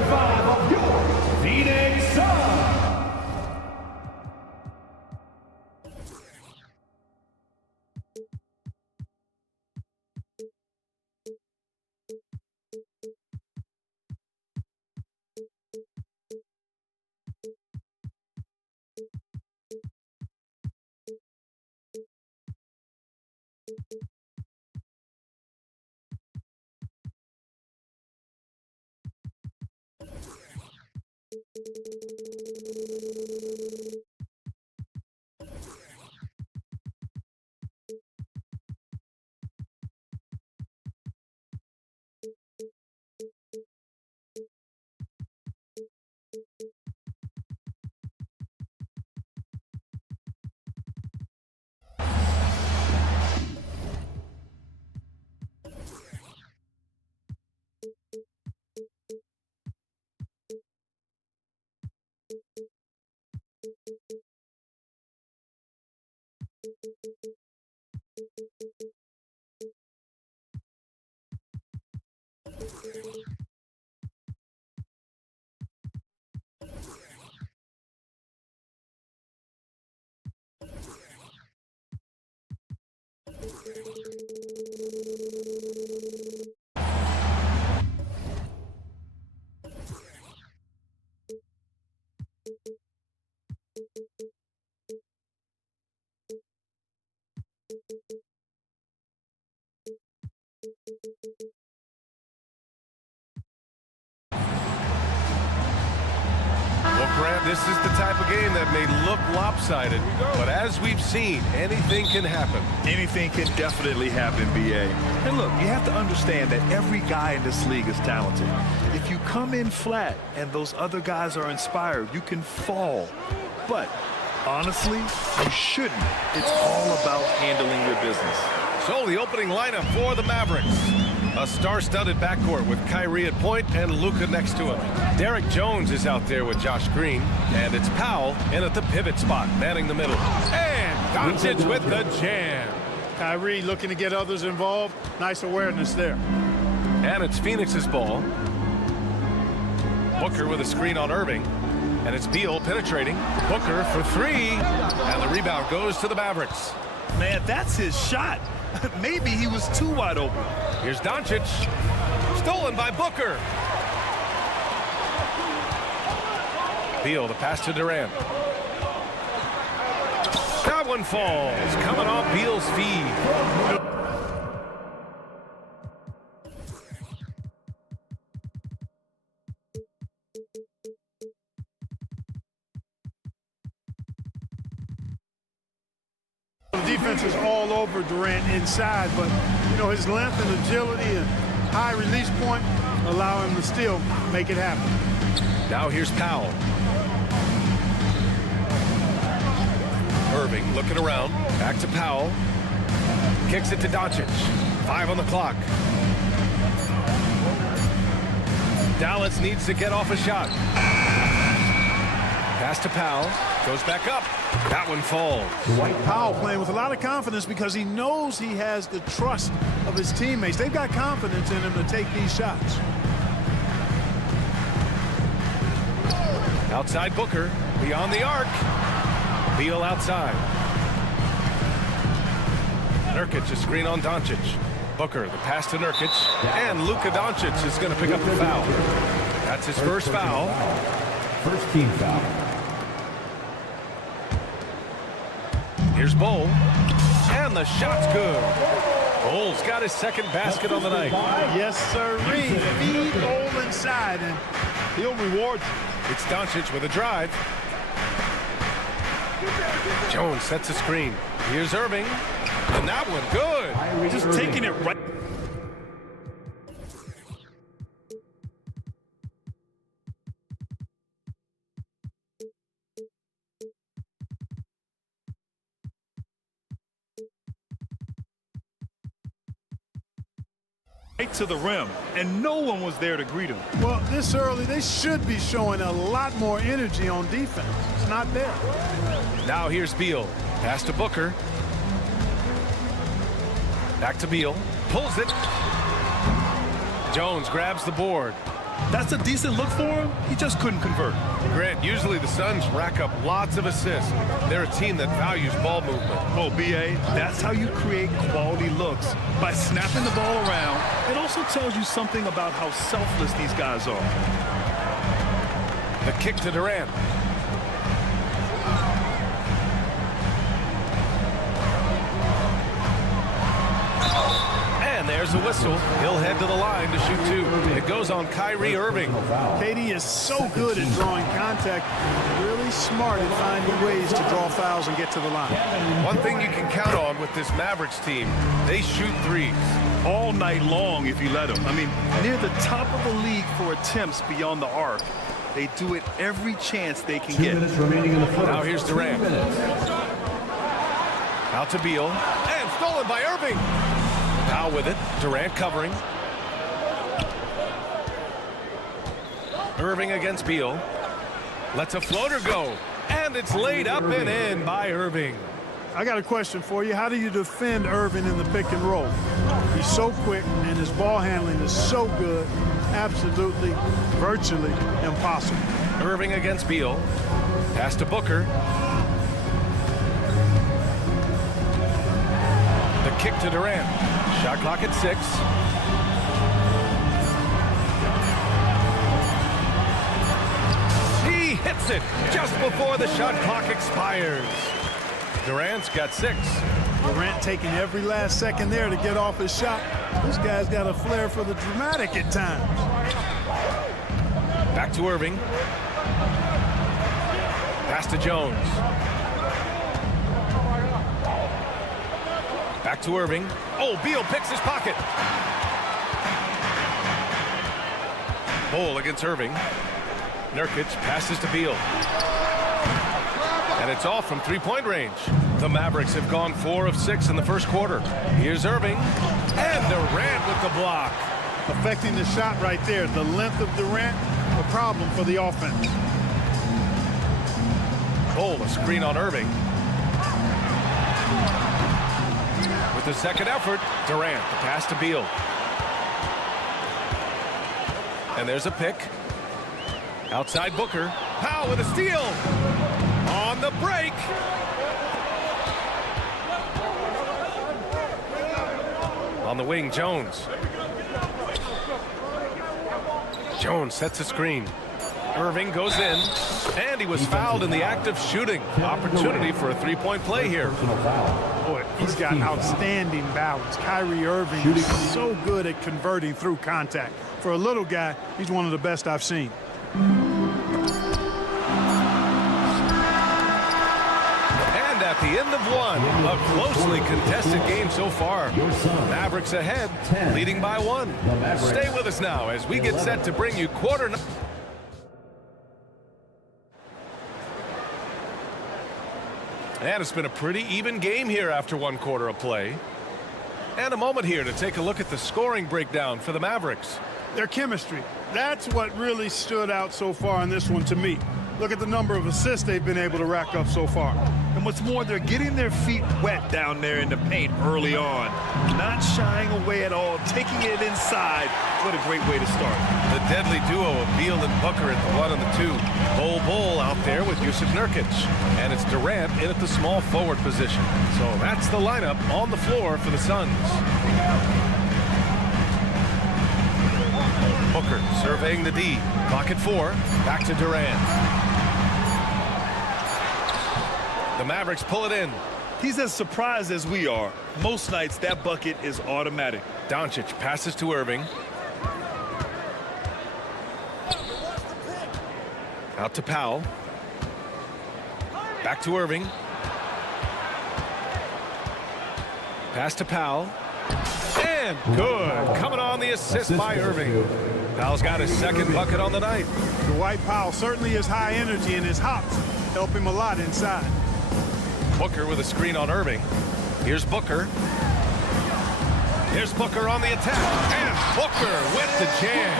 starting five of your Phoenix Suns. Grant, this is the type of game that may look lopsided, but as we've seen, anything can happen. Anything can definitely happen, B.A. And look, you have to understand that every guy in this league is talented. If you come in flat and those other guys are inspired, you can fall. But honestly, you shouldn't. It's all about handling your business. So the opening lineup for the Mavericks. A star-studded backcourt with Kyrie at point and Luka next to him. Derek Jones is out there with Josh Green, and it's Powell in at the pivot spot, manning the middle. And Doncic with the jam. Kyrie looking to get others involved. Nice awareness there. And it's Phoenix's ball. Booker with a screen on Irving. And it's Beal penetrating. Booker for three. And the rebound goes to the Mavericks. Man, that's his shot. Maybe he was too wide open. Here's Doncic. Stolen by Booker. Beal, the pass to Durant. That one falls. Coming off Beal's feed. The defense is all over Durant inside, but you know his length and agility and high release point allow him to still make it happen. Now here's Powell. Irving looking around. Back to Powell. Kicks it to Doncic. 5 on the clock. Dallas needs to get off a shot. Pass to Powell. Goes back up. That one falls. Dwight Powell playing with a lot of confidence because he knows he has the trust of his teammates. They've got confidence in him to take these shots. Outside Booker. Beyond the arc. Beal outside. Nurkic, a screen on Doncic. Booker, the pass to Nurkic. And Luka Doncic is going to pick up the foul. That's his first foul. First team foul. Here's Bull. And the shot's good. Bull's got his second basket on the night. Yes, sir. Feed Bull inside, and he'll reward you. It's Doncic with a drive. Jones sets a screen. Here's Irving. And that one good. Just taking it right. Right to the rim, and no one was there to greet him. Well, this early, they should be showing a lot more energy on defense. It's not there. Now here's Beal. Pass to Booker. Back to Beal. Pulls it. Jones grabs the board. That's a decent look for him. He just couldn't convert. Grant, usually the Suns rack up lots of assists. They're a team that values ball movement. Oh, B.A., that's how you create quality looks. By snapping the ball around, it also tells you something about how selfless these guys are. The kick to Durant. And there's the whistle. He'll head to the line to shoot two. It goes on Kyrie Irving. KD is so good at drawing contact, really smart at finding ways to draw fouls and get to the line. One thing you can count on with this Mavericks team, they shoot threes. All night long if you let them. I mean, near the top of the league for attempts beyond the arc. They do it every chance they can get. 2 minutes remaining in the first. Now here's Durant. Out to Beal. And stolen by Irving. Powell with it. Durant covering. Irving against Beal. Lets a floater go. And it's laid up and in by Irving. I got a question for you. How do you defend Irving in the pick and roll? He's so quick and his ball handling is so good. Absolutely, virtually impossible. Irving against Beal. Pass to Booker. The kick to Durant. Shot clock at 6. He hits it just before the shot clock expires. Durant's got 6. Durant taking every last second there to get off his shot. This guy's got a flair for the dramatic at times. Back to Irving. Pass to Jones. Back to Irving. Oh, Beal picks his pocket. Bull against Irving. Nurkic passes to Beal. And it's off from three-point range. The Mavericks have gone 4 of 6 in the first quarter. Here's Irving. And Durant with the block. Affecting the shot right there. The length of Durant, a problem for the offense. Bull, a screen on Irving. With the second effort, Durant, the pass to Beal. And there's a pick. Outside Booker. Powell with a steal. On the break. On the wing, Jones. Jones sets a screen. Irving goes in. And he was fouled in the act of shooting. Opportunity for a three-point play here. Boy, he's got outstanding balance. Kyrie Irving is so good at converting through contact. For a little guy, he's one of the best I've seen. And at the end of one, a closely contested game so far. Mavericks ahead, leading by 1. Stay with us now as we get set to bring you quarter. And it's been a pretty even game here after 1 quarter of play. And a moment here to take a look at the scoring breakdown for the Mavericks. Their chemistry, that's what really stood out so far in this one to me. Look at the number of assists they've been able to rack up so far. And what's more, they're getting their feet wet down there in the paint early on. Not shying away at all, taking it inside. What a great way to start. The deadly duo of Beal and Booker at the 1 and the 2. Bull out there with Yusuf Nurkic. And it's Durant in at the small forward position. So that's the lineup on the floor for the Suns. Booker surveying the D. Clock at 4. Back to Durant. The Mavericks pull it in. He's as surprised as we are. Most nights, that bucket is automatic. Doncic passes to Irving. Out to Powell. Back to Irving. Pass to Powell. And good. Coming on the assist by Irving. Powell's got his second bucket on the night. Dwight Powell certainly is high energy, and his hops help him a lot inside. Booker with a screen on Irving. Here's Booker. Here's Booker on the attack. And Booker with the jam.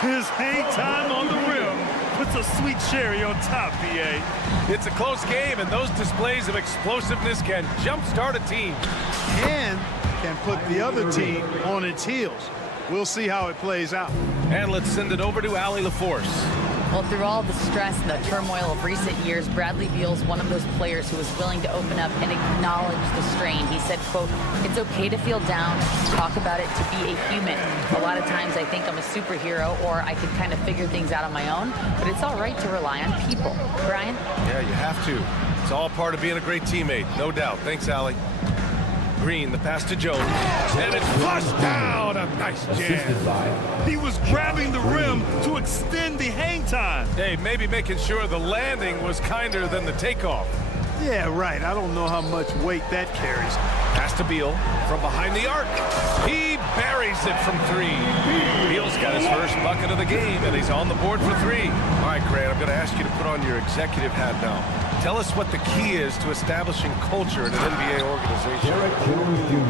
His hang time on the rim puts a sweet cherry on top, B.A. It's a close game, and those displays of explosiveness can jumpstart a team. And can put the other team on its heels. We'll see how it plays out. And let's send it over to Allie LaForce. Well, through all the stress and the turmoil of recent years, Bradley Beal's one of those players who was willing to open up and acknowledge the strain. He said, quote, "It's okay to feel down, talk about it, to be a human. A lot of times I think I'm a superhero or I can kind of figure things out on my own, but it's all right to rely on people." Brian? Yeah, you have to. It's all part of being a great teammate, no doubt. Thanks, Allie. Green, the pass to Jones, and it's flushed down. A nice jam. He was grabbing the rim to extend the hang time. Hey, maybe making sure the landing was kinder than the takeoff. Yeah, right. I don't know how much weight that carries. Pass to Beal from behind the arc. He buries it from three. Beal's got his first bucket of the game, and he's on the board for three. All right, Grant, I'm going to ask you to put on your executive hat now. Tell us what the key is to establishing culture in an NBA organization.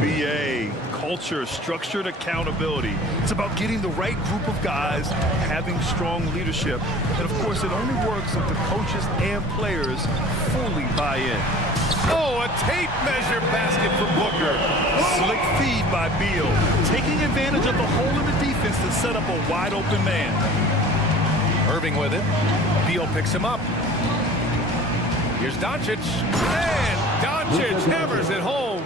BA, culture, structured accountability. It's about getting the right group of guys, having strong leadership. And, of course, it only works if the coaches and players fully buy in. Oh, a tape measure basket for Booker. Slick feed by Beal, taking advantage of the hole in the defense to set up a wide-open man. Irving with it. Beal picks him up. Here's Doncic, and Doncic hammers it home.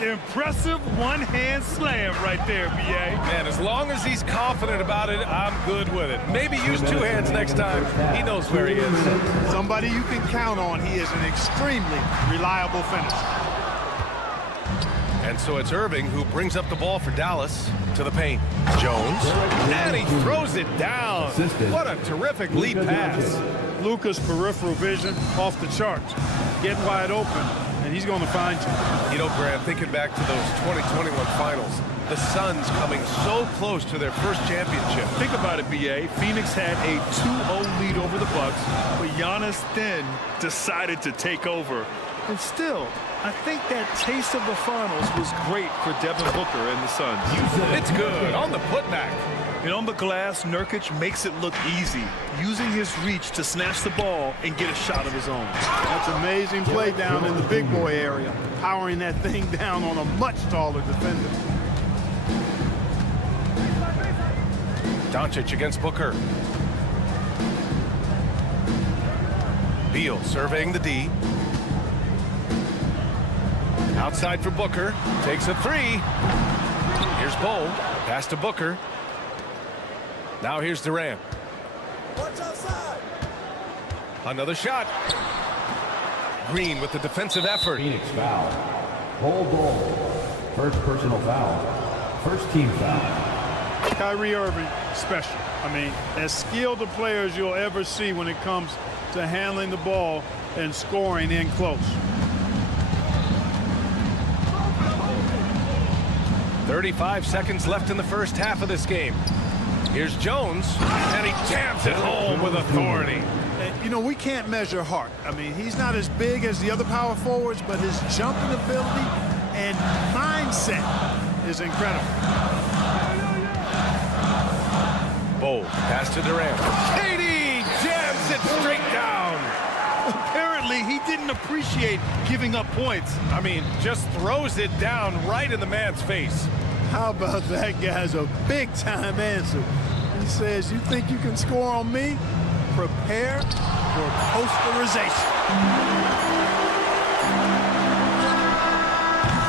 Impressive one-hand slam right there, B.A. Man, as long as he's confident about it, I'm good with it. Maybe use two hands next time. He knows where he is. Somebody you can count on. He is an extremely reliable finisher. And so it's Irving who brings up the ball for Dallas to the paint. Jones, and he throws it down. What a terrific lead pass. Luka's peripheral vision off the charts. Get wide open, and he's going to find you. You know, Grant, thinking back to those 2021 finals, the Suns coming so close to their first championship. Think about it, B.A. Phoenix had a 2-0 lead over the Bucks, but Giannis then decided to take over. And still, I think that taste of the finals was great for Devin Booker and the Suns. It's good on the putback. And on the glass, Nurkic makes it look easy, using his reach to snatch the ball and get a shot of his own. That's amazing play down in the big boy area, powering that thing down on a much taller defender. Doncic against Booker. Beal surveying the D. Outside for Booker. Takes a three. Here's Bowl. Pass to Booker. Now here's Durant. Watch outside. Another shot. Green with the defensive effort. Phoenix foul. Ball. First personal foul. First team foul. Kyrie Irving, special. I mean, as skilled a player as you'll ever see when it comes to handling the ball and scoring in close. 35 seconds left in the first half of this game. Here's Jones, and he jams it home with authority. And, you know, we can't measure heart. I mean, he's not as big as the other power forwards, but his jumping ability and mindset is incredible. Bowl, pass to Durant. KD jams it straight down. Apparently, he didn't appreciate giving up points. I mean, just throws it down right in the man's face. How about that guy's a big-time answer? He says, you think you can score on me? Prepare for posterization.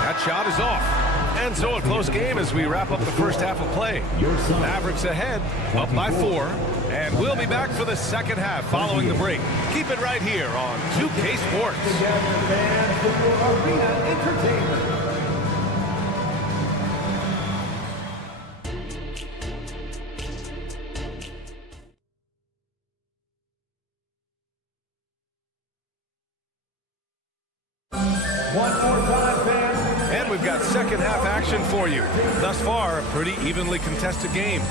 That shot is off. And so a close game as we wrap up the first half of play. Mavericks ahead, up by 4. And we'll be back for the second half following the break. Keep it right here on 2K Sports. Fans for Arena Entertainment. One more time, fans. And we've got second half action for you. Thus far, a pretty evenly contested game.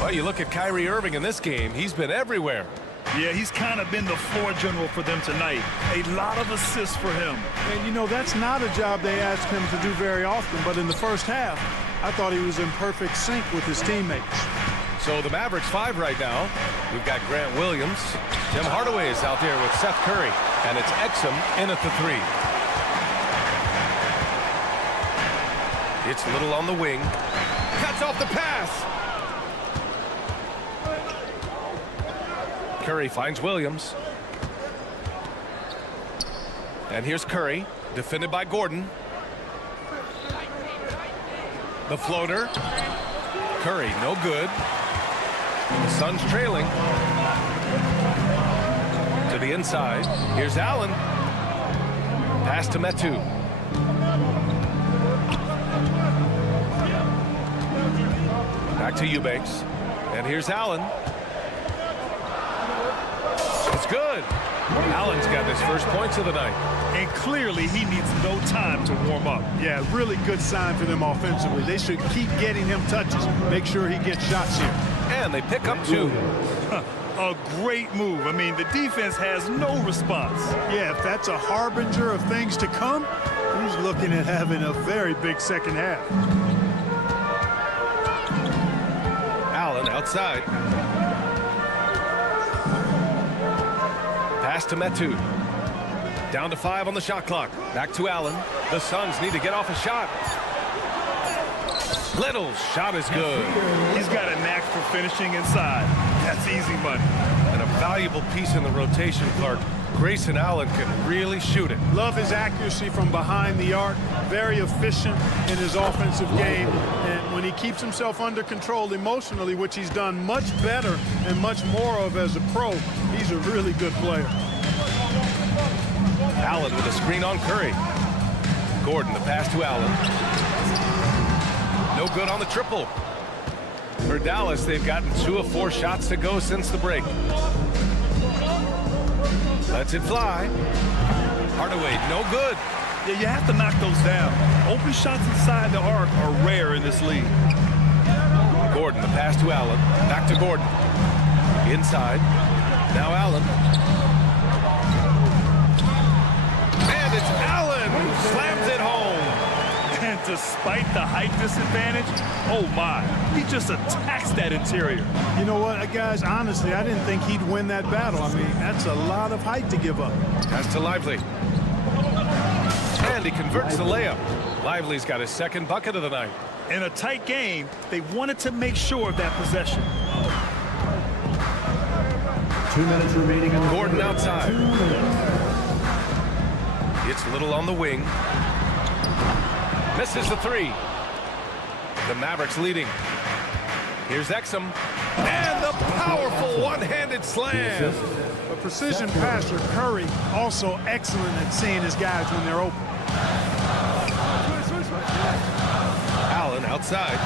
Well, you look at Kyrie Irving in this game, he's been everywhere. Yeah, he's kind of been the floor general for them tonight. A lot of assists for him. And, you know, that's not a job they ask him to do very often, but in the first half, I thought he was in perfect sync with his teammates. So the Mavericks 5 right now. We've got Grant Williams. Tim Hardaway is out there with Seth Curry. And it's Exum in at the 3. It's Little on the wing. Cuts off the pass. Curry finds Williams. And here's Curry, defended by Gordon. The floater. Curry, no good. The Suns trailing. To the inside. Here's Allen. Pass to Metu. Back to Eubanks. And here's Allen. It's good. Allen's got his first points of the night. And clearly he needs no time to warm up. Yeah, really good sign for them offensively. They should keep getting him touches. Make sure he gets shots here. And they pick up 2. A great move. I mean, the defense has no response. Yeah, if that's a harbinger of things to come, he's looking at having a very big second half. Allen outside. Pass to Metu. Down to 5 on the shot clock. Back to Allen. The Suns need to get off a shot. Little's shot is good. He's got a knack for finishing inside. That's easy money. And a valuable piece in the rotation, Clark. Grayson Allen can really shoot it. Love his accuracy from behind the arc. Very efficient in his offensive game. And when he keeps himself under control emotionally, which he's done much better and much more of as a pro, he's a really good player. Allen with a screen on Curry. Gordon, the pass to Allen. No good on the triple. For Dallas, they've gotten 2 of 4 shots to go since the break. Lets it fly. Hardaway, no good. Yeah, you have to knock those down. Open shots inside the arc are rare in this league. Gordon, the pass to Allen. Back to Gordon. Inside. Now Allen. And it's Allen who slams it home. And despite the height disadvantage, oh my, he just attacks that interior. You know what, guys, honestly, I didn't think he'd win that battle. I mean, that's a lot of height to give up. Pass to Lively. And he converts the layup. Lively's got his second bucket of the night. In a tight game, they wanted to make sure of that possession. 2 minutes remaining in the Gordon third. outside. 2 minutes. It's Little on the wing. Misses the 3. The Mavericks leading. Here's Exum. And the powerful one-handed slam. A precision passer, Curry, also excellent at seeing his guys when they're open. Allen outside.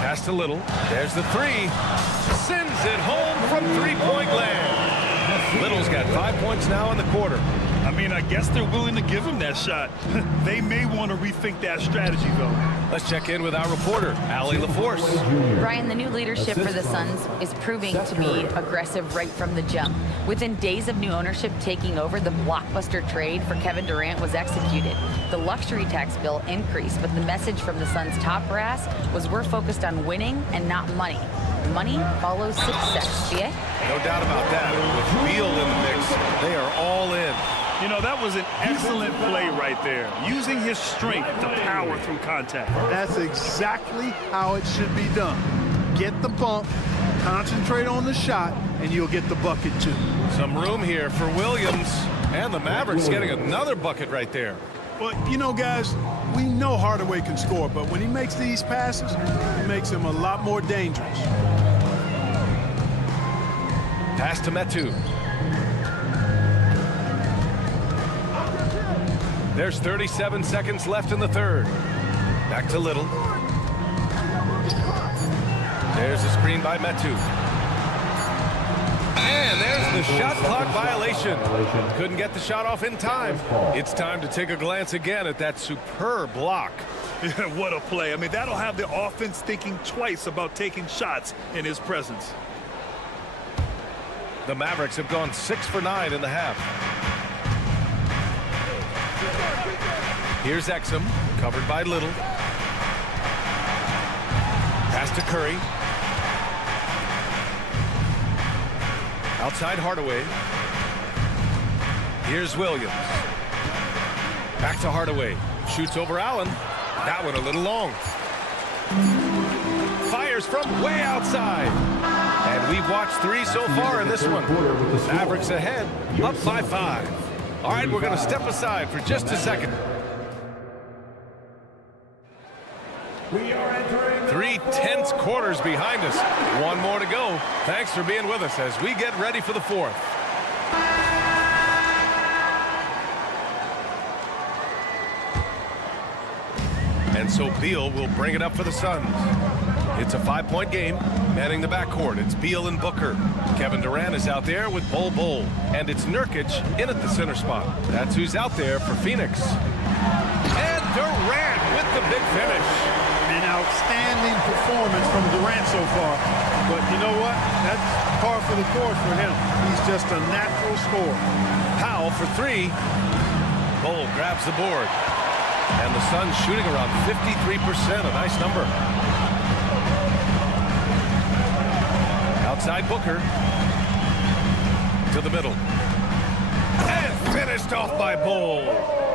Pass to Little. There's the 3. Sends it home from three-point land. Little's got 5 points now in the quarter. I mean, I guess they're willing to give him that shot. They may want to rethink that strategy, though. Let's check in with our reporter, Allie LaForce. Brian, the new leadership for the Suns is proving to be aggressive right from the jump. Within days of new ownership taking over, the blockbuster trade for Kevin Durant was executed. The luxury tax bill increased, but the message from the Suns' top brass was we're focused on winning and not money. Money follows success. Yeah? No doubt about that. With Beal in the mix, they are all in. You know, that was an excellent play right there. Using his strength to power through contact. That's exactly how it should be done. Get the bump, concentrate on the shot, and you'll get the bucket too. Some room here for Williams. And the Mavericks getting another bucket right there. Well, you know, guys, we know Hardaway can score, but when he makes these passes, it makes him a lot more dangerous. Pass to Metu. There's 37 seconds left in the third. Back to Little. There's a screen by Metu. And there's the shot clock violation. Couldn't get the shot off in time. It's time to take a glance again at that superb block. What a play. I mean, that'll have the offense thinking twice about taking shots in his presence. The Mavericks have gone 6 for 9 in the half. Here's Exum, covered by Little. Pass to Curry. Outside Hardaway. Here's Williams. Back to Hardaway. Shoots over Allen. That one a little long. Fires fires from way outside. And we've watched 3 so far in this one. Mavericks ahead, up by 5. All right, we're going to step aside for just a second. 3 tense quarters behind us. 1 more to go. Thanks for being with us as we get ready for the 4th. And so Beal will bring it up for the Suns. It's a 5-point game. Manning the backcourt, it's Beal and Booker. Kevin Durant is out there with Bol. And it's Nurkic in at the center spot. That's who's out there for Phoenix. And Durant with the big finish. An outstanding performance from Durant so far. But you know what? That's par for the course for him. He's just a natural scorer. Powell for 3. Bol grabs the board. And the Suns shooting around 53%, a nice number. Outside Booker. To the middle. And finished off by Bol.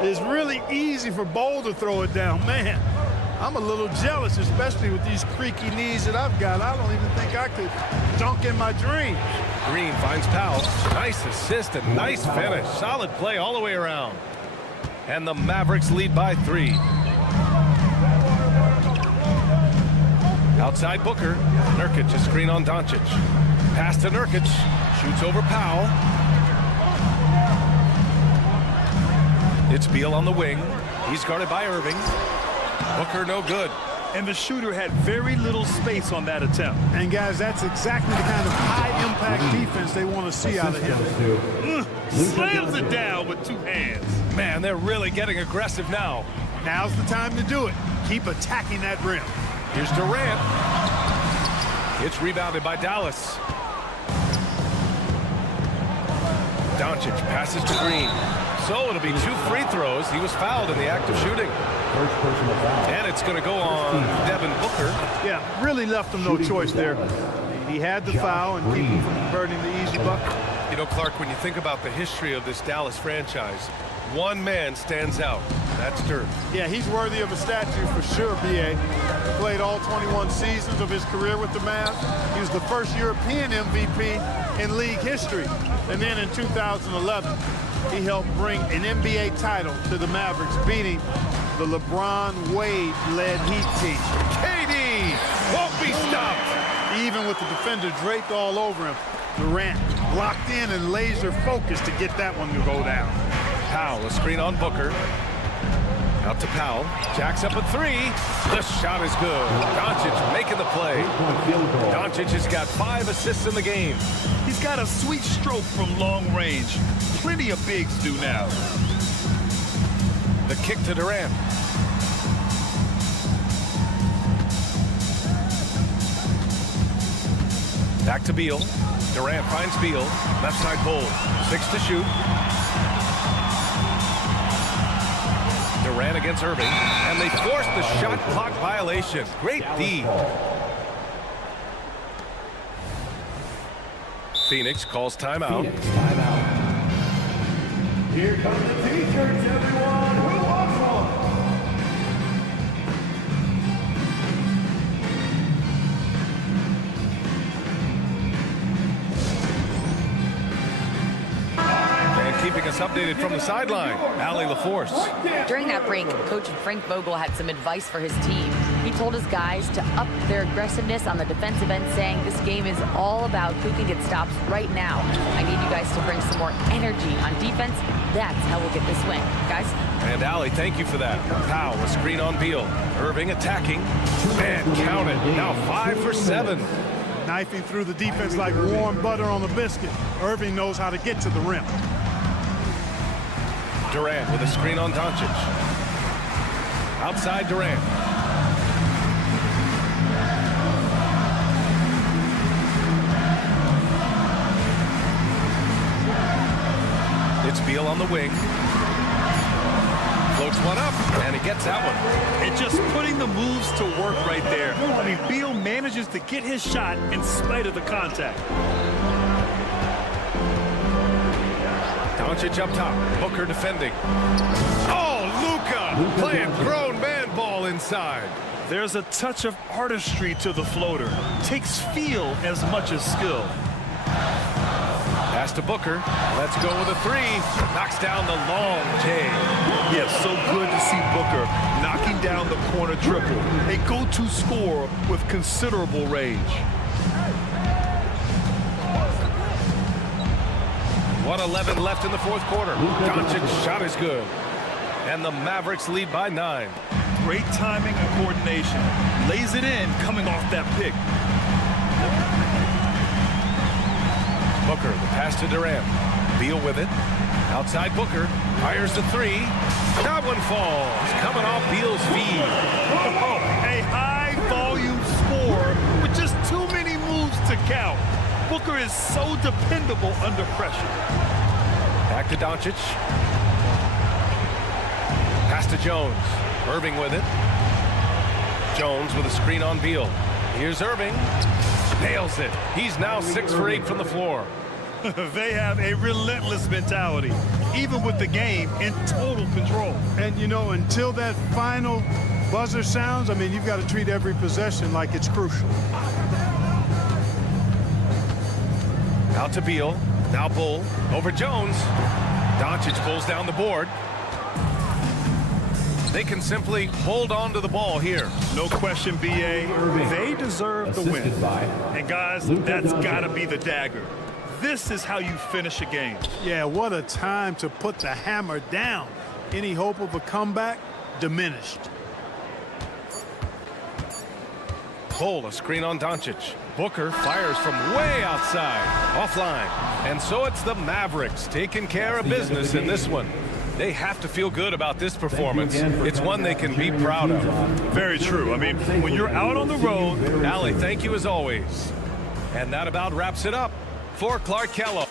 It's really easy for Bol to throw it down. Man, I'm a little jealous, especially with these creaky knees that I've got. I don't even think I could dunk in my dreams. Green finds Powell. Nice assist and nice finish. Solid play all the way around. And the Mavericks lead by 3. Outside Booker. Nurkic, a screen on Doncic. Pass to Nurkic. Shoots over Powell. It's Beal on the wing. He's guarded by Irving. Booker no good. And the shooter had very little space on that attempt. And guys, that's exactly the kind of high-impact defense they want to see out of him. Slams it down with 2 hands. Man, they're really getting aggressive now. Now's the time to do it. Keep attacking that rim. Here's Durant. It's rebounded by Dallas. Doncic passes to Green. So it'll be 2 free throws. He was fouled in the act of shooting. And it's going to go on Devin Booker. Yeah, really left him no choice there. He had the foul and keep him from converting the easy bucket. You know, Clark, when you think about the history of this Dallas franchise, one man stands out. That's Dirk. Yeah, he's worthy of a statue for sure, B.A. He played all 21 seasons of his career with the Mavs. He was the first European MVP in league history. And then in 2011, he helped bring an NBA title to the Mavericks, beating the LeBron Wade-led Heat team. KD won't be stopped. Even with the defender draped all over him, Durant locked in and laser focused to get that one to go down. Powell, a screen on Booker. Out to Powell. Jacks up a 3. The shot is good. Doncic making the play. Doncic has got 5 assists in the game. He's got a sweet stroke from long range. Plenty of bigs do now. The kick to Durant. Back to Beal. Durant finds Beal. Left side Bol. 6 to shoot. Durant against Irving. And they force the shot clock violation. Great D. Phoenix calls timeout. Here come the T-shirts, everyone. Who wants one? Keeping us updated from the sideline, Allie LaForce. During that break, Coach Frank Vogel had some advice for his team. He told his guys to up their aggressiveness on the defensive end, saying this game is all about who can get stops right now. I need you guys to bring some more energy on defense. That's how we'll get this win. Guys? And Allie, thank you for that. Powell, a screen on Beal. Irving attacking. And count it. Now 5 for 7. Knifing through the defense like warm butter on a biscuit. Irving knows how to get to the rim. Durant with a screen on Doncic. Outside Durant. It's Beal on the wing. Floats one up, and he gets that one. And just putting the moves to work right there. I mean, Beal manages to get his shot in spite of the contact. Doncic up top. Booker defending. Oh, Luka playing grown man ball inside. There's a touch of artistry to the floater. Takes feel as much as skill. Pass to Booker. Let's go with a three. Knocks down the long J. Yes, so good to see Booker knocking down the corner triple. A go-to scorer with considerable range. 1:11 left in the fourth quarter. Doncic's shot is good. And the Mavericks lead by 9. Great timing and coordination. Lays it in coming off that pick. Booker, the pass to Durant. Beal with it. Outside Booker. Fires the three. That one falls. Coming off Beal's feed. A high-volume score with just too many moves to count. Booker is so dependable under pressure. Back to Doncic. Pass to Jones. Irving with it. Jones with a screen on Beal. Here's Irving. Nails it. He's now 6 for 8 from the floor. They have a relentless mentality, even with the game in total control. And, you know, until that final buzzer sounds, I mean, you've got to treat every possession like it's crucial. Out to Beal. Now Bull. Over Jones. Doncic pulls down the board. They can simply hold on to the ball here. No question, B.A. They deserve the win. And, guys, that's got to be the dagger. This is how you finish a game. Yeah, what a time to put the hammer down. Any hope of a comeback? Diminished. Bull, a screen on Doncic. Booker fires from way outside. Offline. And so it's the Mavericks taking care of business in this one. They have to feel good about this performance. It's one they can be proud of. Very true. I mean, when you're out on the road. Allie, thank you as always. And that about wraps it up for Clark Kellogg.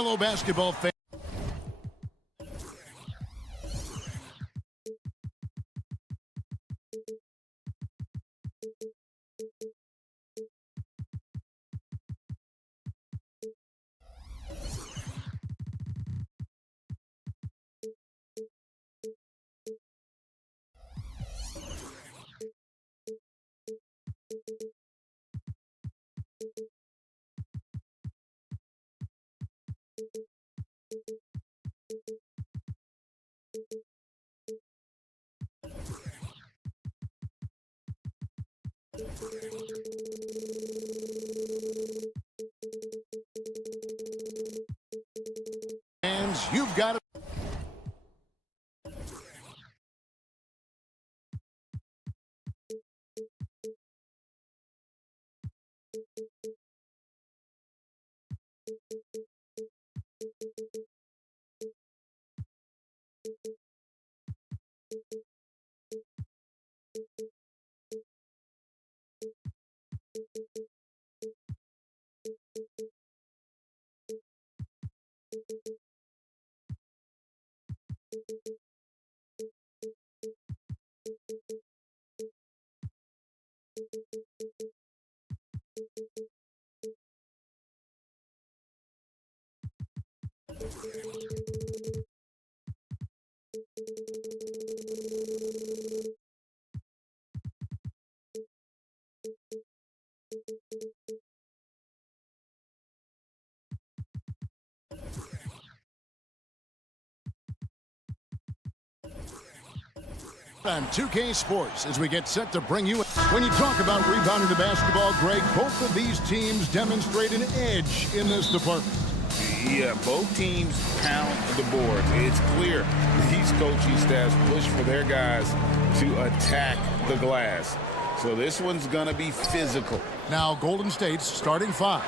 Hello, basketball fans. Fans, you've got it. On 2K Sports as we get set to bring you. When you talk about rebounding the basketball, Greg, both of these teams demonstrate an edge in this department. Yeah, both teams pound the boards. It's clear these coaching staffs push for their guys to attack the glass. So this one's going to be physical. Now Golden State's starting five.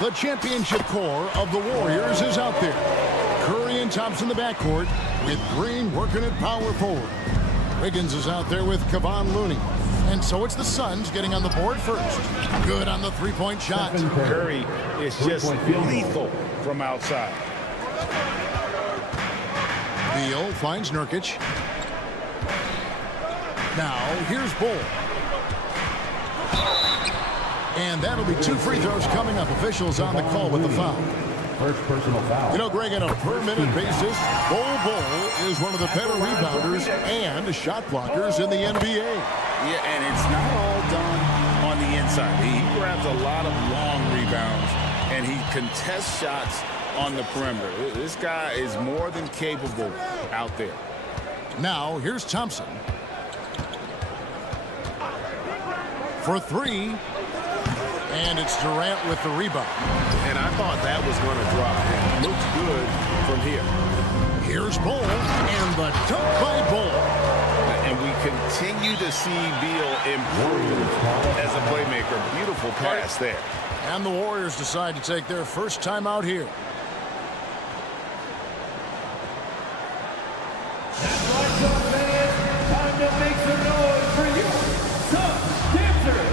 The championship core of the Warriors is out there. Curry and Thompson in the backcourt with Green working at power forward. Wiggins is out there with Kevon Looney. And so it's the Suns getting on the board first. Good on the three-point shot. Curry is just lethal from outside. Beal finds Nurkic. Now here's Bull. And that'll be 2 free throws coming up. Officials on the call with the foul. First personal foul. You know, Greg, on a per-minute basis, Bull is one of the better rebounders and shot blockers in the NBA. Yeah, and it's not all done on the inside. He grabs a lot of long rebounds, and he contests shots on the perimeter. This guy is more than capable out there. Now, here's Thompson. For 3. And it's Durant with the rebound. And I thought that was going to drop. It looked good from here. Here's Bull, and the dunk by Bull. And we continue to see Beal improve as a playmaker. Beautiful pass there. And the Warriors decide to take their first time out here. That's right, Sun fans. Time to make some noise for you, Sun Dancers.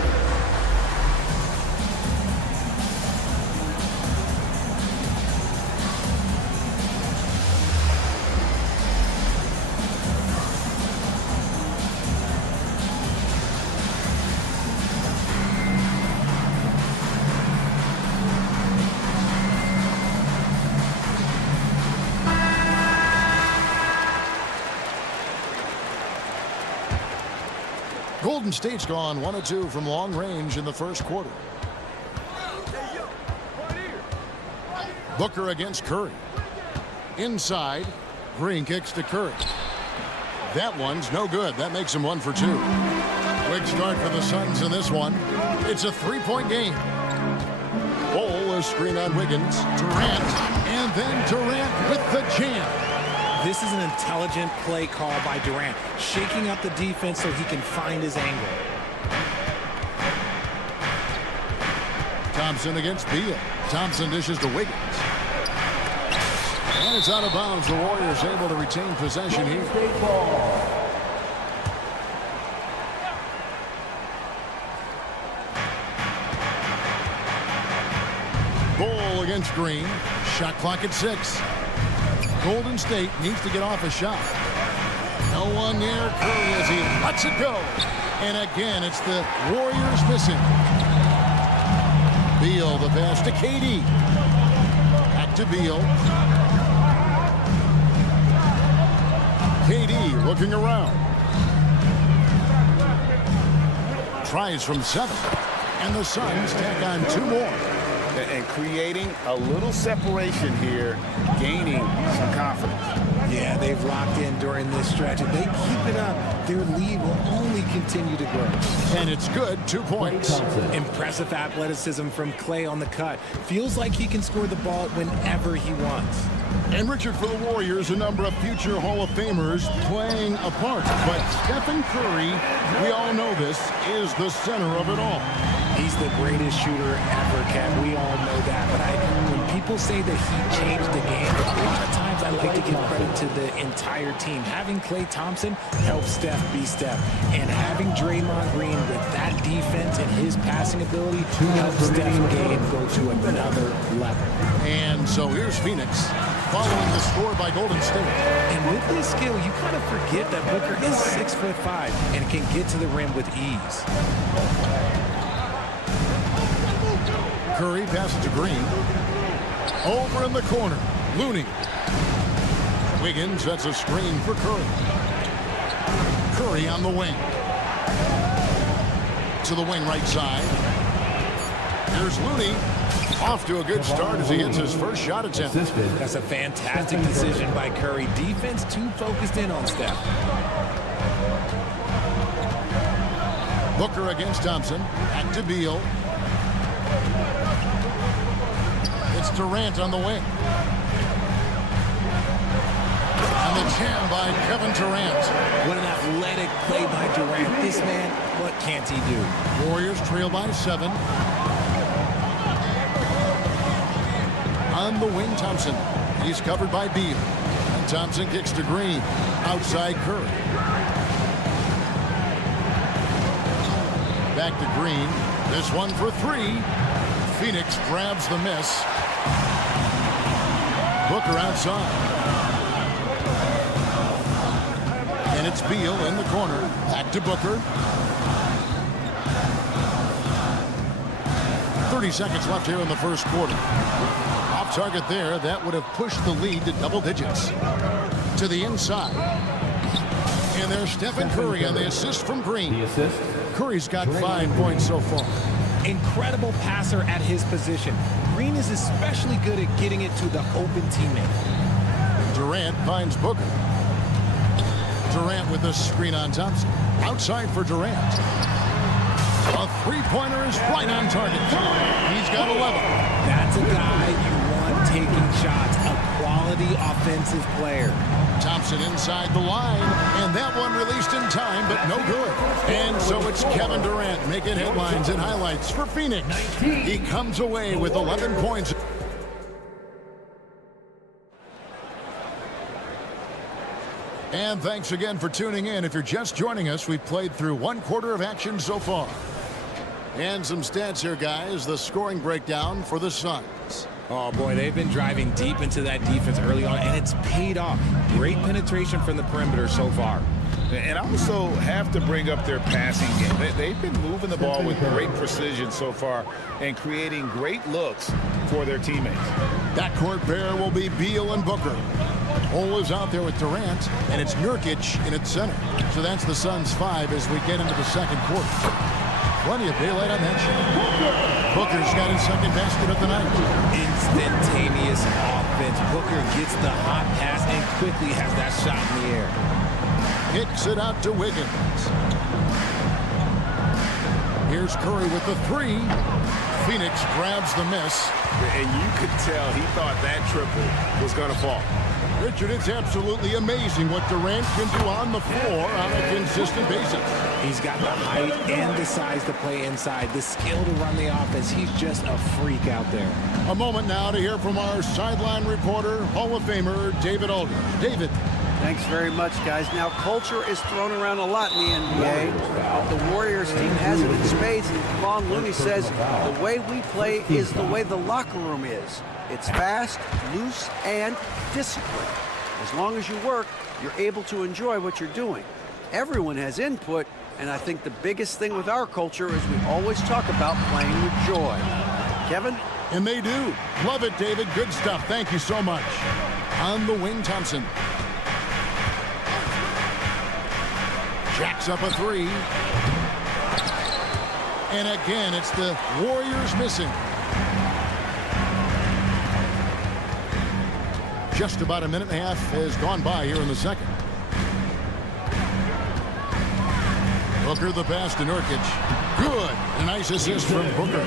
Golden State's gone 1 of 2 from long range in the first quarter. Booker against Curry. Inside, Green kicks to Curry. That one's no good. That makes him 1 for 2. Quick start for the Suns in this one. It's a 3-point game. Bull is screen on Wiggins. Durant, and then Durant with the jam. This is an intelligent play call by Durant, shaking up the defense so he can find his angle. Thompson against Beal. Thompson dishes to Wiggins. And it's out of bounds. The Warriors able to retain possession here. Bull against Green. Shot clock at 6. Golden State needs to get off a shot. No one near Curry as he lets it go. And again, it's the Warriors missing. Beal, the pass to KD. Back to Beal. KD looking around. Tries from 7. And the Suns tack on 2 more. And creating a little separation here, gaining some confidence. Yeah, they've locked in during this stretch. If they keep it up, their lead will only continue to grow. And it's good, 2 points. Impressive athleticism from Klay on the cut. Feels like he can score the ball whenever he wants. And Richard, for the Warriors, a number of future Hall of Famers playing a part. But Stephen Curry, we all know this, is the center of it all. He's the greatest shooter ever, Ken. We all know that. But when people say that he changed the game, a lot of times I like to give credit to the entire team. Having Klay Thompson helps Steph be Steph. And having Draymond Green with that defense and his passing ability helps Steph's game go to another level. And so here's Phoenix following the score by Golden State. And with this skill, you kind of forget that Booker is 6'5" and can get to the rim with ease. Curry passes to Green. Over in the corner, Looney. Wiggins sets a screen for Curry. Curry on the wing. To the wing right side. Here's Looney. Off to a good start as he hits his first shot attempt. That's a fantastic decision by Curry. Defense too focused in on Steph. Booker against Thompson. Back to Beal. It's Durant on the wing. And the jam by Kevin Durant. What an athletic play by Durant. This man, what can't he do? Warriors trail by 7. On the wing, Thompson. He's covered by Beal. And Thompson kicks to Green. Outside Curry. Back to Green. This one for 3. Phoenix grabs the miss. Booker outside. And it's Beal in the corner. Back to Booker. 30 seconds left here in the first quarter. Off target there. That would have pushed the lead to double digits. To the inside. And there's Stephen Curry on the assist from Green. The assist. Curry's got 5 points so far. Incredible passer at his position. Green is especially good at getting it to the open teammate. Durant finds Booker. Durant with the screen on Thompson. Outside for Durant. A three-pointer is right on target. He's got 11. That's a guy you want taking shots. A quality offensive player. Thompson inside the line, and that one released in time, but no good. And so it's Kevin Durant making headlines and highlights for Phoenix. He comes away with 11 points. And thanks again for tuning in. If you're just joining us, we've played through 1 quarter of action so far. And some stats here, guys. The scoring breakdown for the Suns. Oh, boy, they've been driving deep into that defense early on, and it's paid off. Great penetration from the perimeter so far. And I also have to bring up their passing game. They've been moving the ball with great precision so far and creating great looks for their teammates. Backcourt pair will be Beal and Booker. Ole is out there with Durant, and it's Nurkic in its center. So that's the Suns' 5 as we get into the second quarter. Plenty of daylight on that shot. Booker's got his second basket of the night. Instantaneous offense. Booker gets the hot pass and quickly has that shot in the air. Kicks it out to Wiggins. Here's Curry with the 3. Phoenix grabs the miss. And you could tell he thought that triple was going to fall. Richard, it's absolutely amazing what Durant can do on the floor on a consistent basis. He's got the height and the size to play inside, the skill to run the offense. He's just a freak out there. A moment now to hear from our sideline reporter, Hall of Famer David Aldridge. David, Thanks very much, guys. Now, culture is thrown around a lot in the NBA. The Warriors team has it in spades, and Kevon Looney says the way we play is the way the locker room is. It's fast, loose, and disciplined. As long as you work, you're able to enjoy what you're doing. Everyone has input, and I think the biggest thing with our culture is we always talk about playing with joy. Kevin? And they do. Love it, David. Good stuff. Thank you so much. On the wing, Thompson. Jacks up a three. And again, it's the Warriors missing. Just about a minute and a half has gone by here in the second. Booker the pass to Nurkic. Good. A nice assist from Booker.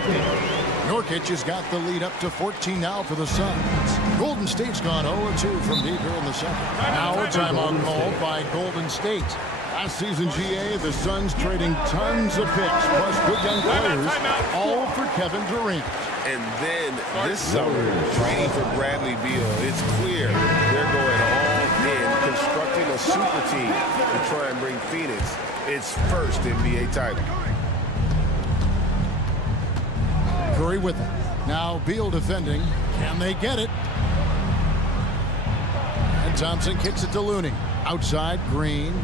Nurkic has got the lead up to 14 now for the Suns. Golden State's gone 0-2 from deep here in the second. Now a timeout called by Golden State. Last season, GA, the Suns trading tons of picks, plus good young players, all for Kevin Durant. And then this summer, trading for Bradley Beal, it's clear they're going all in, constructing a super team to try and bring Phoenix its first NBA title. Curry with it. Now Beal defending. Can they get it? And Thompson kicks it to Looney. Outside, Green.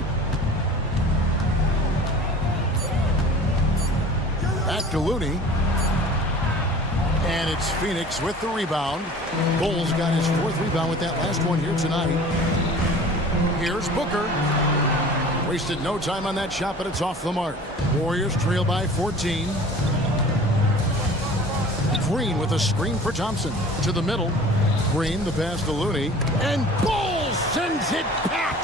Back to Looney. And it's Phoenix with the rebound. Bulls got his fourth rebound with that last one here tonight. Here's Booker. Wasted no time on that shot, but it's off the mark. Warriors trail by 14. Green with a screen for Thompson. To the middle. Green, the pass to Looney. And Bulls sends it back.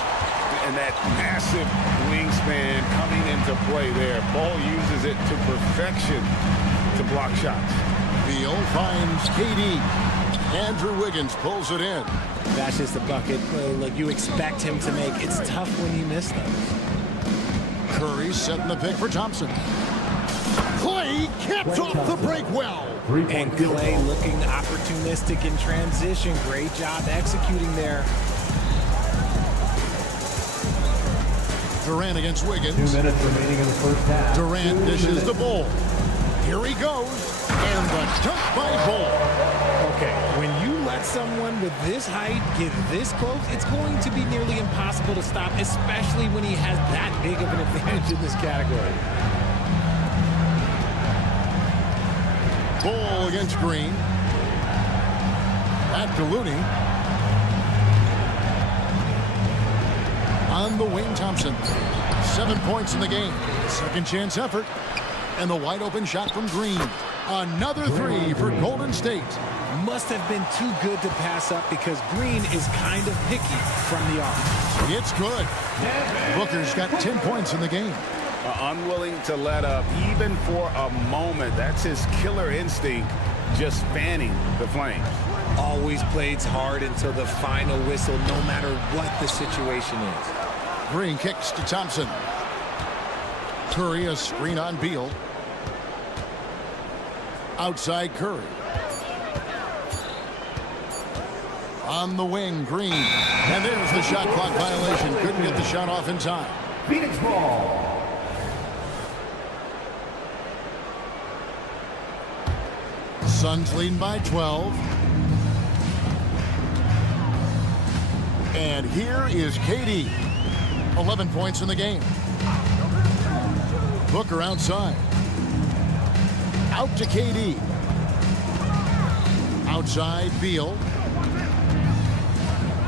And that massive wingspan coming into play there. Ball uses it to perfection to block shots. Beal finds KD. Andrew Wiggins pulls it in. That's just the bucket like you expect him to make. It's tough when you miss them. Curry setting the pick for Thompson. Clay caps off the break well. And Clay looking opportunistic in transition. Great job executing there. Durant against Wiggins. 2 minutes remaining in the first half. Durant dishes the ball. Here he goes. And the dunk by Ball. Okay, when you let someone with this height get this close, it's going to be nearly impossible to stop, especially when he has that big of an advantage in this category. Ball against Green. Back to Looney. On the wing, Thompson. 7 points in the game. Second chance effort. And the wide open shot from Green. Another three for Golden State. Must have been too good to pass up because Green is kind of picky from the arc. It's good. Booker's got 10 points in the game. Unwilling to let up even for a moment. That's his killer instinct, just fanning the flames. Always plays hard until the final whistle, no matter what the situation is. Green kicks to Thompson. Curry, a screen on Beal. Outside Curry. On the wing, Green. And there's the shot clock violation. Couldn't get the shot off in time. Phoenix ball. Suns leading by 12. And here is KD. 11 points in the game. Booker outside. Out to KD. Outside, Beal.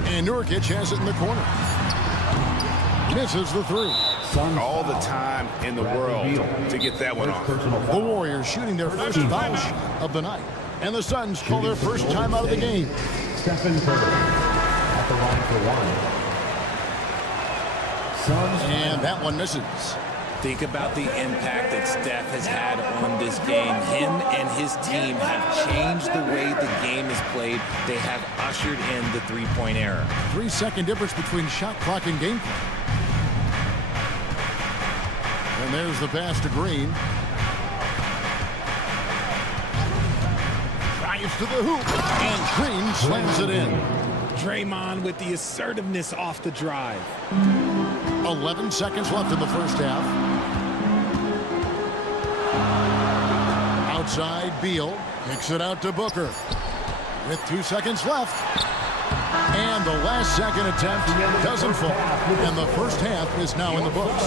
And Nurkic has it in the corner. Misses the three. All the time in the world to get that one off. The Warriors shooting their first foul shot of the night. And the Suns call their first time out of the game. Stephen Curry at the line for one. And that one misses. Think about the impact that Steph has had on this game. Him and his team have changed the way the game is played. They have ushered in the three-point era. 3-second difference between shot clock and game clock. And there's the pass to Green. Drives to the hoop. And Green slams it in. Draymond with the assertiveness off the drive. 11 seconds left in the first half. Outside, Beal kicks it out to Booker. With 2 seconds left. And the last second attempt doesn't fall. And the first half is now in the books.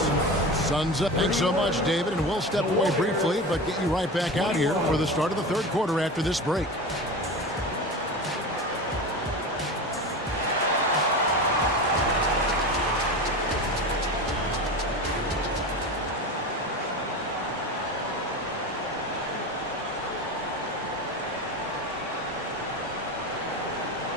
Suns up. Thanks so much, David. And we'll step away briefly, but get you right back out here for the start of the third quarter after this break.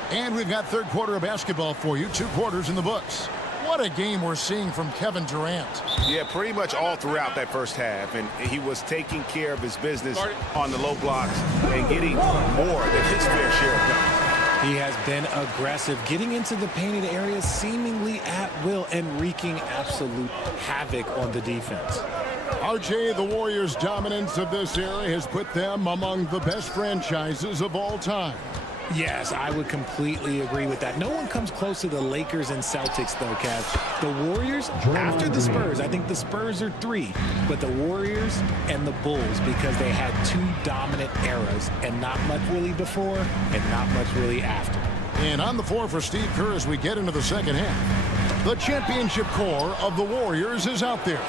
And we've got third quarter of basketball for you. 2 quarters in the books. What a game we're seeing from Kevin Durant. Yeah, pretty much all throughout that first half. And he was taking care of his business on the low blocks and getting more than his fair share of them. He has been aggressive, getting into the painted area seemingly at will and wreaking absolute havoc on the defense. RJ, the Warriors' dominance of this era has put them among the best franchises of all time. Yes, I would completely agree with that. No one comes close to the Lakers and Celtics, though, Kev. The Warriors, after the Spurs, I think the Spurs are 3, but the Warriors and the Bulls, because they had 2 dominant eras and not much really before and not much really after. And on the floor for Steve Kerr as we get into the second half. The championship core of the Warriors is out there.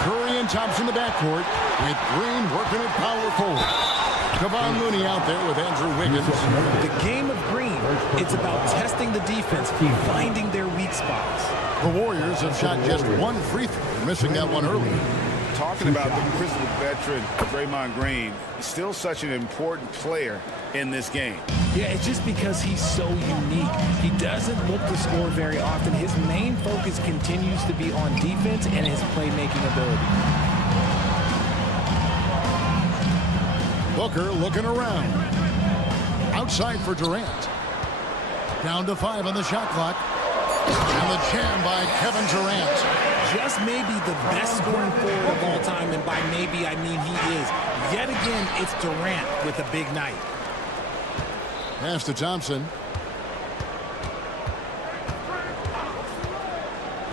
Curry and Thompson in the backcourt with Green working at power forward. Kevon Looney out there with Andrew Wiggins. The game of Green, it's about testing the defense, finding their weak spots. The Warriors have shot just 1 free throw, missing that one early. Talking about the grizzled veteran, Draymond Green, still such an important player in this game. Yeah, it's just because he's so unique. He doesn't look to score very often. His main focus continues to be on defense and his playmaking ability. Booker looking around. Outside for Durant. Down to 5 on the shot clock. And the jam by Kevin Durant. Just maybe the best scoring forward of all time, and by maybe I mean he is. Yet again, it's Durant with a big night. Pass to Thompson.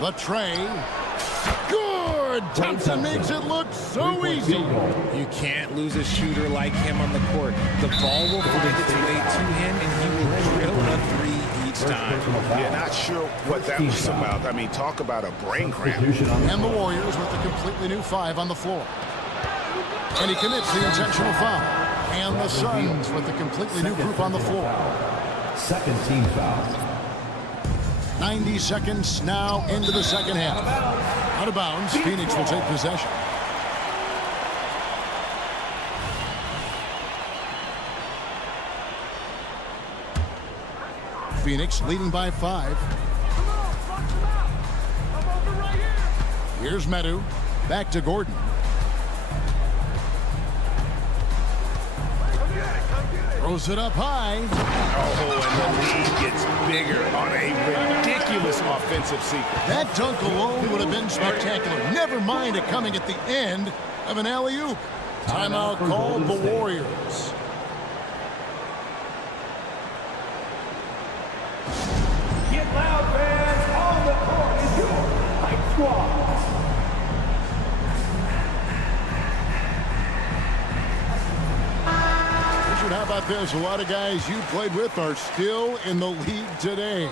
The tray. Good! Thompson makes it look so easy. You can't lose a shooter like him on the court. The ball will find its way to him, and he will drill a 3 each time. Yeah, not sure what that was about. I mean, talk about a brain cramp. And the Warriors with a completely new 5 on the floor. And he commits the intentional foul. And the Suns with a completely new group on the floor. Second team foul. 90 seconds now into the second half. Out of bounds, Phoenix will take possession. Phoenix leading by 5. Here's Medu. Back to Gordon. Throws it up high. Oh, and the lead gets bigger on a ridiculous offensive sequence. That dunk alone would have been spectacular. Never mind it coming at the end of an alley-oop. Timeout called the Warriors. Get loud, fans. On the court is your Hype Squad. How about this? A lot of guys you played with are still in the league today.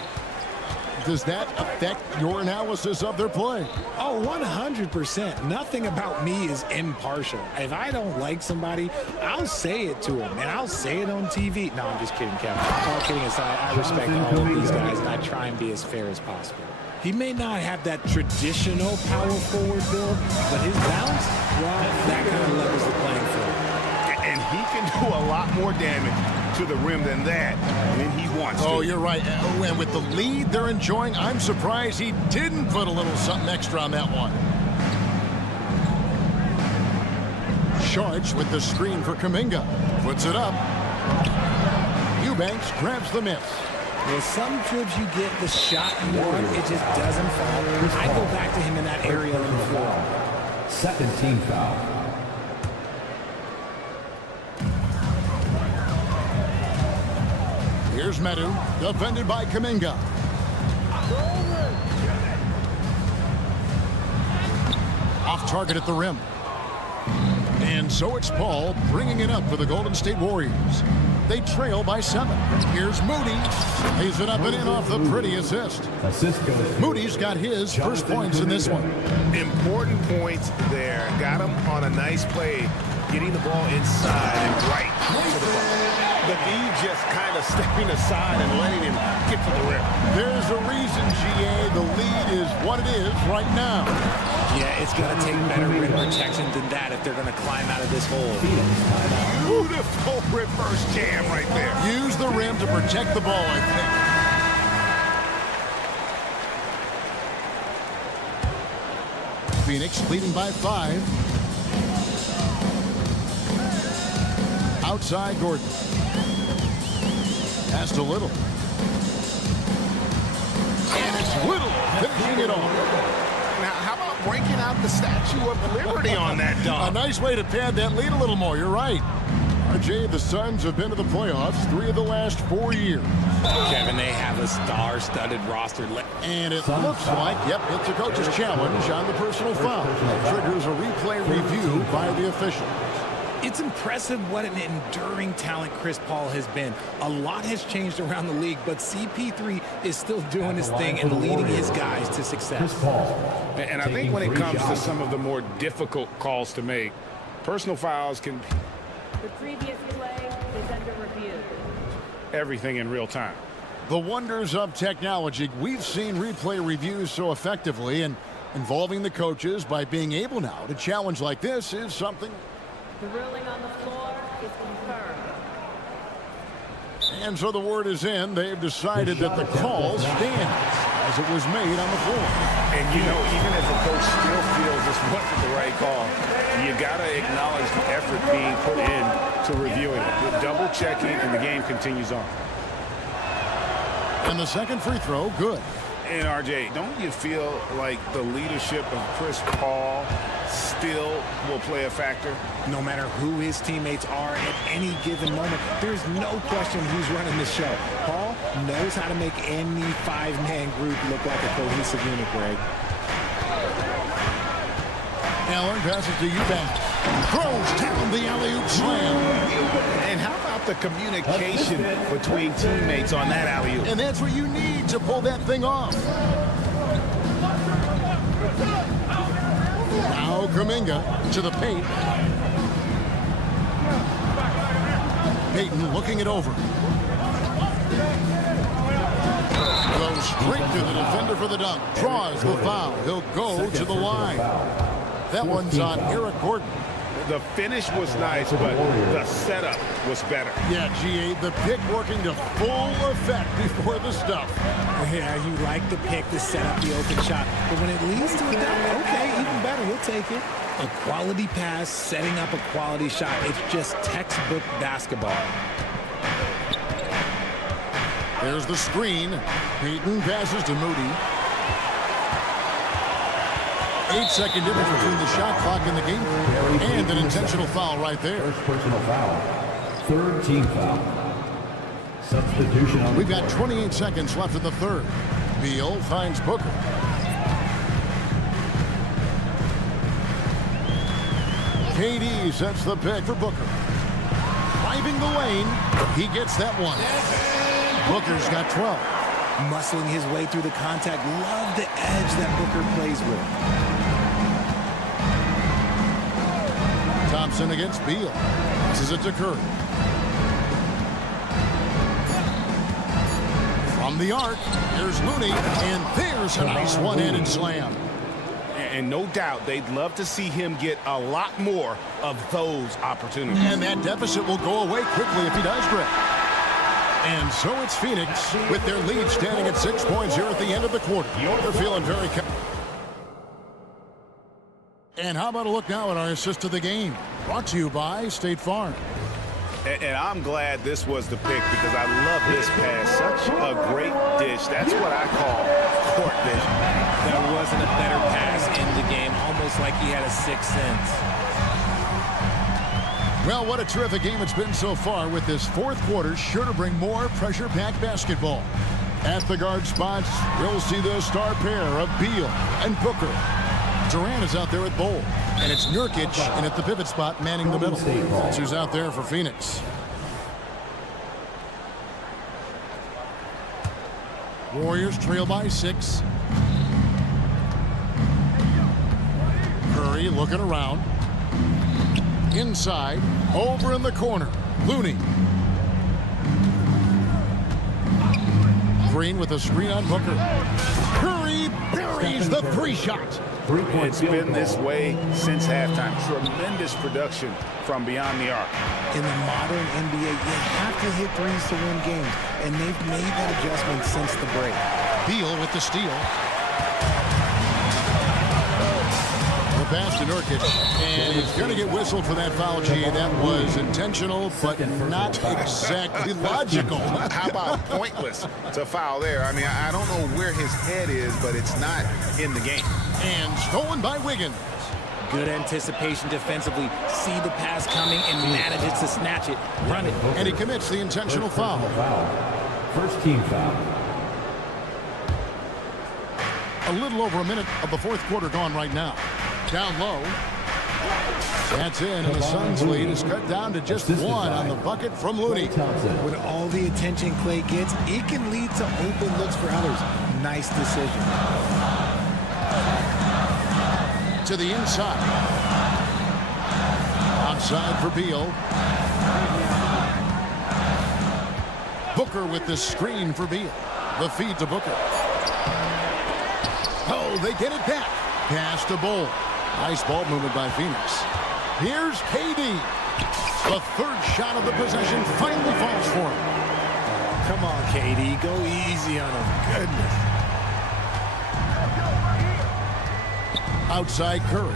Does that affect your analysis of their play? Oh, 100%. Nothing about me is impartial. If I don't like somebody, I'll say it to them, and I'll say it on TV. No, I'm just kidding, Kevin. All kidding aside, I respect all of these guys, and I try and be as fair as possible. He may not have that traditional power forward build, but his balance, well, that kind of levels the playing field. And he can do a lot more damage to the rim than that when he wants to. Oh, you're right. Oh, and with the lead they're enjoying, I'm surprised he didn't put a little something extra on that one. Sharch with the screen for Kuminga. Puts it up. Eubanks grabs the miss. Well, some trips you get the shot you want, it just doesn't fall. I go back to him in that area on the floor. Second team foul. Here's Medu, defended by Kuminga. Off target at the rim. And so it's Paul bringing it up for the Golden State Warriors. They trail by 7. Here's Moody. Lays it up and in off the pretty assist. Moody's got his first points in this one. Important points there. Got him on a nice play, getting the ball inside and right to the ball. The D just kind of stepping aside and letting him get to the rim. There's a reason, GA, the lead is what it is right now. Yeah, it's going to take better rim protection than that if they're going to climb out of this hole. Beautiful reverse jam right there. Use the rim to protect the ball, I think. Phoenix leading by 5. Outside Gordon. Pass to Little. And it's Little finishing it off. Now, how about breaking out the Statue of Liberty on that dunk? A nice way to pad that lead a little more. You're right. RJ, the Suns have been to the playoffs 3 of the last 4 years. Kevin, they have a star-studded roster. And it looks like, yep, it's a coach's challenge on the personal foul. Triggers a replay review by the official. It's impressive what an enduring talent Chris Paul has been. A lot has changed around the league, but CP3 is still doing his thing and leading his guys to success. And I think when it comes to some of the more difficult calls to make, personal fouls can be The previous play is under review. everything in real time. The wonders of technology. We've seen replay reviews so effectively, and involving the coaches by being able now to challenge like this is something. The ruling on the floor is confirmed. And so the word is in. They've decided that the call stands as it was made on the floor. And, you know, even if a coach still feels this wasn't the right call, you got to acknowledge the effort being put in to reviewing it. The double checking, and the game continues on. And the second free throw, good. And, RJ, don't you feel like the leadership of Chris Paul still will play a factor? No matter who his teammates are at any given moment, there's no question who's running the show. Paul knows how to make any 5-man group look like a cohesive unit, Greg. Allen passes to Eubanks. Throws down the alley-oop slam. And how about the communication between teammates on that alley-oop? And that's what you need to pull that thing off. Now Kuminga to the paint. Payton looking it over. Goes straight to the defender for the dunk. Draws the foul. He'll go to the line. That one's on Eric Gordon. The finish was nice, but the setup was better. Yeah, GA, the pick working to full effect before the stuff. Yeah, you like the pick to set up the open shot, but when it leads to a dunk, okay, even better, he'll take it. A quality pass, setting up a quality shot. It's just textbook basketball. There's the screen. Payton passes to Moody. 8-second difference between the shot clock and the game and an intentional foul right there. First personal foul. Third team foul. Substitution on. We've got 28 seconds left in the third. Beal finds Booker. KD sets the pick for Booker. Driving the lane. He gets that one. Booker's got 12. Muscling his way through the contact. Love the edge that Booker plays with. Thompson against Beal. Passes it to Curry. From the arc, there's Looney, and there's a nice one-handed slam. And no doubt they'd love to see him get a lot more of those opportunities. And that deficit will go away quickly if he does, Greg. And so it's Phoenix with their lead standing at 6 points here at the end of the quarter. They're feeling very... And how about a look now at our assist of the game? Brought to you by State Farm. And I'm glad this was the pick because I love this pass. Such a great dish. That's what I call court vision. There wasn't a better pass in the game, almost like he had a sixth sense. Well, what a terrific game it's been so far, with this fourth quarter sure to bring more pressure-packed basketball. At the guard spots, we'll see the star pair of Beal and Booker. Durant is out there with Bowl, and it's Nurkic and at the pivot spot manning the middle. That's who's out there for Phoenix. Warriors trail by 6. Curry looking around. Inside, over in the corner, Looney. Green with a screen on Booker. Curry buries the 3-shot. It's been this way since halftime. Tremendous production from beyond the arc. In the modern NBA, you have to hit threes to win games, and they've made that adjustment since the break. Beal with the steal. The pass to Nurkic, and he's going to get whistled for that foul, G. That was intentional, but not exactly logical. How about pointless to foul there? I mean, I don't know where his head is, but it's not in the game. And stolen by Wiggins. Good anticipation defensively. See the pass coming and manages to snatch it. Run it. And he commits the intentional foul. First team foul. A little over a minute of the fourth quarter gone right now. Down low. That's in, and the Suns' lead is cut down to just 1 on the bucket from Looney. With all the attention Clay gets, it can lead to open looks for others. Nice decision. To the inside. Outside for Beal. Booker with the screen for Beal. The feed to Booker. Oh, they get it back. Pass to Bowl. Nice ball movement by Phoenix. Here's KD. The third shot of the possession finally falls for him. Come on, KD. Go easy on him. Goodness. Outside Curry.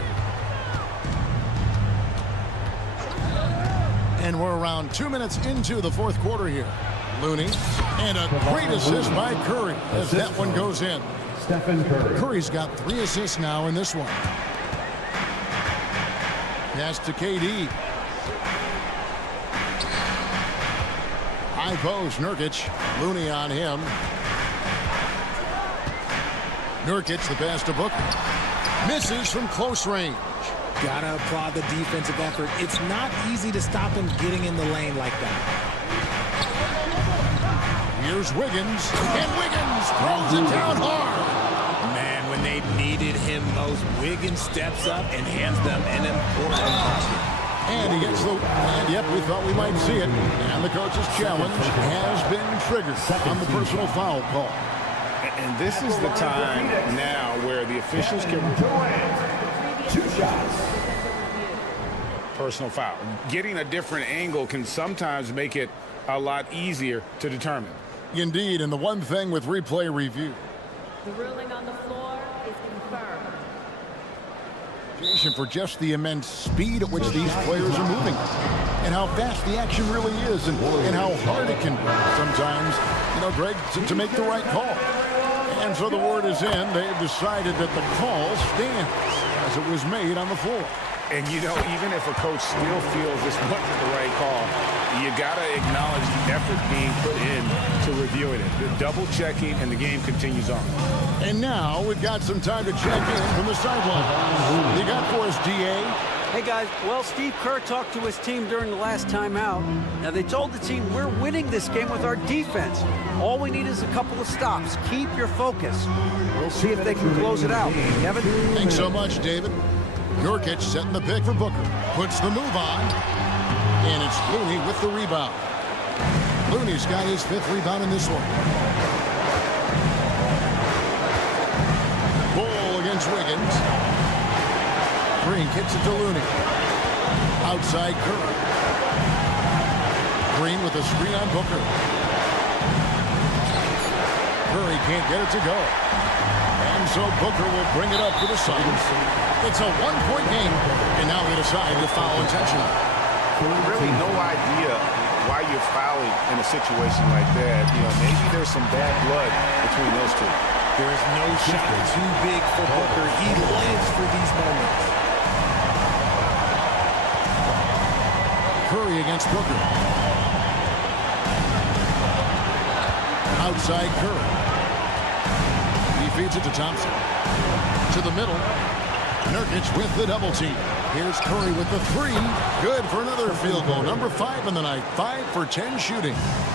And we're around 2 minutes into the fourth quarter here. Looney. And a great assist by Curry as that one goes in. Stephen Curry. Curry's got 3 assists now in this one. Pass to KD. High post, Nurkic. Looney on him. Nurkic, the pass to Booker. Misses from close range. Gotta applaud the defensive effort. It's not easy to stop him getting in the lane like that. Here's Wiggins. And Wiggins throws it down hard. When they needed him most, Wiggins steps up and hands them an important bucket. And he gets the... And yep, we thought we might see it. And the coach's challenge has been triggered on the personal foul call. And this is the time now where the officials can... 2 shots. Personal foul. Getting a different angle can sometimes make it a lot easier to determine. Indeed, and the one thing with replay review. The ruling on the floor is confirmed. For just the immense speed at which these players are moving, and how fast the action really is, and how hard it can be sometimes, you know, Greg, to make the right call. And so the word is in. They've decided that the call stands as it was made on the floor. And, you know, even if a coach still feels this wasn't the right call, you got to acknowledge the effort being put in to reviewing it. The double checking, and the game continues on. And now we've got some time to check in from the sideline. You got for us, DA? Hey, guys. Well, Steve Kerr talked to his team during the last timeout. Now, they told the team, we're winning this game with our defense. All we need is a couple of stops. Keep your focus. We'll see if they can close it out. Kevin? Thanks so much, David. Nurkic setting the pick for Booker. Puts the move on. And it's Looney with the rebound. Looney's got his 5th rebound in this one. Ball against Wiggins. Green kicks it to Looney. Outside Curry. Green with a screen on Booker. Curry can't get it to go. And so Booker will bring it up for the Suns. It's a 1-point game, and now they decide to foul intentionally. Really no idea why you're fouling in a situation like that. You know, maybe there's some bad blood between those two. There's no shot too big for Booker. He lives for these moments. Curry against Booker. Outside Curry. He feeds it to Thompson. To the middle. Nurkic with the double team. Here's Curry with the three. Good for another field goal. Number 5 in the night. 5 for 10 shooting.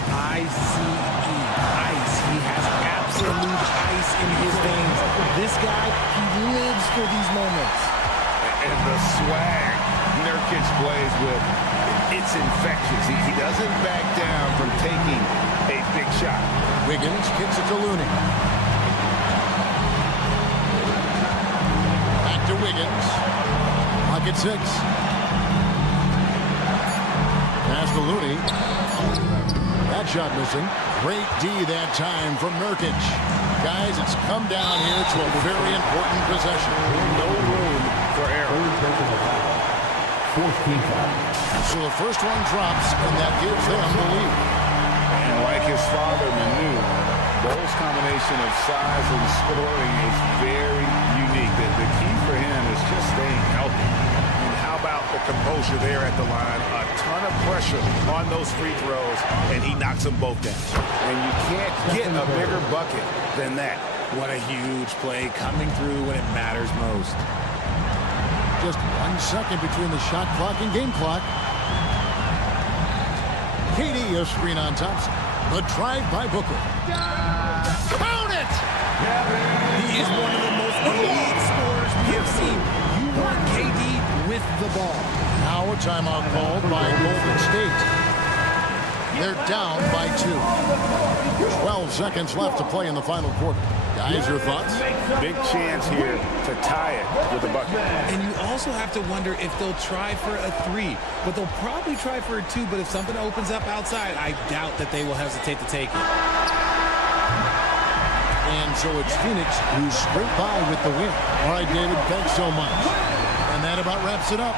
I-C-E. Ice. He has absolute ice in his veins. This guy, he lives for these moments. And the swag Nurkic plays with, it's infectious. He doesn't back down from taking a big shot. Wiggins kicks it to Looney. Back to Wiggins. Lock at 6. Pass to Looney. That shot missing. Great D that time from Nurkic. Guys, it's come down here to a very important possession. No room for error. So the first one drops, and that gives them the lead. And like his father, Manu, Bo's combination of size and scoring is very unique. The key for him is just staying healthy. And how about the composure there at the line? A ton of pressure on those free throws, and he knocks them both down. And you can't get a bigger bucket than that. What a huge play coming through when it matters most. Just 1 second between the shot clock and game clock. KD a screen on Thompson. The drive by Booker. Count it! He is one of the most elite scorers we have seen. You want KD with the ball. Now a timeout called by Golden State. They're down by 2. 12 seconds left to play in the final quarter. Guys, your thoughts? Big chance here to tie it with a bucket. And you also have to wonder if they'll try for a 3. But they'll probably try for a 2. But if something opens up outside, I doubt that they will hesitate to take it. And so it's Phoenix who scrape by with the win. All right, David, thanks so much. And that about wraps it up.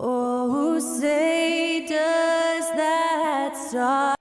Oh, say does that star.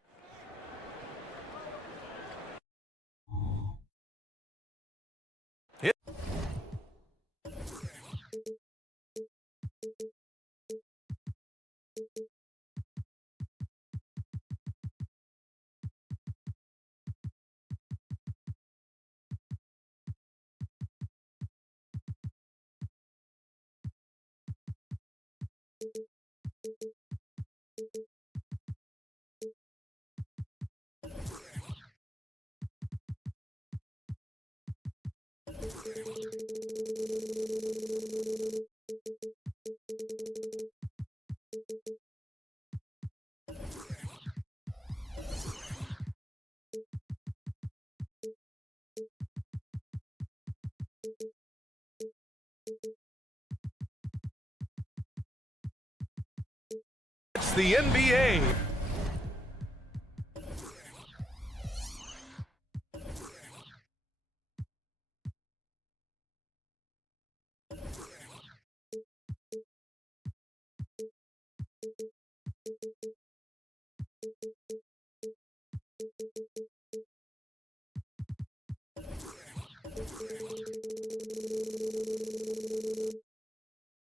It's the NBA.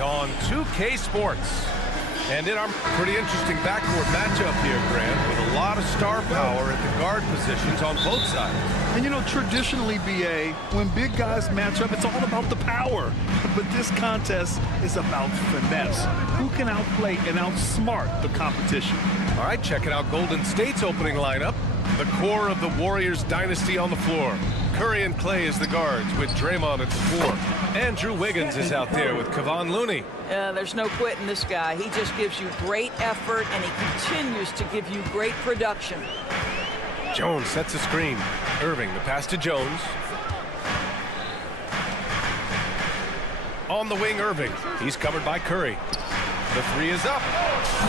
On 2K Sports. And in our pretty interesting backcourt matchup here, Grant, with a lot of star power at the guard positions on both sides. And you know, traditionally, BA, when big guys match up, it's all about the power. But this contest is about finesse. Who can outplay and outsmart the competition? All right, checking out Golden State's opening lineup. The core of the Warriors dynasty on the floor. Curry and Clay as the guards with Draymond at the 4. Andrew Wiggins is out there with Kevon Looney. There's no quitting this guy. He just gives you great effort, and he continues to give you great production. Jones sets a screen. Irving, the pass to Jones. On the wing, Irving. He's covered by Curry. The 3 is up.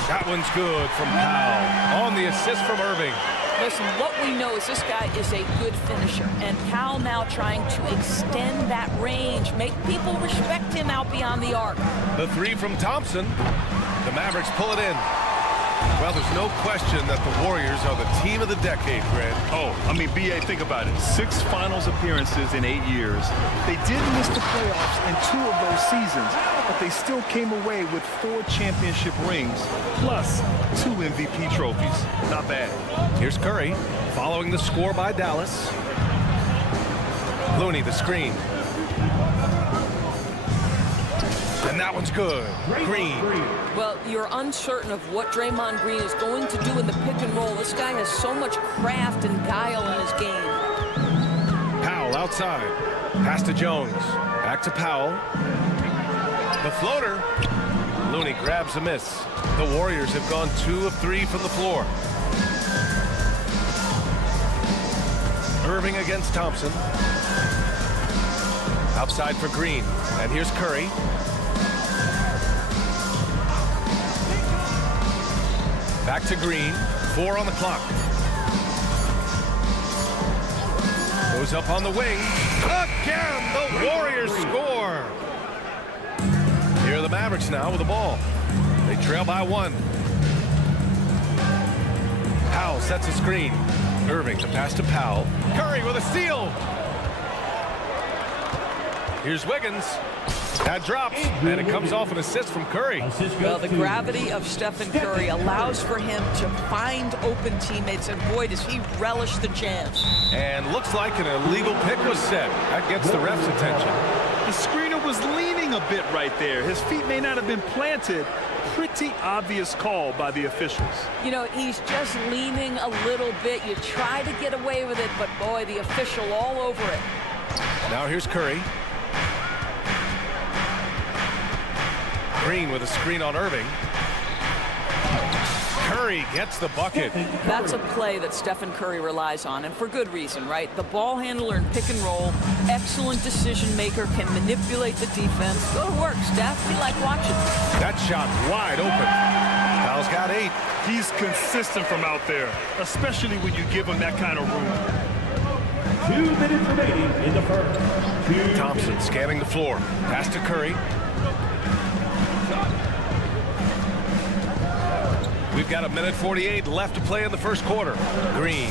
That one's good from Powell. On the assist from Irving. Listen, what we know is this guy is a good finisher, and Powell now trying to extend that range, make people respect him out beyond the arc. The 3 from Thompson. The Mavericks pull it in. Well, there's no question that the Warriors are the team of the decade, Grant. Oh, I mean, BA, think about it. 6 finals appearances in 8 years. They did miss the playoffs in 2 of those seasons, but they still came away with 4 championship rings, plus 2 MVP trophies. Not bad. Here's Curry, following the score by Dallas. Looney, the screen. And that one's good. Green. Well, you're uncertain of what Draymond Green is going to do in the pick and roll. This guy has so much craft and guile in his game. Powell outside. Pass to Jones. Back to Powell. The floater. Looney grabs a miss. The Warriors have gone 2 of 3 from the floor. Irving against Thompson. Outside for Green. And here's Curry. Back to Green. 4 on the clock. Goes up on the wing. Again, the Warriors score. Here are the Mavericks now with the ball. They trail by 1. Powell sets a screen. Irving to pass to Powell. Curry with a steal. Here's Wiggins. That drops, and it comes off an assist from Curry. Well, the gravity of Stephen Curry allows for him to find open teammates, and boy, does he relish the chance. And looks like an illegal pick was set. That gets the ref's attention. The screener was leaning a bit right there. His feet may not have been planted. Pretty obvious call by the officials. You know, he's just leaning a little bit. You try to get away with it, but boy, the official all over it. Now here's Curry. Green with a screen on Irving. Curry gets the bucket. That's a play that Stephen Curry relies on, and for good reason, right? The ball handler in pick and roll, excellent decision maker, can manipulate the defense. Go to work, Steph. You like watching. That shot wide open. Powell's got 8. He's consistent from out there, especially when you give him that kind of room. 2 minutes remaining in the first. Thompson scanning the floor. Pass to Curry. We've got 1:48 left to play in the first quarter. Green.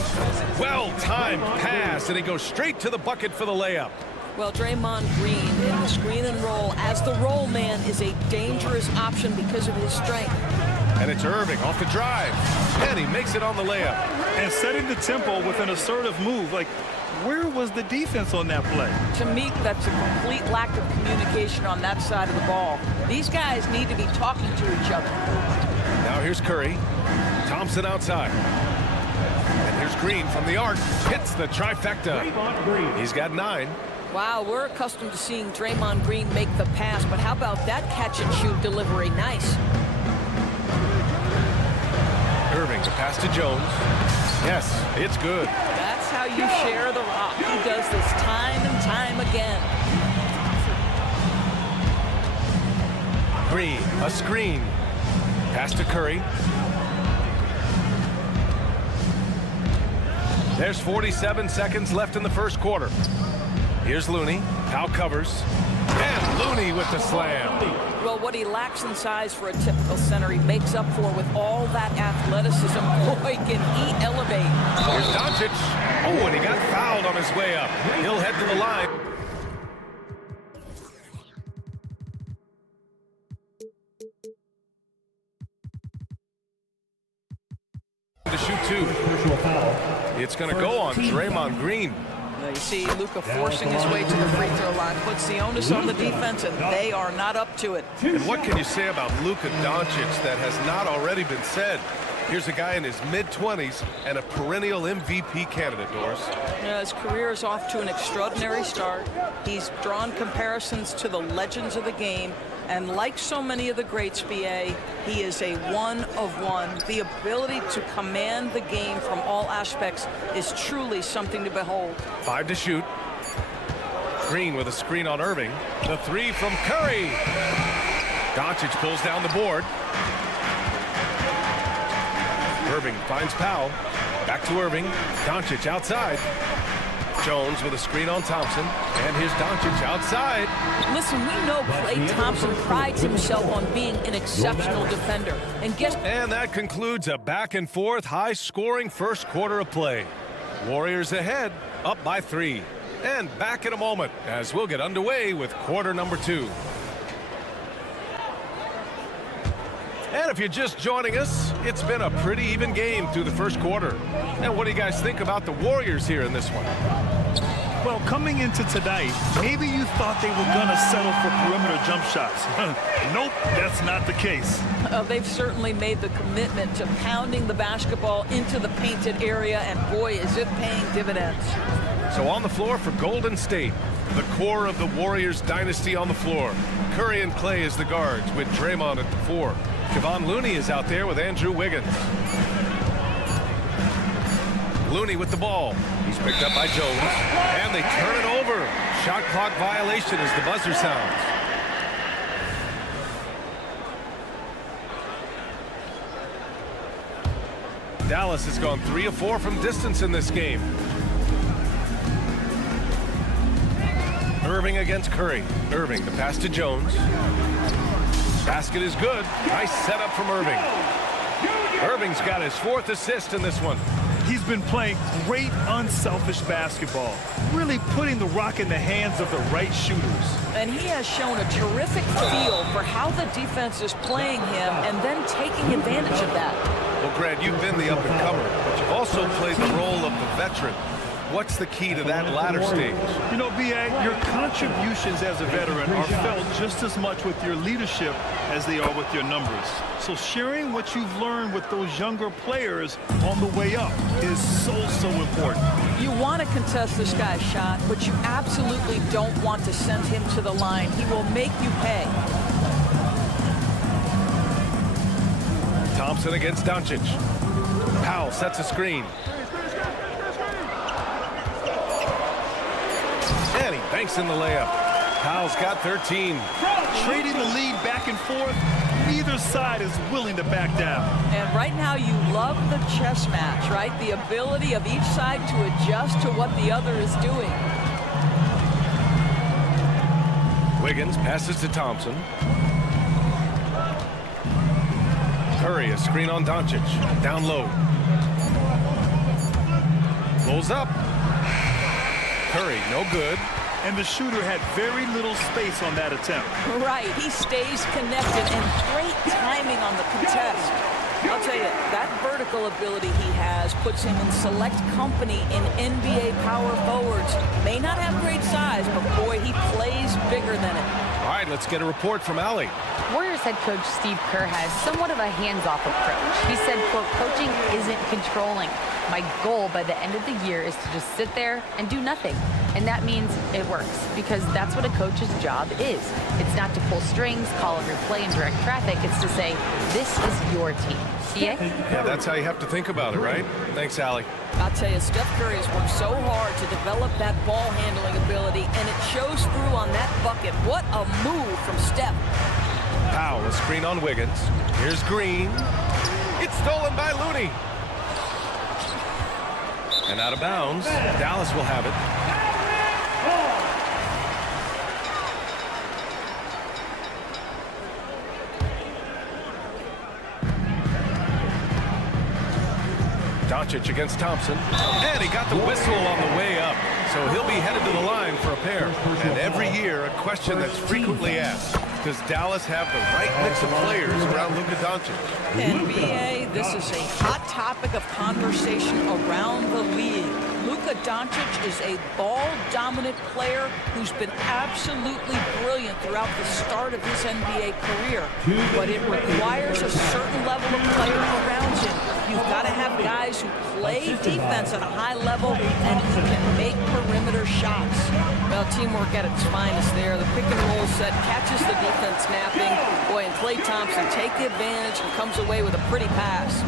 Well-timed pass, and he goes straight to the bucket for the layup. Well, Draymond Green in the screen and roll as the roll man is a dangerous option because of his strength. And it's Irving off the drive. And he makes it on the layup. And setting the tempo with an assertive move. Like, where was the defense on that play? To me, that's a complete lack of communication on that side of the ball. These guys need to be talking to each other. Now here's Curry. Thompson outside. And here's Green from the arc. Hits the trifecta. He's got 9. Wow, we're accustomed to seeing Draymond Green make the pass, but how about that catch-and-shoot delivery? Nice. Irving, the pass to Jones. Yes, it's good. That's how you share the rock. He does this time and time again. Green, a screen. Pass to Curry. There's 47 seconds left in the first quarter. Here's Looney. Powell covers. And Looney with the slam. Well, what he lacks in size for a typical center, he makes up for with all that athleticism. Boy, can he elevate. Here's Doncic. Oh, and he got fouled on his way up. He'll head to the line. To shoot 2. It's going to go on Draymond Green. You see Luka forcing his way to the free throw line, puts the onus on the defense, and they are not up to it. And what can you say about Luka Doncic that has not already been said? Here's a guy in his mid-20s and a perennial MVP candidate, Doris. Yeah, his career is off to an extraordinary start. He's drawn comparisons to the legends of the game. And like so many of the greats, BA, he is a one of one. The ability to command the game from all aspects is truly something to behold. 5 to shoot. Green with a screen on Irving. The 3 from Curry. Doncic pulls down the board. Irving finds Powell. Back to Irving. Doncic outside. Jones with a screen on Thompson. And here's Doncic outside. Listen, we know Klay Thompson prides himself on being an exceptional defender. And that concludes a back-and-forth, high-scoring first quarter of play. Warriors ahead, up by 3. And back in a moment as we'll get underway with quarter number 2. And if you're just joining us, it's been a pretty even game through the first quarter. And what do you guys think about the Warriors here in this one? Well, coming into tonight, maybe you thought they were going to settle for perimeter jump shots. Nope, that's not the case. They've certainly made the commitment to pounding the basketball into the painted area, and boy, is it paying dividends. So on the floor for Golden State, the core of the Warriors dynasty on the floor. Curry and Klay as the guards with Draymond at the 4. Kevon Looney is out there with Andrew Wiggins. Looney with the ball. He's picked up by Jones. And they turn it over. Shot clock violation as the buzzer sounds. Dallas has gone 3 of 4 from distance in this game. Irving against Curry. Irving, the pass to Jones. Basket is good. Nice setup from Irving. Irving's got his 4th assist in this one. He's been playing great, unselfish basketball, really putting the rock in the hands of the right shooters. And he has shown a terrific feel for how the defense is playing him and then taking advantage of that. Well, Grant, you've been the up-and-comer, but you've also played the role of the veteran. What's the key to that latter stage? You know, B.A., your contributions as a veteran are felt just as much with your leadership as they are with your numbers. So sharing what you've learned with those younger players on the way up is so important. You want to contest this guy's shot, but you absolutely don't want to send him to the line. He will make you pay. Thompson against Doncic. Powell sets a screen. And he banks in the layup. Powell's got 13. Trading the lead back and forth, neither side is willing to back down. And right now you love the chess match, right? The ability of each side to adjust to what the other is doing. Wiggins passes to Thompson. Curry, a screen on Doncic. Down low. Pulls up. Curry, no good. And the shooter had very little space on that attempt. Right, he stays connected and great timing on the contest. I'll tell you, that vertical ability he has puts him in select company in NBA power forwards. May not have great size, but boy, he plays bigger than it. All right, let's get a report from Allie. Warriors head coach Steve Kerr has somewhat of a hands-off approach. He said, quote, coaching isn't controlling. My goal by the end of the year is to just sit there and do nothing. And that means it works, because that's what a coach's job is. It's not to pull strings, call every play, and direct traffic. It's to say, this is your team. CA? Yeah, that's how you have to think about it, right? Thanks, Allie. I'll tell you, Steph Curry has worked so hard to develop that ball handling ability, and it shows through on that bucket. What a move from Steph. Powell, a screen on Wiggins. Here's Green. It's stolen by Looney. And out of bounds. Dallas will have it. Doncic against Thompson. And he got the whistle on the way up. So he'll be headed to the line for a pair. And every year, a question that's frequently asked. Does Dallas have the right mix of players around Luka Doncic? NBA, this is a hot topic of conversation around the league. Luka Doncic is a ball-dominant player who's been absolutely brilliant throughout the start of his NBA career. But it requires a certain level of player around him. You've got to have guys who play defense at a high level and who can make perimeter shots. Well, teamwork at its finest there. The pick and roll set catches the defense napping. Boy, and Klay Thompson take the advantage and comes away with a pretty pass.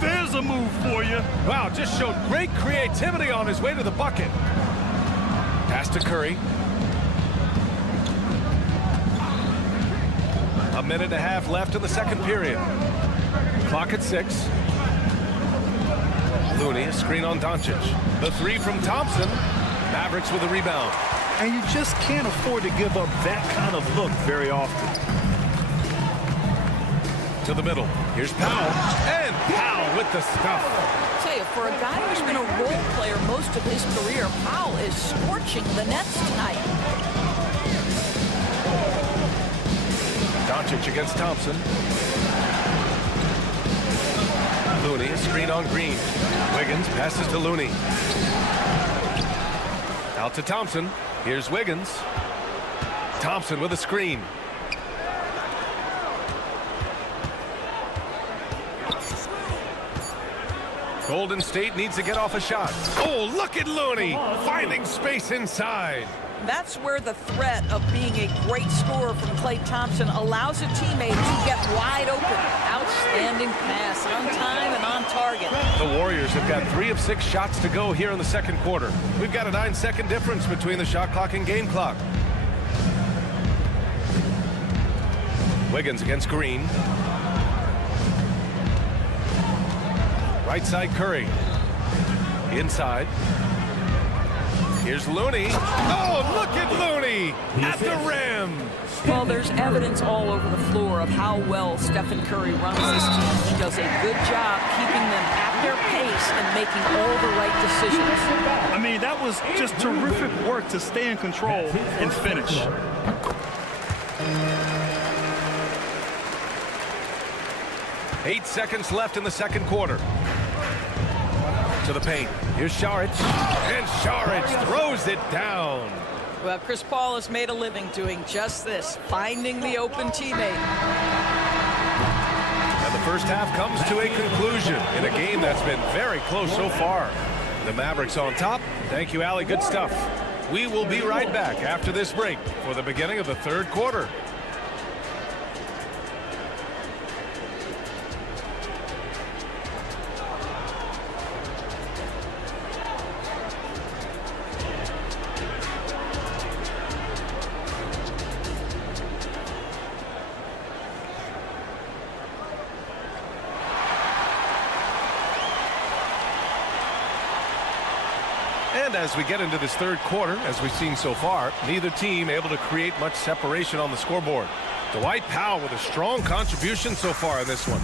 There's a move for you. Wow, just showed great creativity on his way to the bucket. Pass to Curry. A minute and a half left in the second period. Clock at 6. Looney, a screen on Doncic. The three from Thompson. Mavericks with a rebound. And you just can't afford to give up that kind of look very often. To the middle. Here's Powell. And Powell with the stuff. I'll tell you, for a guy who's been a role player most of his career, Powell is scorching the Nets tonight. Doncic against Thompson. Looney, a screen on Green. Wiggins passes to Looney. Out to Thompson. Here's Wiggins. Thompson with a screen. Golden State needs to get off a shot. Oh, look at Looney finding space inside. That's where the threat of being a great scorer from Klay Thompson allows a teammate to get wide open. Outstanding pass, on time and on target. The Warriors have got 3 of 6 shots to go here in the second quarter. We've got a 9-second difference between the shot clock and game clock. Wiggins against Green. Right side Curry. Inside. Here's Looney. Oh, look at Looney at the rim. Well, there's evidence all over the floor of how well Stephen Curry runs this team. He does a good job keeping them at their pace and making all the right decisions. I mean, that was just terrific work to stay in control and finish. Eight seconds left in the second quarter. To the paint. Here's Šarić. And Šarić throws it down. Well, Chris Paul has made a living doing just this, finding the open teammate. And the first half comes to a conclusion in a game that's been very close so far. The Mavericks on top. Thank you, Allie. Good stuff. We will be right back after this break for the beginning of the third quarter. And as we get into this third quarter, as we've seen so far, neither team able to create much separation on the scoreboard. Dwight Powell with a strong contribution so far in this one.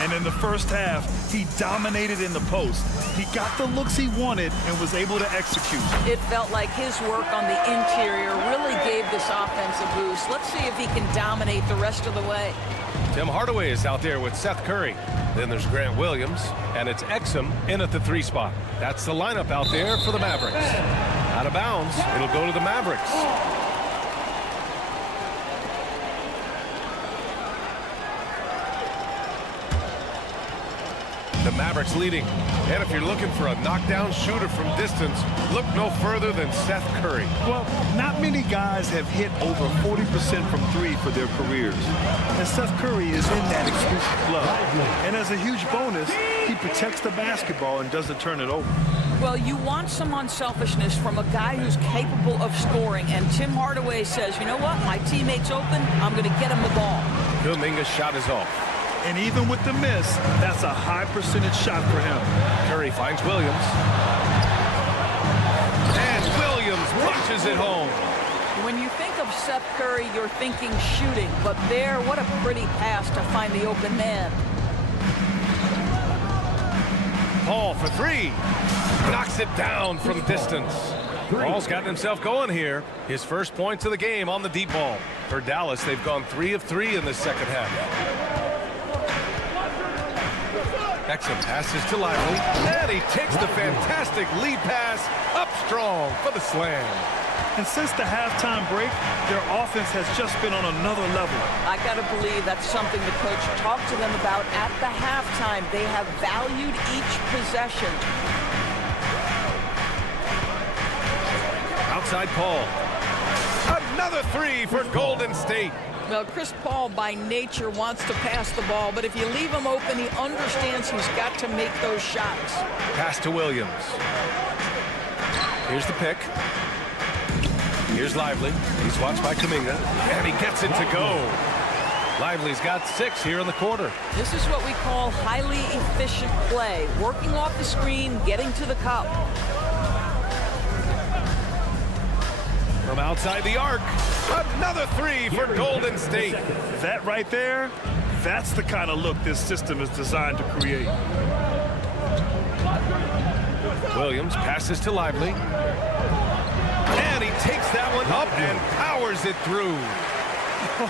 And in the first half, he dominated in the post. He got the looks he wanted and was able to execute. It felt like his work on the interior really gave this offense a boost. Let's see if he can dominate the rest of the way. Tim Hardaway is out there with Seth Curry. Then there's Grant Williams, and it's Exum in at the 3 spot. That's the lineup out there for the Mavericks. Out of bounds, it'll go to the Mavericks. The Mavericks leading. And if you're looking for a knockdown shooter from distance, look no further than Seth Curry. Well, not many guys have hit over 40% from 3 for their careers. And Seth Curry is in that exclusive club. And as a huge bonus, he protects the basketball and doesn't turn it over. Well, you want some unselfishness from a guy who's capable of scoring. And Tim Hardaway says, you know what? My teammate's open. I'm going to get him the ball. Kuminga's shot is off. And even with the miss, that's a high percentage shot for him. Curry finds Williams. And Williams punches it home. When you think of Seth Curry, you're thinking shooting. But there, what a pretty pass to find the open man. Paul for 3. Knocks it down from distance. Paul's gotten himself going here. His first points of the game on the deep ball. For Dallas, they've gone 3 of 3 in the second half. Exum passes to Lively, and he takes the fantastic lead pass up strong for the slam. And since the halftime break, their offense has just been on another level. I got to believe that's something the coach talked to them about at the halftime. They have valued each possession. Outside Paul. Another 3 for Golden State. Well, Chris Paul by nature wants to pass the ball, but if you leave him open, he understands he's got to make those shots. Pass to Williams. Here's the pick. Here's Lively. He's watched by Kuminga, and he gets it to go. Lively's got 6 here in the quarter. This is what we call highly efficient play, working off the screen, getting to the cup. From outside the arc, another 3 for Golden State. That right there, that's the kind of look this system is designed to create. Williams passes to Lively. And he takes that one up and powers it through.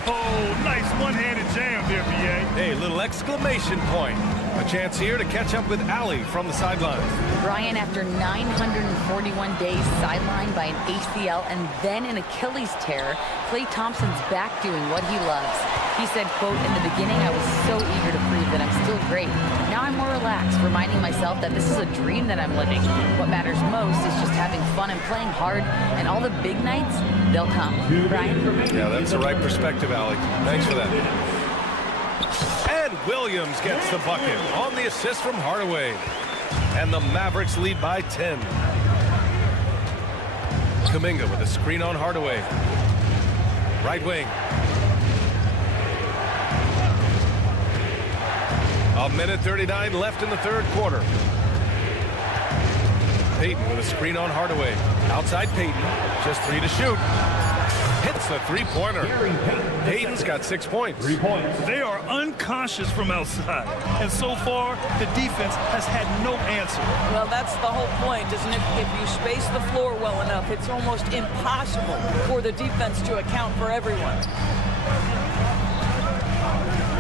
Oh, nice one-handed jam there, B.A. A little exclamation point. A chance here to catch up with Allie from the sideline. Brian, after 941 days sidelined by an ACL and then an Achilles tear, Klay Thompson's back doing what he loves. He said, quote, "In the beginning, I was so eager to prove that I'm still great. Now I'm more relaxed, reminding myself that this is a dream that I'm living. What matters most is just having fun and playing hard, and all the big nights, they'll come." Brian? Yeah, that's the right perspective, Allie. Thanks for that. And Williams gets the bucket on the assist from Hardaway. And the Mavericks lead by 10. Kuminga with a screen on Hardaway. Right wing. A minute 39 left in the third quarter. Payton with a screen on Hardaway. Outside Payton. Just 3 to shoot. Hits the three-pointer. Payton's got 6 points. They are unconscious from outside. And so far, the defense has had no answer. Well, that's the whole point, isn't it? If you space the floor well enough, it's almost impossible for the defense to account for everyone.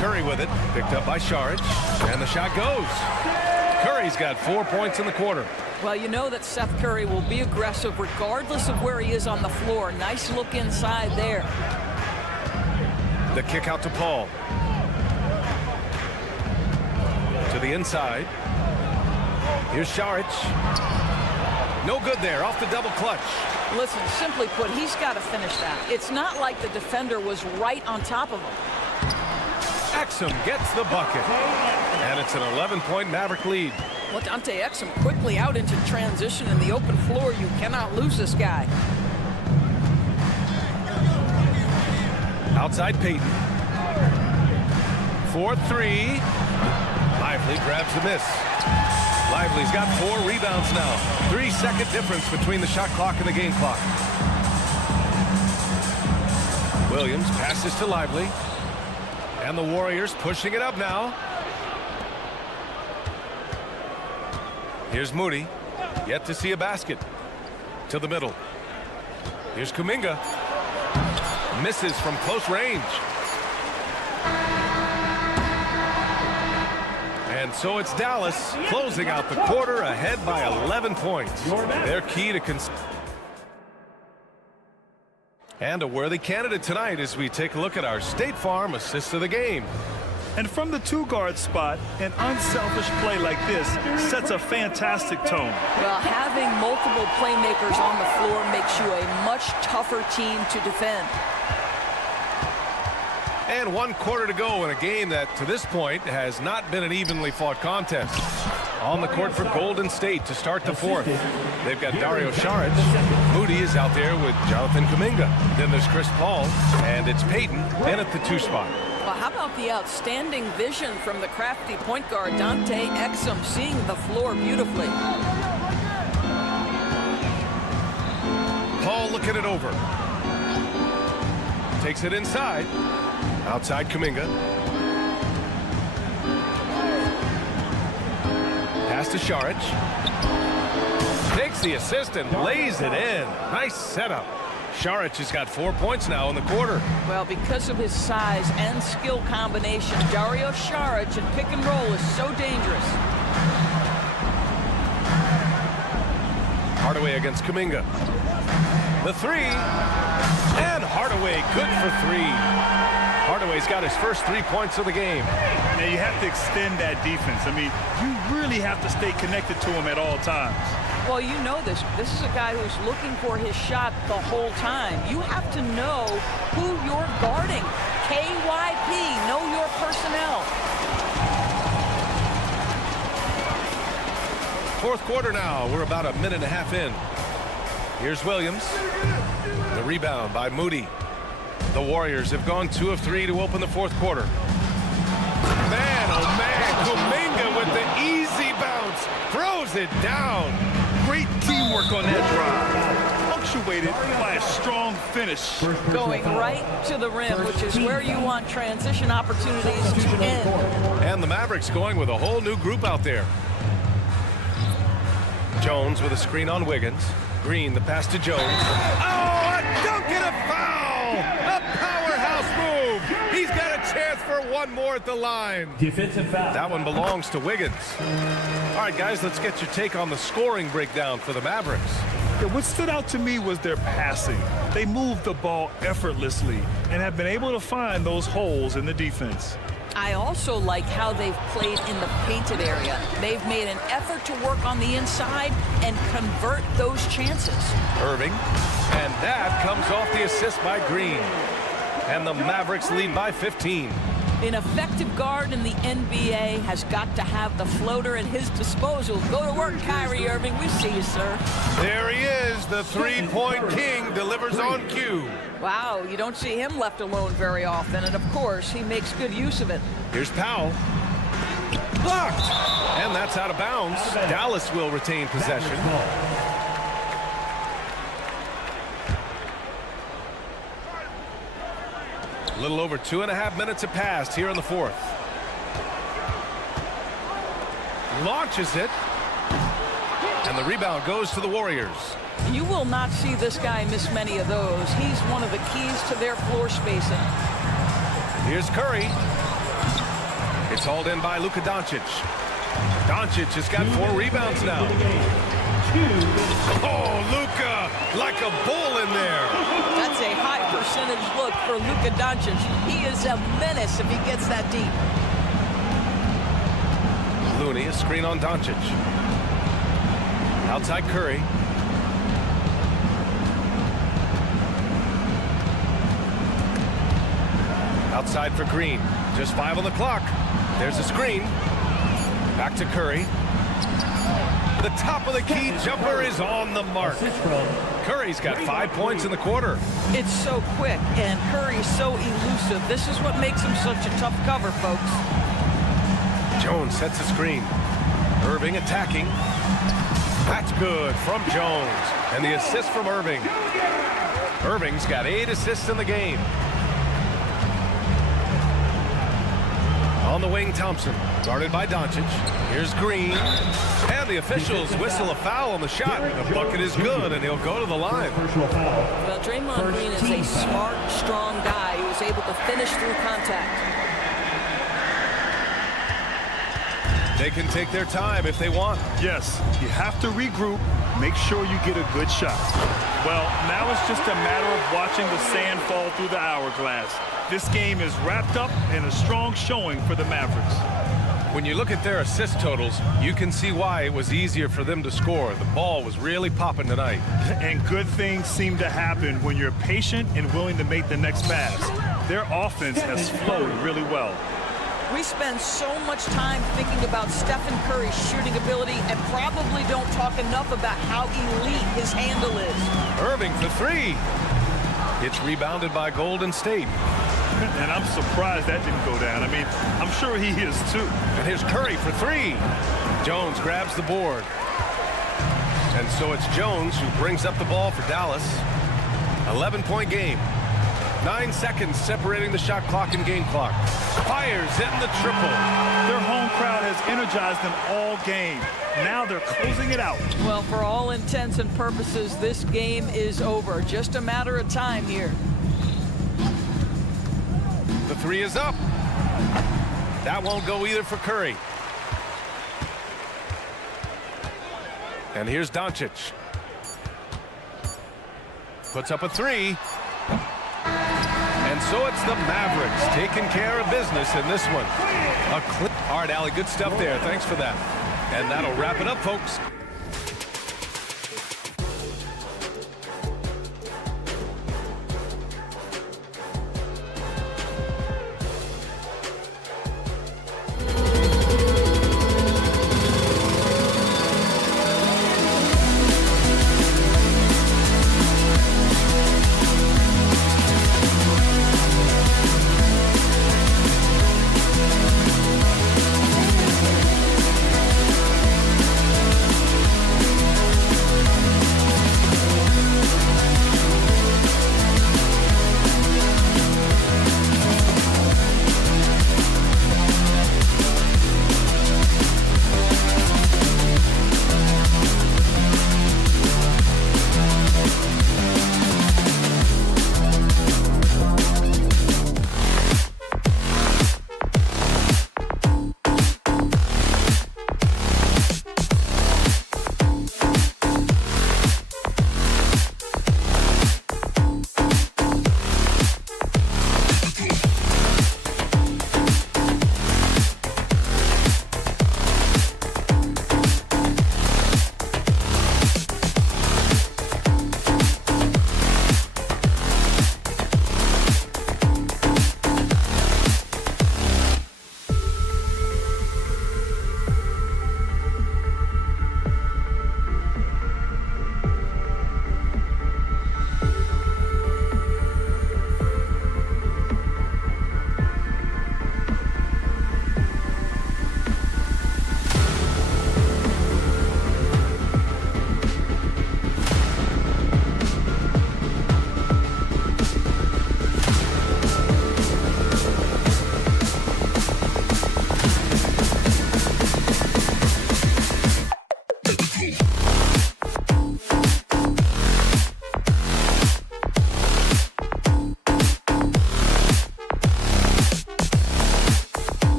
Curry with it. Picked up by Saric. And the shot goes. Curry's got 4 points in the quarter. Well, you know that Seth Curry will be aggressive regardless of where he is on the floor. Nice look inside there. The kick out to Paul. To the inside. Here's Saric. No good there. Off the double clutch. Listen, simply put, he's got to finish that. It's not like the defender was right on top of him. Exum gets the bucket. And it's an 11-point Maverick lead. Well, Dante Exum quickly out into transition in the open floor. You cannot lose this guy. Outside Payton. 4-3. Lively grabs the miss. Lively's got 4 rebounds now. 3-second difference between the shot clock and the game clock. Williams passes to Lively. And the Warriors pushing it up now. Here's Moody. Yet to see a basket. To the middle. Here's Kuminga. Misses from close range. And so it's Dallas closing out the quarter ahead by 11 points. Their key to and a worthy candidate tonight as we take a look at our State Farm assist of the game. And from the 2-guard spot, an unselfish play like this sets a fantastic tone. Well, having multiple playmakers on the floor makes you a much tougher team to defend. And 1 quarter to go in a game that, to this point, has not been an evenly fought contest. On the court for Golden State to start the 4th. They've got Dario Saric. Moody is out there with Jonathan Kuminga. Then there's Chris Paul, and it's Payton in at the 2 spot. Well, how about the outstanding vision from the crafty point guard, Dante Exum, seeing the floor beautifully. Paul looking it over. Takes it inside. Outside Kuminga. Pass to Saric. Takes the assist and lays it in. Nice setup. Saric has got 4 points now in the quarter. Well, because of his size and skill combination, Dario Saric in pick and roll is so dangerous. Hardaway against Kuminga. The 3. And Hardaway good for 3. Hardaway's got his first 3 points of the game. Now you have to extend that defense. I mean, you really have to stay connected to him at all times. Well, you know this. This is a guy who's looking for his shot the whole time. You have to know who you're guarding. KYP, know your personnel. 4th quarter now. We're about a minute and a half in. Here's Williams. The rebound by Moody. The Warriors have gone 2 of 3 to open the 4th quarter. Man, oh man, Kuminga with the easy bounce. Throws it down. Great teamwork on that drive. Punctuated by a strong finish. Going right to the rim, which is where you want transition opportunities to end. And the Mavericks going with a whole new group out there. Jones with a screen on Wiggins. Green, the pass to Jones. Oh, a dunk and a foul! A powerhouse move! He's got a chance for 1 more at the line. Defensive foul. That one belongs to Wiggins. All right, guys, let's get your take on the scoring breakdown for the Mavericks. Yeah, what stood out to me was their passing. They moved the ball effortlessly and have been able to find those holes in the defense. I also like how they've played in the painted area. They've made an effort to work on the inside and convert those chances. Irving, and that comes off the assist by Green. And the Mavericks lead by 15. An effective guard in the NBA has got to have the floater at his disposal. Go to work, Kyrie Irving. We see you, sir. There he is, the 3-point king, delivers on cue. Wow, you don't see him left alone very often, and of course, he makes good use of it. Here's Powell. Blocked! And that's out of bounds. Dallas will retain possession. A little over 2.5 minutes have passed here in the 4th. Launches it. And the rebound goes to the Warriors. You will not see this guy miss many of those. He's one of the keys to their floor spacing. Here's Curry. It's hauled in by Luka Doncic. Doncic has got 4 rebounds now. Oh, Luka, like a bull in there. That's a high percentage look for Luka Doncic. He is a menace if he gets that deep. Looney, a screen on Doncic. Outside Curry. Outside for Green. Just 5 on the clock. There's a screen. Back to Curry. The top of the key jumper is on the mark. Curry's got 5 points in the quarter. It's so quick, and Curry's so elusive. This is what makes him such a tough cover, folks. Jones sets a screen. Irving attacking. That's good from Jones. And the assist from Irving. Irving's got 8 assists in the game. On the wing, Thompson. Guarded by Doncic. Here's Green. And the officials whistle a foul on the shot. The bucket is good, and he'll go to the line. Well, Draymond Green is a smart, strong guy who is able to finish through contact. They can take their time if they want. Yes, you have to regroup, make sure you get a good shot. Well, now it's just a matter of watching the sand fall through the hourglass. This game is wrapped up in a strong showing for the Mavericks. When you look at their assist totals, you can see why it was easier for them to score. The ball was really popping tonight. And good things seem to happen when you're patient and willing to make the next pass. Their offense has flowed really well. We spend so much time thinking about Stephen Curry's shooting ability and probably don't talk enough about how elite his handle is. Irving for 3. It's rebounded by Golden State. And I'm surprised that didn't go down. I mean, I'm sure he is too. And here's Curry for 3. Jones grabs the board. And so it's Jones who brings up the ball for Dallas. 11-point game. 9 seconds separating the shot clock and game clock. Fires in the triple. Their home crowd has energized them all game. Now they're closing it out. Well, for all intents and purposes, this game is over. Just a matter of time here. The 3 is up. That won't go either for Curry. And here's Doncic. Puts up a 3. And so it's the Mavericks taking care of business in this one. All right, Allie, good stuff there. Thanks for that. And that'll wrap it up, folks.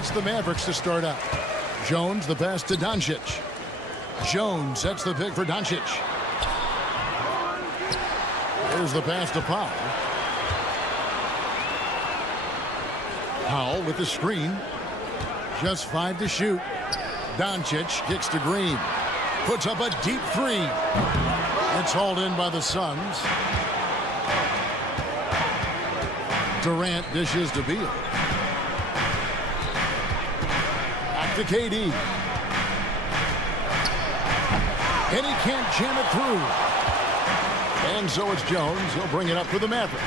it's the Mavericks to start out. Jones, the pass to Doncic. Jones sets the pick for Doncic. There's the pass to Powell. Powell with the screen. Just 5 to shoot. Doncic kicks to Green. Puts up a deep 3. It's hauled in by the Suns. Durant dishes to Beal. Back to KD. And he can't jam it through. And so it's Jones. He'll bring it up for the Mavericks.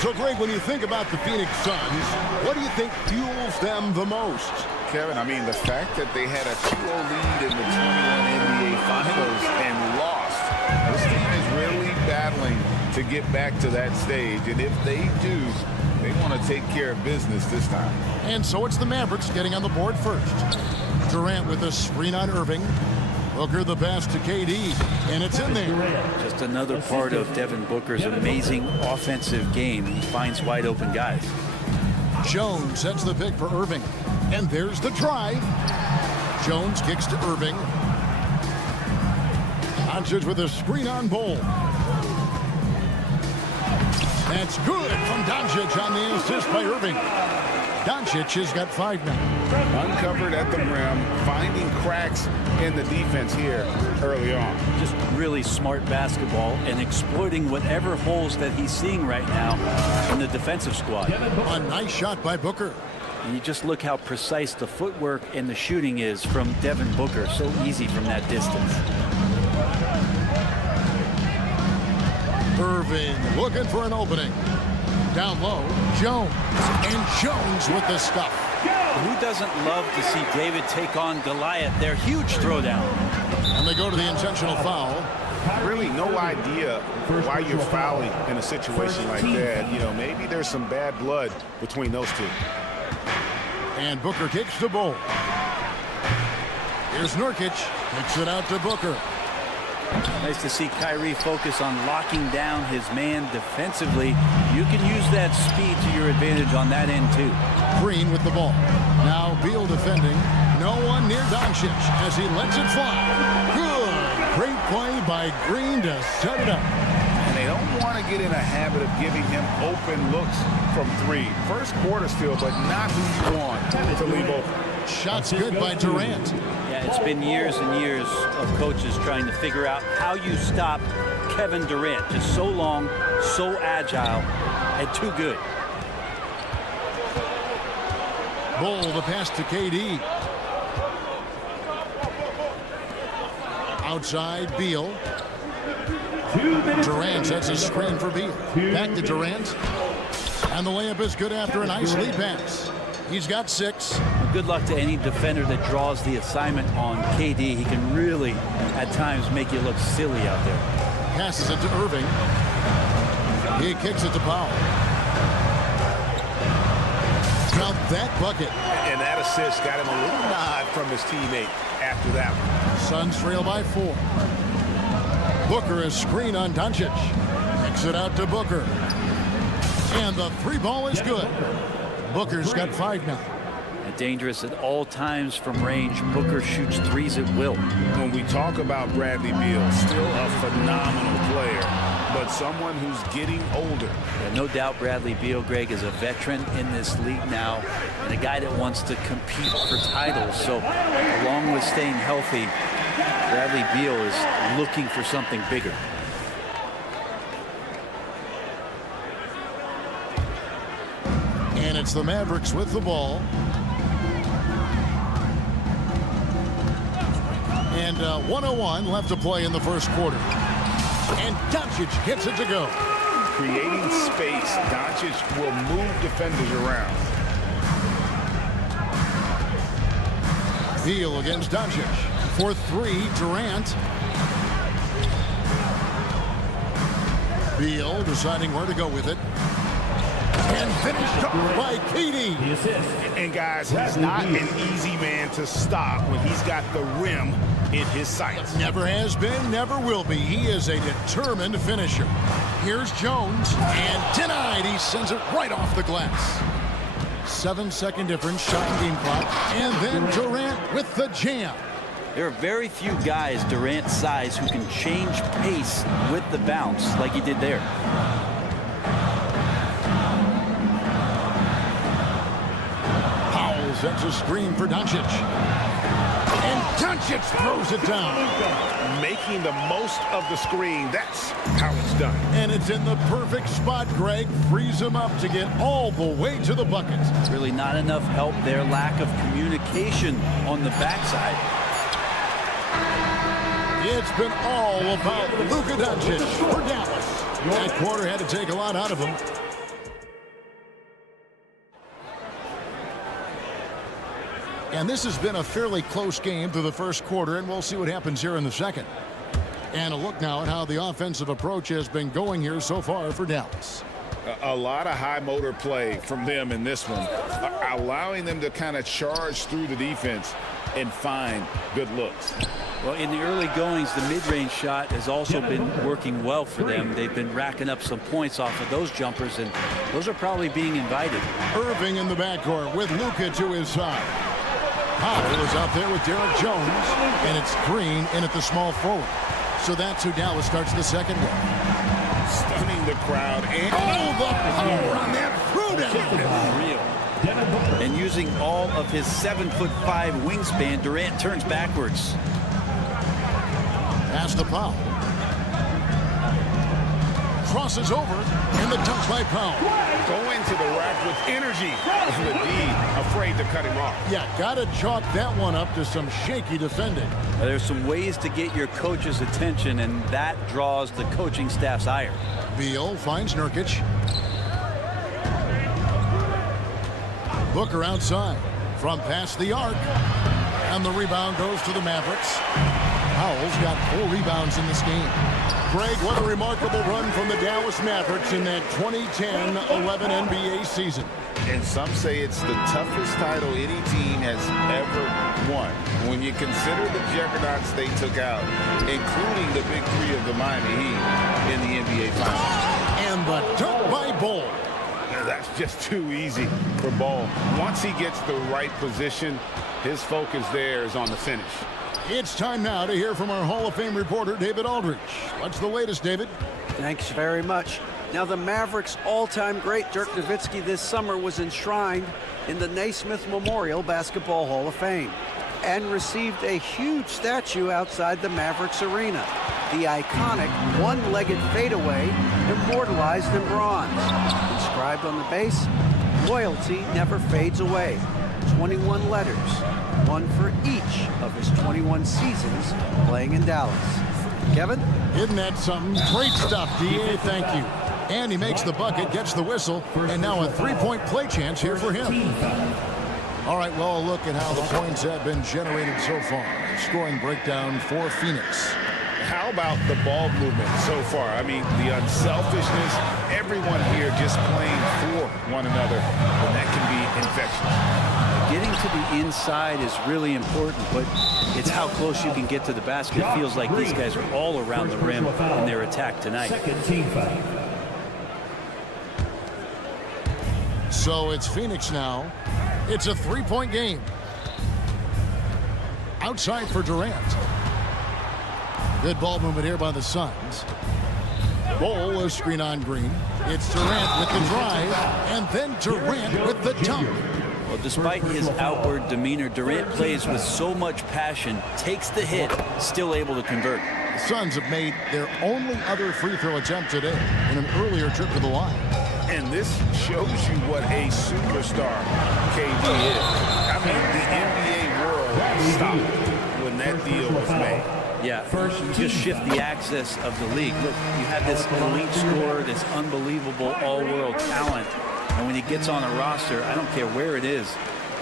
So, Greg, when you think about the Phoenix Suns, what do you think fuels them the most? Kevin, I mean, the fact that they had a 2-0 lead in the 21 NBA Finals and lost. This team is really battling to get back to that stage. And if they do, they want to take care of business this time. And so it's the Mavericks getting on the board first. Durant with a screen on Irving. Booker the pass to KD, and it's in there. Just another part of Devin Booker's amazing offensive game. He finds wide open guys. Jones sets the pick for Irving, and there's the drive. Jones kicks to Irving. Doncic with a screen on Bol. That's good from Doncic on the assist by Irving. Doncic has got 5 now. Uncovered at the rim, finding cracks in the defense here early on. Just really smart basketball and exploiting whatever holes that he's seeing right now in the defensive squad. A nice shot by Booker. And you just look how precise the footwork and the shooting is from Devin Booker. So easy from that distance. Irving looking for an opening. Down low, Jones. And Jones with the stuff. Who doesn't love to see David take on Goliath? Their huge throwdown. And they go to the intentional foul. Really no idea why you're fouling in a situation like that. You know, maybe there's some bad blood between those two. And Booker kicks to Bol. Here's Nurkic. Kicks it out to Booker. Nice to see Kyrie focus on locking down his man defensively. You can use that speed to your advantage on that end, too. Green with the ball. Now Beal defending. No one near Doncic as he lets it fly. Good. Great play by Green to set it up. And they don't want to get in a habit of giving him open looks from 3. First quarter still, but not who you want to leave open. Shots good by Durant. Yeah, it's been years and years of coaches trying to figure out how you stop Kevin Durant. Just so long, so agile, and too good. Bol the pass to KD. Outside, Beal. Durant sets a screen for Beal. Back to Durant. And the layup is good after a nice lead pass. He's got 6. Good luck to any defender that draws the assignment on KD. He can really, at times, make you look silly out there. Passes it to Irving. He kicks it to Powell. Now that bucket. And that assist got him a little nod from his teammate after that one. Suns trail by 4. Booker is screen on Doncic. Kicks it out to Booker. And the 3 ball is good. Booker's got 5 now. And dangerous at all times from range. Booker shoots 3s at will. When we talk about Bradley Beal, still a phenomenal player, but someone who's getting older. Yeah, no doubt Bradley Beal, Greg, is a veteran in this league now and a guy that wants to compete for titles. So along with staying healthy, Bradley Beal is looking for something bigger. And it's the Mavericks with the ball. And 1:01 left to play in the first quarter. And Doncic gets it to go. Creating space, Doncic will move defenders around. Beal against Doncic. For 3, Durant. Beal deciding where to go with it. And finished up by KD. And guys, he's not an easy man to stop when he's got the rim in his sights. Never has been, never will be. He is a determined finisher. Here's Jones, and denied. He sends it right off the glass. 7-second difference, shot and game clock. And then Durant with the jam. There are very few guys Durant's size who can change pace with the bounce like he did there. Powell sets a screen for Doncic. And Doncic throws it down. Making the most of the screen. That's how it's done. And it's in the perfect spot, Greg. Frees him up to get all the way to the bucket. Really not enough help there. Lack of communication on the backside. It's been all about Luka Doncic for Dallas. That quarter had to take a lot out of him. And this has been a fairly close game through the first quarter, and we'll see what happens here in the second. And a look now at how the offensive approach has been going here so far for Dallas. A lot of high motor play from them in this one, allowing them to kind of charge through the defense and find good looks. Well, in the early goings, the mid-range shot has also been working well for them. They've been racking up some points off of those jumpers, and those are probably being invited. Irving in the backcourt with Luka to his side. Powell is out there with Derek Jones, and it's Green in at the small forward. So that's who Dallas starts the second with. Stunning the crowd. And the power on that throwdown. Real. And using all of his 7'5" wingspan, Durant turns backwards. Pass the Powell. Crosses over, and the dunk by Powell. Go into the rack with energy. And the D afraid to cut him off. Yeah, gotta chalk that one up to some shaky defending. There's some ways to get your coach's attention, and that draws the coaching staff's ire. Beal finds Nurkic. Booker outside from past the arc. And the rebound goes to the Mavericks. Powell's got 4 rebounds in this game. Greg, what a remarkable run from the Dallas Mavericks in that 2010-11 NBA season. And some say it's the toughest title any team has ever won. When you consider the juggernauts they took out, including the big three of the Miami Heat in the NBA Finals. And the dunk by Ball. That's just too easy for Ball. Once he gets the right position, his focus there is on the finish. It's time now to hear from our Hall of Fame reporter, David Aldridge. What's the latest, David? Thanks very much. Now, the Mavericks' all-time great Dirk Nowitzki this summer was enshrined in the Naismith Memorial Basketball Hall of Fame and received a huge statue outside the Mavericks arena. The iconic one-legged fadeaway immortalized in bronze. Inscribed on the base, loyalty never fades away. 21 letters, one for each of his 21 seasons playing in Dallas. Kevin? Isn't that something? Great stuff, D.A. Thank you. And he makes the bucket, gets the whistle, and now a three-point play chance here for him. All right, well, look at how the points have been generated so far. Scoring breakdown for Phoenix. How about the ball movement so far? I mean, the unselfishness, everyone here just playing for one another, and that can be infectious. Getting to the inside is really important, but it's how close you can get to the basket. It feels like these guys are all around the rim in their attack tonight. So it's Phoenix now. It's a three-point game. Outside for Durant. Good ball movement here by the Suns. Ball, a screen on Green. It's Durant with the drive, and then Durant with the dunk. Well, despite his outward demeanor, Durant plays with so much passion, takes the hit, still able to convert. The Suns have made their only other free throw attempt today in an earlier trip to the line. And this shows you what a superstar KD is. I mean, the NBA world stopped when that deal was made. Yeah, you just shift the axis of the league. Look, you have this elite scorer, this unbelievable all-world talent, and when he gets on a roster, I don't care where it is,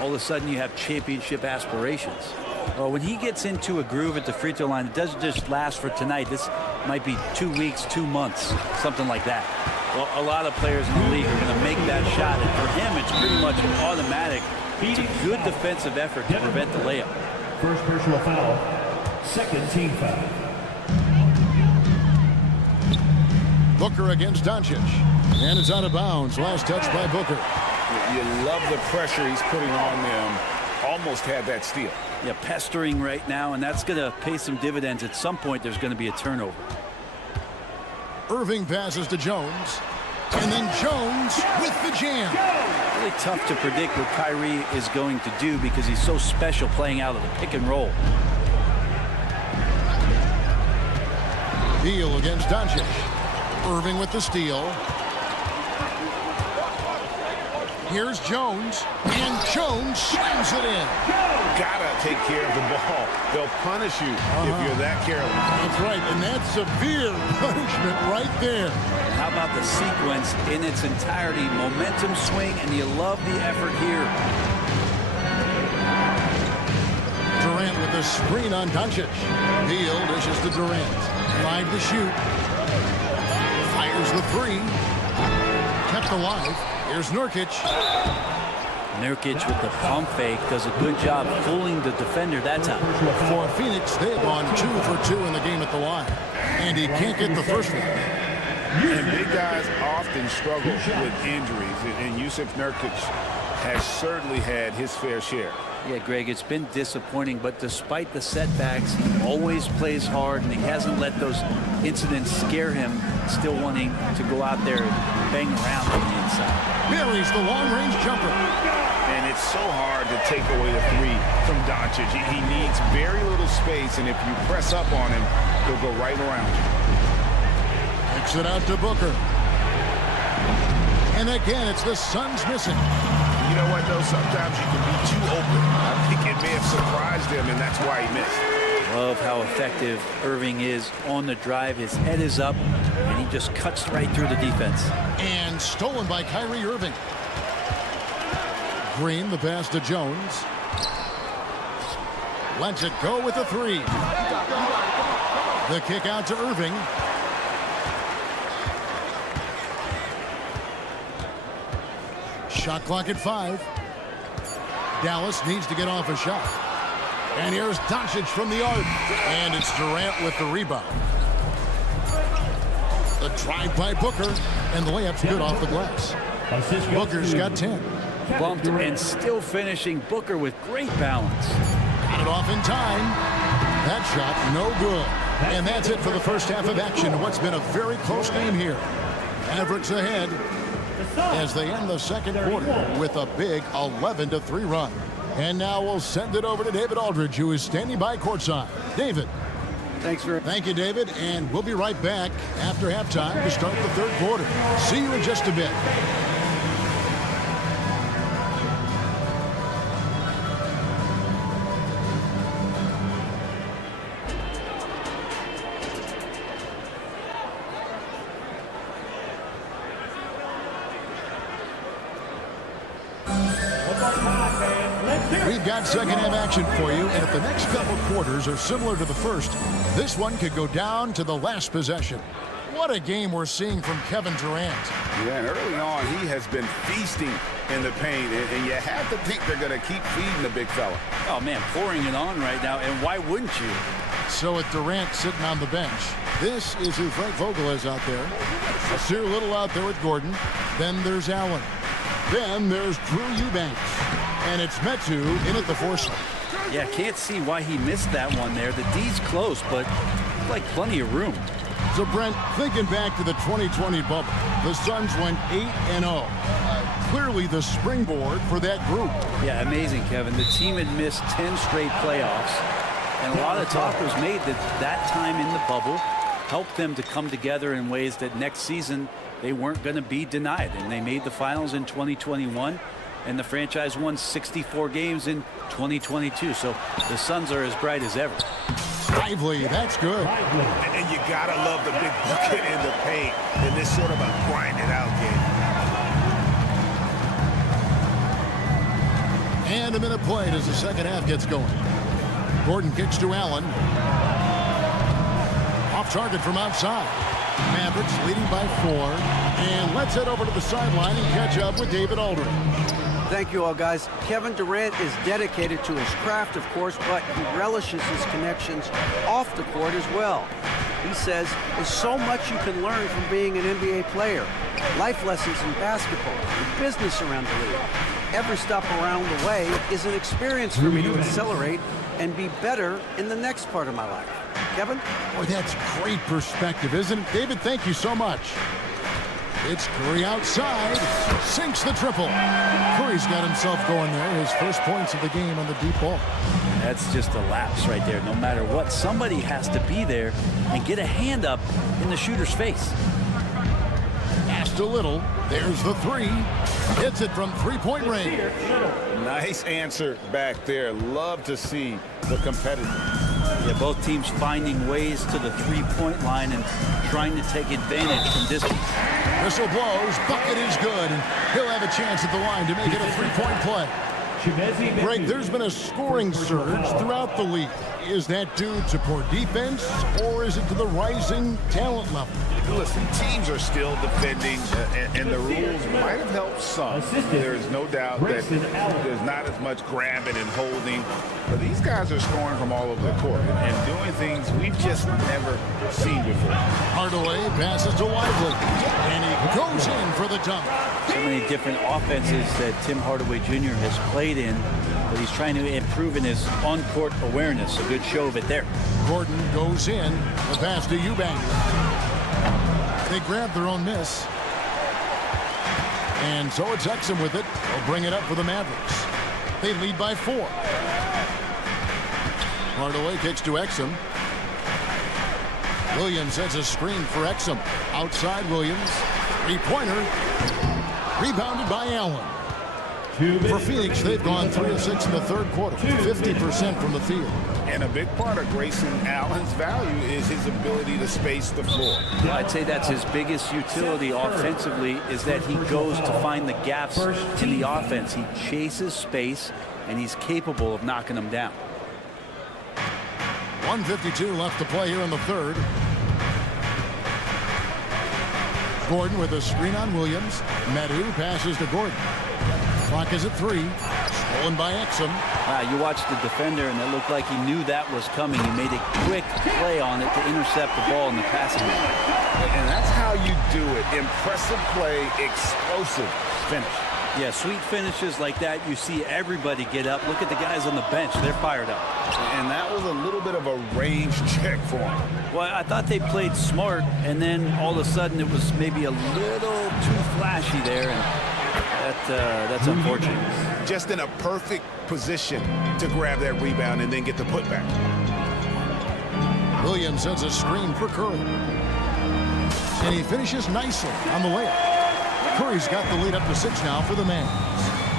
all of a sudden you have championship aspirations. Well, when he gets into a groove at the free throw line, it doesn't just last for tonight. This might be 2 weeks, 2 months, something like that. Well, a lot of players in the league are going to make that shot, and for him, it's pretty much automatic. It's a good defensive effort to prevent the layup. First personal foul, second team foul. Booker against Doncic, and it's out of bounds. Last touch by Booker. You love the pressure he's putting on them. Almost had that steal. Yeah, pestering right now, and that's going to pay some dividends. At some point, there's going to be a turnover. Irving passes to Jones. And then Jones with the jam. Really tough to predict what Kyrie is going to do because he's so special playing out of the pick and roll. Beal against Doncic. Irving with the steal. Here's Jones, and Jones slams it in. Gotta take care of the ball. They'll punish you if you're that careless. That's right, and that's severe punishment right there. How about the sequence in its entirety? Momentum swing, and you love the effort here. Durant with the screen on Doncic. Beal dishes to Durant. 5 to shoot. Fires the 3. Kept alive. Here's Nurkic. Nurkic with the pump fake does a good job fooling the defender that time. For Phoenix, they have gone 2 for 2 in the game at the line. And he can't get the first one. And big guys often struggle with injuries, and Yusuf Nurkic has certainly had his fair share. Yeah, Greg, it's been disappointing, but despite the setbacks, he always plays hard, and he hasn't let those incidents scare him, still wanting to go out there and bang around on the inside. Buries the long-range jumper. And it's so hard to take away a 3 from Doncic. He needs very little space, and if you press up on him, he'll go right around you. Kicks it out to Booker. And again, it's the Suns missing. You know what, though? Sometimes you can be too open. I think it may have surprised him, and that's why he missed. Love how effective Irving is on the drive. His head is up, and he just cuts right through the defense. And stolen by Kyrie Irving. Green, the pass to Jones. Lets it go with a 3. The kick out to Irving. Shot clock at 5. Dallas needs to get off a shot. And here's Doncic from the arc. And it's Durant with the rebound. The drive by Booker. And the layup's good off the glass. Booker's got 10. Bumped and still finishing. Booker with great balance. Got it off in time. That shot no good. And that's it for the first half of action. What's been a very close game here. Mavericks ahead as they end the second quarter with a big 11-3 run. And now we'll send it over to David Aldridge, who is standing by courtside. David. Thank you, David. And we'll be right back after halftime to start the third quarter. See you in just a bit. We've got second half action for you, and if the next couple quarters are similar to the first, this one could go down to the last possession. What a game we're seeing from Kevin Durant. Yeah, and early on, he has been feasting in the paint, and you have to think they're going to keep feeding the big fella. Oh, man, pouring it on right now, and why wouldn't you? So with Durant sitting on the bench, this is who Frank Vogel is out there. Nasir Little out there with Gordon. Then there's Allen. Then there's Drew Eubanks. And it's Metu in at the foursome. Yeah, can't see why he missed that one there. The D's close, but like plenty of room. So, Brent, thinking back to the 2020 bubble, the Suns went 8-0. Clearly the springboard for that group. Yeah, amazing, Kevin. The team had missed 10 straight playoffs, and a lot of talk was made that time in the bubble helped them to come together in ways that next season they weren't going to be denied. And they made the finals in 2021. And the franchise won 64 games in 2022. So the Suns are as bright as ever. Lively, that's good. And you got to love the big bucket in the paint in this sort of a grind-it-out game. And a minute played as the second half gets going. Gordon kicks to Allen. Off target from outside. Mavericks leading by 4. And let's head over to the sideline and catch up with David Aldridge. Thank you all, guys. Kevin Durant is dedicated to his craft, of course, but he relishes his connections off the court as well. He says there's so much you can learn from being an NBA player. life lessons in basketball, and business around the league. Every stop around the way is an experience for me to accelerate and be better in the next part of my life. Kevin? Boy, that's great perspective, isn't it? David, thank you so much. It's Curry outside, sinks the triple. Curry's got himself going there, his first points of the game on the deep ball. That's just a lapse right there. No matter what, somebody has to be there and get a hand up in the shooter's face. Passed a little. There's the three. Hits it from three-point range. Nice answer back there. Love to see the competitor. Yeah, both teams finding ways to the three-point line and trying to take advantage from distance. Whistle blows, bucket is good, and he'll have a chance at the line to make it a three-point play. Greg, there's been a scoring surge throughout the league. Is that due to poor defense, or is it to the rising talent level? Listen, teams are still defending, and the rules might have helped some. There is no doubt that there's not as much grabbing and holding, but these guys are scoring from all over the court and doing things we've just never seen before. Hardaway passes to Lively, and he goes in for the dunk. So many different offenses that Tim Hardaway Jr. has played in, but he's trying to improve in his on-court awareness. A good show of it there. Gordon goes in, the pass to Eubanks. They grab their own miss. And so it's Exum with it. They'll bring it up for the Mavericks. They lead by 4. Hardaway kicks to Exum. Williams sets a screen for Exum. Outside Williams. Three-pointer. Rebounded by Allen. For Phoenix, they've gone 3 of 6 in the third quarter. 50% from the field. And a big part of Grayson Allen's value is his ability to space the floor. I'd say that's his biggest utility offensively, is that he goes to find the gaps in the offense. He chases space, and he's capable of knocking them down. 1:52 left to play here in the third. Gordon with a screen on Williams. Medu passes to Gordon. Clock is at 3. Stolen by Exum. You watched the defender, and it looked like he knew that was coming. He made a quick play on it to intercept the ball in the passing lane. And that's how you do it. Impressive play, explosive finish. Yeah, sweet finishes like that, you see everybody get up. Look at the guys on the bench. They're fired up. And that was a little bit of a range check for him. Well, I thought they played smart, and then all of a sudden it was maybe a little too flashy there, and that's unfortunate. Just in a perfect position to grab that rebound and then get the putback. Williams sends a screen for Curry. And he finishes nicely on the layup. Curry's got the lead up to 6 now for the Mavs.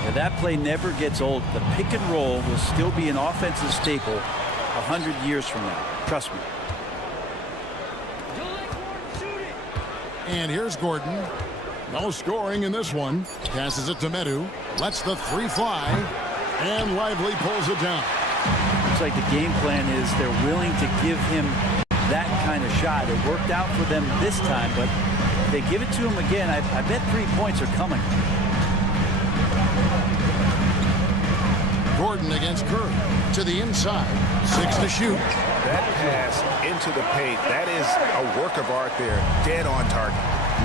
Yeah, that play never gets old. The pick and roll will still be an offensive staple 100 years from now. Trust me. And here's Gordon. No scoring in this one. Passes it to Medu. Lets the 3 fly. And Lively pulls it down. Looks like the game plan is they're willing to give him that kind of shot. It worked out for them this time, but if they give it to him again, I bet 3 points are coming. Gordon against Curry. To the inside. 6 to shoot. That pass into the paint, that is a work of art there. Dead on target.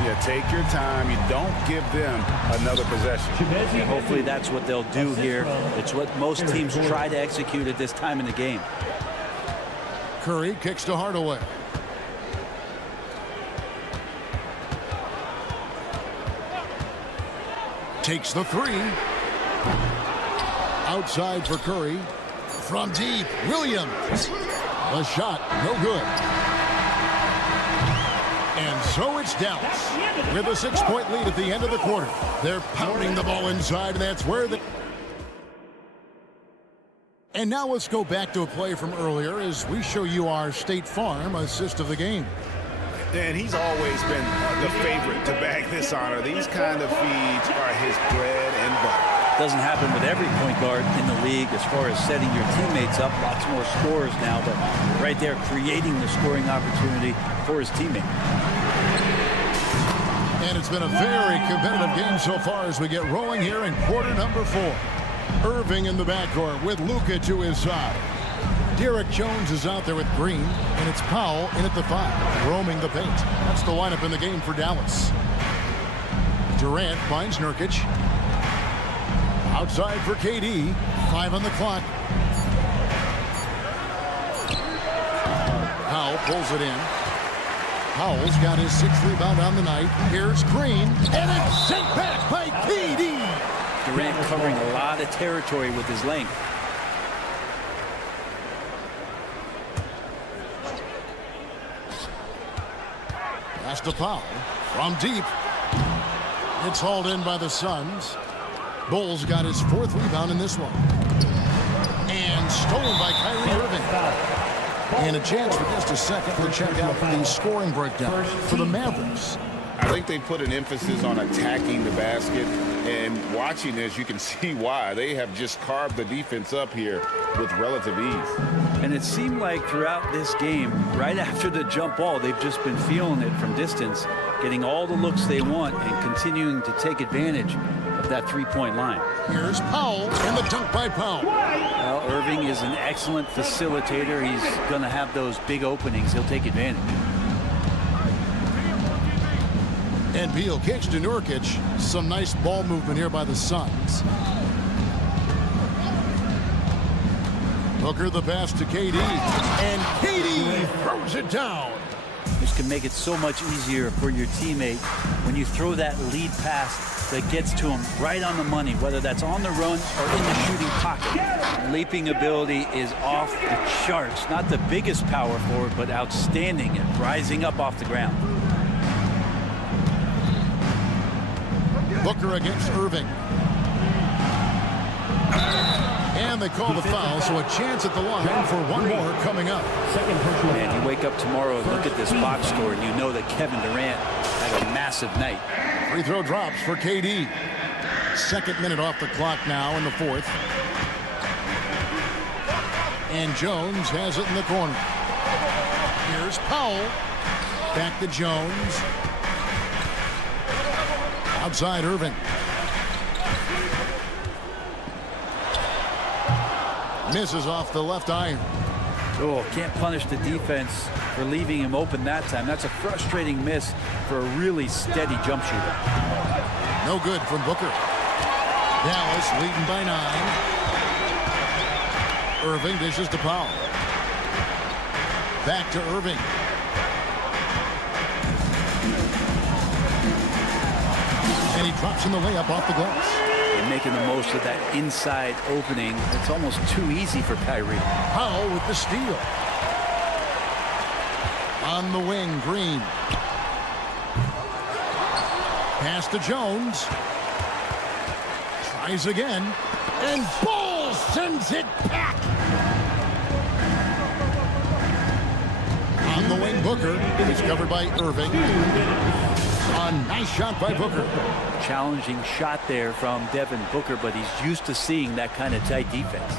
You take your time. You don't give them another possession. And hopefully that's what they'll do here. It's what most teams try to execute at this time in the game. Curry kicks to Hardaway. Takes the 3. Outside for Curry. From deep, Williams. The shot, no good. And so it's Dallas with a 6-point lead at the end of the quarter. They're pounding the ball inside, and that's where the... And now let's go back to a play from earlier as we show you our State Farm assist of the game. And he's always been the favorite to bag this honor. These kind of feeds are his bread and butter. Doesn't happen with every point guard in the league as far as setting your teammates up. Lots more scorers now, but right there creating the scoring opportunity for his teammate. And it's been a very competitive game so far as we get rolling here in quarter number 4. Irving in the backcourt with Luka to his side. Derek Jones is out there with Green, and it's Powell in at the 5, roaming the paint. That's the lineup in the game for Dallas. Durant finds Nurkic. Outside for KD. 5 on the clock. Powell pulls it in. Powell's got his 6th rebound on the night. Here's Green, and it's sent back by KD. Durant covering a lot of territory with his length. Pass to Powell from deep. It's hauled in by the Suns. Bulls got his 4th rebound in this one. And stolen by Kyrie Irving. And a chance for just a second to check out the scoring breakdown for the Mavericks. I think they put an emphasis on attacking the basket, and watching this, you can see why. They have just carved the defense up here with relative ease. And it seemed like throughout this game, right after the jump ball, they've just been feeling it from distance, getting all the looks they want and continuing to take advantage of that three-point line. Here's Powell, and the dunk by Powell. Well, Irving is an excellent facilitator. He's going to have those big openings. He'll take advantage. And Beal kicks to Nurkic. Some nice ball movement here by the Suns. Booker the pass to KD. And KD throws it down. This can make it so much easier for your teammate when you throw that lead pass that gets to him right on the money, whether that's on the run or in the shooting pocket. Leaping ability is off the charts. Not the biggest power forward, but outstanding at rising up off the ground. Booker against Irving. And they call the foul, so a chance at the line for one more coming up. Man, you wake up tomorrow and look at this box score, and you know that Kevin Durant had a massive night. Free throw drops for KD. 2nd minute off the clock now in the 4th. And Jones has it in the corner. Here's Powell. Back to Jones. Outside Irving. Misses off the left iron. Oh, can't punish the defense for leaving him open that time. That's a frustrating miss for a really steady jump shooter. No good from Booker. Dallas leading by 9. Irving dishes to Powell. Back to Irving. And he drops in the layup off the glass. And making the most of that inside opening. It's almost too easy for Kyrie. Powell with the steal. On the wing, Green. Pass to Jones. Tries again. And Ball sends it back. On the wing, Booker. He's covered by Irving. A nice shot by Booker. Challenging shot there from Devin Booker, but he's used to seeing that kind of tight defense.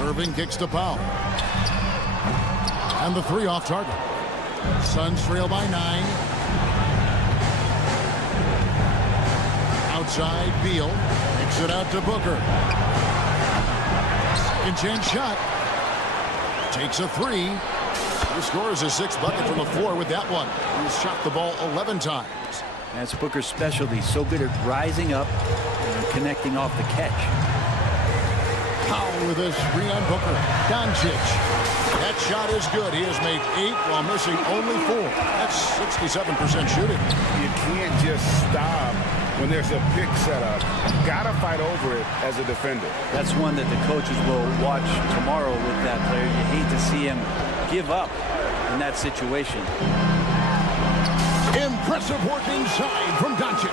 Irving kicks to Powell. And the 3 off target. Suns trail by 9. Outside, Beal. Kicks it out to Booker. 2nd chance shot. Takes a 3. He scores a 6th bucket from the floor with that one. He's shot the ball 11 times. That's Booker's specialty. So good at rising up and connecting off the catch. Powell with a screen on Booker. Doncic. That shot is good. He has made 8 while missing only 4. That's 67% shooting. You can't just stop when there's a pick set up. Gotta fight over it as a defender. That's one that the coaches will watch tomorrow with that player. You hate to see him give up in that situation. Impressive work inside from Doncic.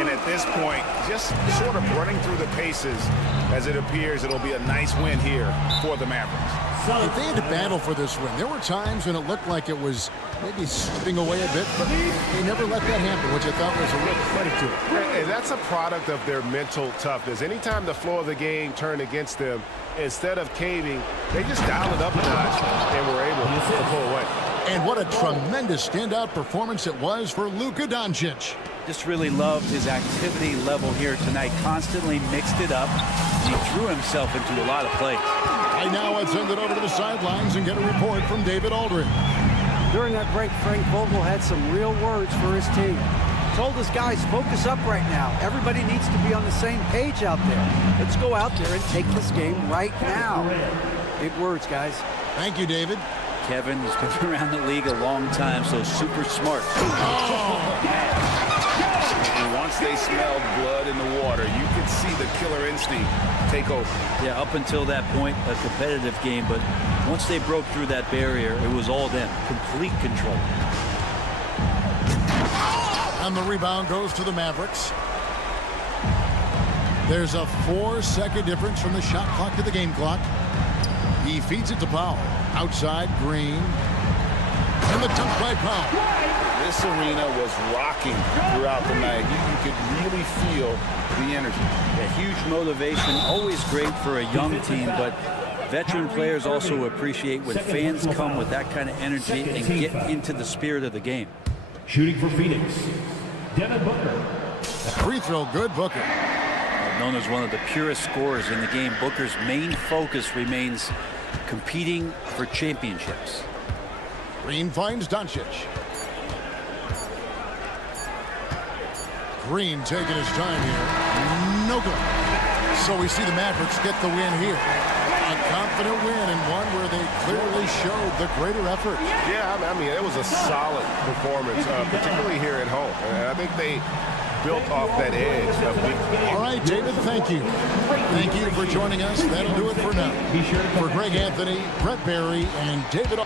And at this point, just sort of running through the paces as it appears it'll be a nice win here for the Mavericks. If they had to battle for this win, there were times when it looked like it was maybe slipping away a bit, but they never let that happen, which I thought was a real credit to it. And that's a product of their mental toughness. Anytime the flow of the game turned against them, instead of caving, they just dialed it up a notch and were able to pull away. And what a tremendous standout performance it was for Luka Doncic. Just really loved his activity level here tonight. Constantly mixed it up. He threw himself into a lot of plays. Right now, let's send it over to the sidelines and get a report from David Aldridge. During that break, Frank Vogel had some real words for his team. Told his guys, focus up right now. Everybody needs to be on the same page out there. Let's go out there and take this game right now. Big words, guys. Thank you, David. Kevin has been around the league a long time, so super smart. And once they smelled blood in the water, you could see the killer instinct take over. Yeah, up until that point, a competitive game, but once they broke through that barrier, it was all them. Complete control. And the rebound goes to the Mavericks. There's a 4-second difference from the shot clock to the game clock. He feeds it to Powell. Outside, Green. And the dunk by Powell. This arena was rocking throughout the night. You could really feel the energy. A huge motivation, always great for a young team, but veteran players also appreciate when fans come with that kind of energy and get into the spirit of the game. Shooting for Phoenix, Devin Booker. Free throw, good, Booker. Known as one of the purest scorers in the game, Booker's main focus remains competing for championships. Green finds Doncic. Green taking his time here. No good. So we see the Mavericks get the win here. A confident win and one where they clearly showed the greater effort. Yeah, I mean, it was a solid performance, particularly here at home. And I think they built off that edge. All right, David, thank you. Thank you for joining us. That'll do it for now. For Greg Anthony, Brett Barry, and David...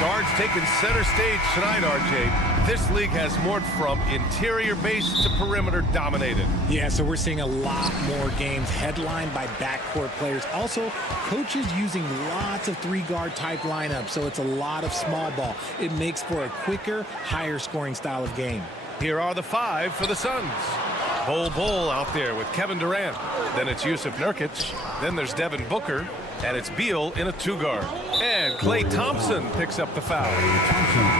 Guards taking center stage tonight, RJ. This league has morphed from interior base to perimeter dominated. Yeah, so we're seeing a lot more games headlined by backcourt players. Also, coaches using lots of three-guard type lineups, so it's a lot of small ball. It makes for a quicker, higher scoring style of game. Here are the 5 for the Suns. Bol out there with Kevin Durant. Then it's Yusuf Nurkic. Then there's Devin Booker. And it's Beal in a 2-guard. And Klay Thompson picks up the foul.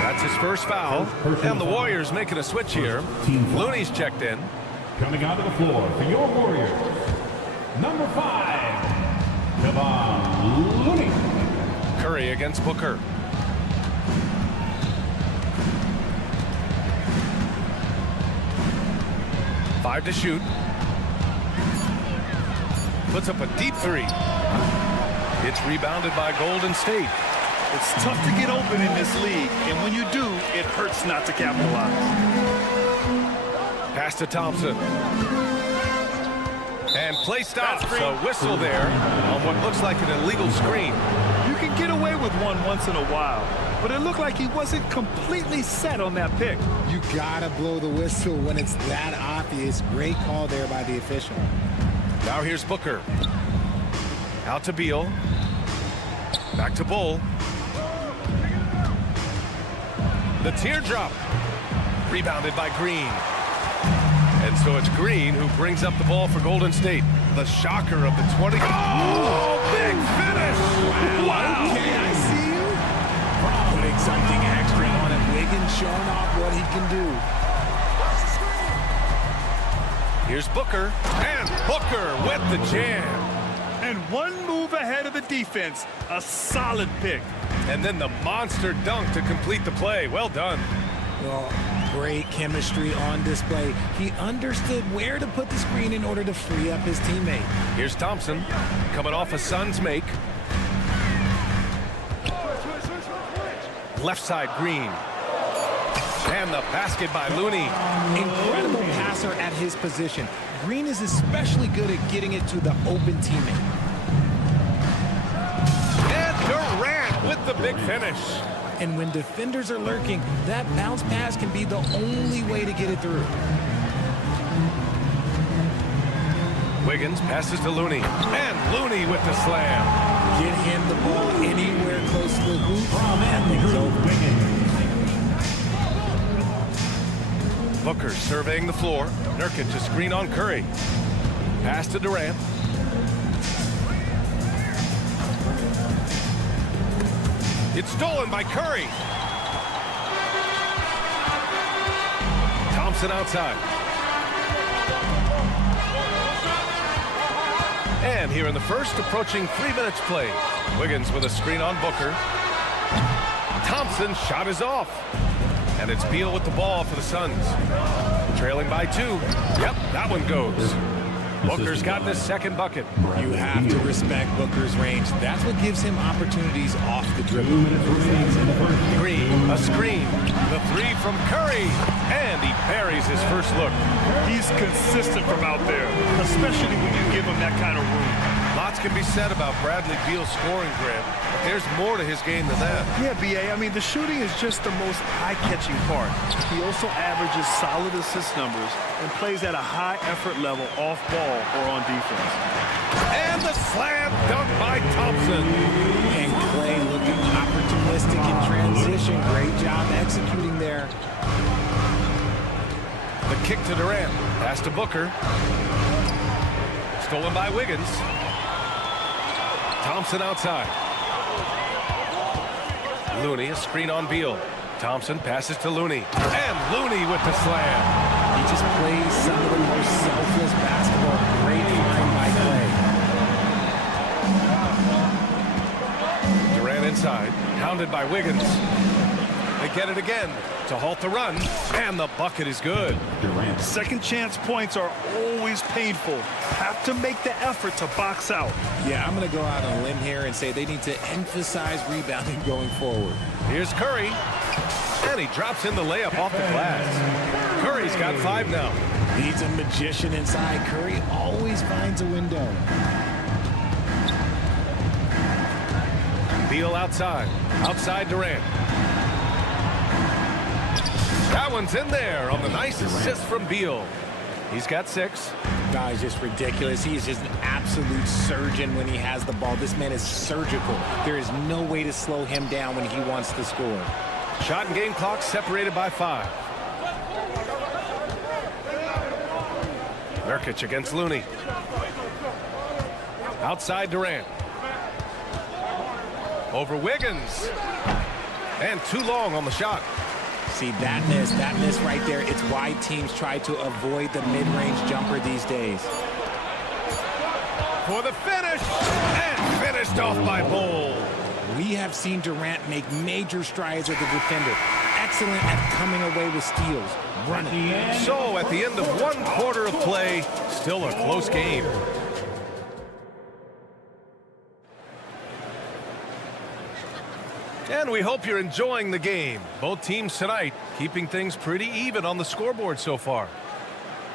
That's his first foul. And the Warriors making a switch here. Looney's checked in. Coming onto the floor for your Warriors, number 5, Kevon Looney. Curry against Booker. Five to shoot. Puts up a deep 3. It's rebounded by Golden State. It's tough to get open in this league, and when you do, it hurts not to capitalize. Pass to Thompson. And play stops. A whistle there on what looks like an illegal screen. You can get away with one once in a while, but it looked like he wasn't completely set on that pick. You gotta blow the whistle when it's that obvious. Great call there by the official. Now here's Booker. Out to Beal. Back to Bull. The teardrop. Rebounded by Green. And so it's Green who brings up the ball for Golden State. The shocker of the 20. Oh, big finish! Wow! Okay, I see you. Putting something extra on it. Wiggins showing off what he can do. Here's Booker. And Booker with the jam. And one move ahead of the defense. A solid pick. And then the monster dunk to complete the play. Well done. Well, great chemistry on display. He understood where to put the screen in order to free up his teammate. Here's Thompson coming off a Suns make. Left side Green. And the basket by Looney. Incredible passer at his position. Green is especially good at getting it to the open teammate. And Durant with the big finish. And when defenders are lurking, that bounce pass can be the only way to get it through. Wiggins passes to Looney. And Looney with the slam. Get him the ball anywhere close to the hoop. And things over. Booker surveying the floor. Nurkic a screen on Curry. Pass to Durant. It's stolen by Curry. Thompson outside. And here in the first, approaching 3 minutes play. Wiggins with a screen on Booker. Thompson's shot is off. And it's Beal with the ball for the Suns. Trailing by 2. Yep, that one goes. Booker's gotten his second bucket. You have to respect Booker's range. That's what gives him opportunities off the dribble. Green, a A screen. The three from Curry. And he buries his first look. He's consistent from out there, especially when you give him that kind of room. Lots can be said about Bradley Beal's scoring, Grant, but there's more to his game than that. Yeah, B.A., I mean, the shooting is just the most eye-catching part. He also averages solid assist numbers and plays at a high effort level off ball or on defense. And the slam dunk by Thompson. And Clay looking opportunistic in transition. Great job executing there. The kick to Durant. Pass to Booker. Stolen by Wiggins. Thompson outside. Looney, a screen on Beal. Thompson passes to Looney. And Looney with the slam. He just plays some of the most selfless basketball. Great find by Clay. Durant inside. Hounded by Wiggins. They get it again to halt the run. And the bucket is good. Durant. Second chance points are always painful. Have to make the effort to box out. Yeah, I'm going to go out on a limb here and say they need to emphasize rebounding going forward. Here's Curry. And he drops in the layup off the glass. Curry's got 5 now. He's a magician inside. Curry always finds a window. Beal outside. Outside Durant. That one's in there on the nice assist from Beal. He's got 6. Guy's just ridiculous. He is just an absolute surgeon when he has the ball. This man is surgical. There is no way to slow him down when he wants to score. Shot and game clock separated by 5. Nurkic against Looney. Outside Durant. Over Wiggins. And too long on the shot. See, that miss right there, it's why teams try to avoid the mid-range jumper these days. For the finish, and finished off by Bull. We have seen Durant make major strides as a defender. Excellent at coming away with steals. Running. So at the end of 1 quarter of play, still a close game. And we hope you're enjoying the game. Both teams tonight keeping things pretty even on the scoreboard so far.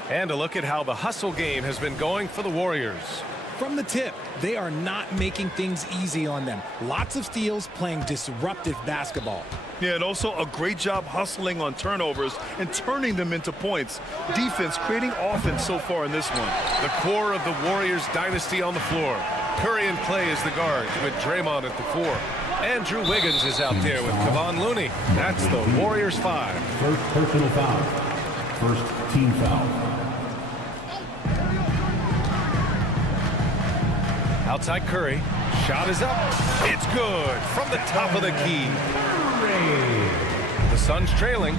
And a look at how the hustle game has been going for the Warriors. From the tip, they are not making things easy on them. Lots of steals, playing disruptive basketball. Yeah, and also a great job hustling on turnovers and turning them into points. Defense creating offense so far in this one. The core of the Warriors dynasty on the floor. Curry and Clay as the guards with Draymond at the 4. Andrew Wiggins is out there with Kevon Looney. That's the Warriors 5. First personal foul. First team foul. Outside Curry. Shot is up. It's good from the top of the key. The Suns trailing.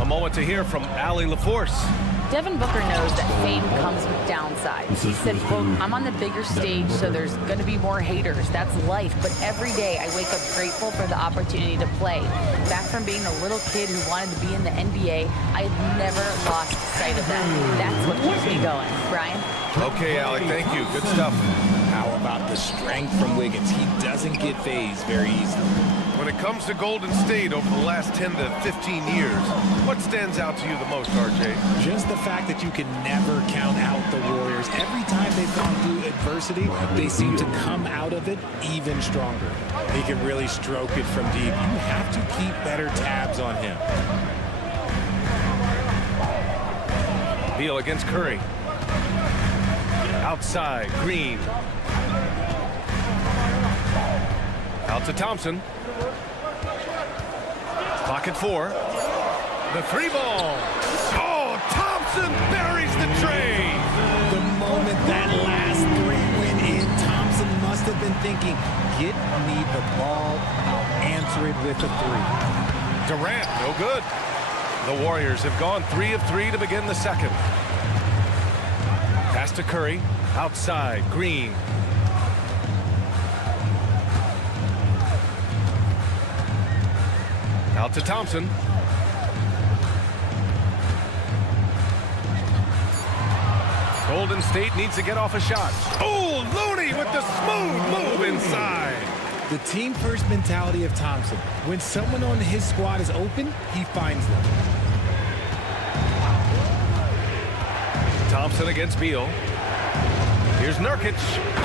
A moment to hear from Allie LaForce. Devin Booker knows that fame comes with downsides. He said, quote, I'm on the bigger stage, so there's going to be more haters. That's life. But every day I wake up grateful for the opportunity to play. Back from being a little kid who wanted to be in the NBA, I've never lost sight of that. That's what keeps me going. Brian? Okay, Alec, thank you. Good stuff. How about the strength from Wiggins? He doesn't get phased very easily. When it comes to Golden State over the last 10 to 15 years, what stands out to you the most, RJ? Just the fact that you can never count out the Warriors. Every time they've gone through adversity, they seem to come out of it even stronger. He can really stroke it from deep. You have to keep better tabs on him. Beal against Curry. Outside, Green. Out to Thompson. Clock at 4. The 3-ball. Oh, Thompson buries the tray. The moment that last 3 went in, Thompson must have been thinking, get me the ball, I'll answer it with a 3. Durant, no good. The Warriors have gone 3 of 3 to begin the second. Pass to Curry. Outside, Green. Out to Thompson. Golden State needs to get off a shot. Oh, Looney with the smooth move inside. The team-first mentality of Thompson. When someone on his squad is open, he finds them. Thompson against Beal. Here's Nurkic.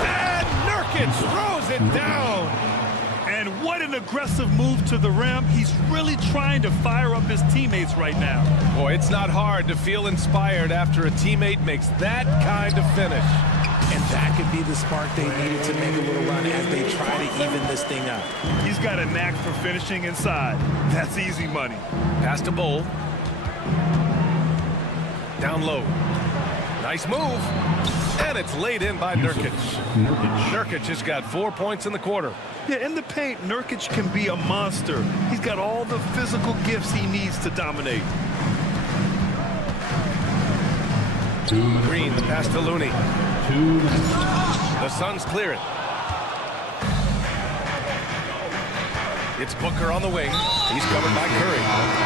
And Nurkic throws it down. And what an aggressive move to the rim. He's really trying to fire up his teammates right now. Boy, it's not hard to feel inspired after a teammate makes that kind of finish. And that could be the spark they needed to make a little run as they try to even this thing up. He's got a knack for finishing inside. That's easy money. Pass to Bull. Down low. Nice move. And it's laid in by Nurkic. Nurkic has got 4 points in the quarter. Yeah, in the paint, Nurkic can be a monster. He's got all the physical gifts he needs to dominate. Green, the pass to Looney. The Suns clear it. It's Booker on the wing. He's covered by Curry.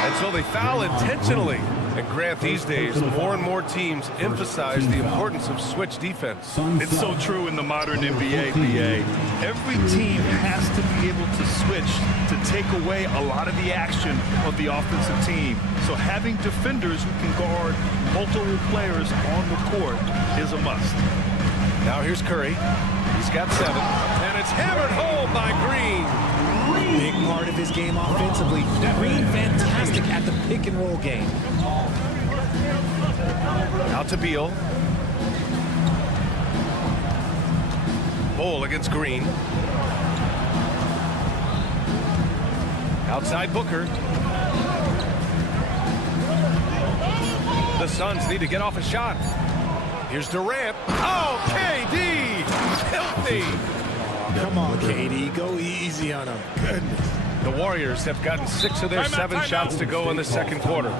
And so they foul intentionally. And Grant, these days, more and more teams emphasize the importance of switch defense. It's so true in the modern NBA, BA. Every team has to be able to switch to take away a lot of the action of the offensive team. So having defenders who can guard multiple players on the court is a must. Now here's Curry. He's got 7. And it's hammered home by Green. Big part of his game offensively. Green fantastic at the pick and roll game. Out to Beal. Bull against Green. Outside Booker. The Suns need to get off a shot. Here's Durant. Oh, KD! Filthy! Come on, KD. Go easy on him. Goodness. The Warriors have gotten 6 of their 7 shots to go in the second quarter.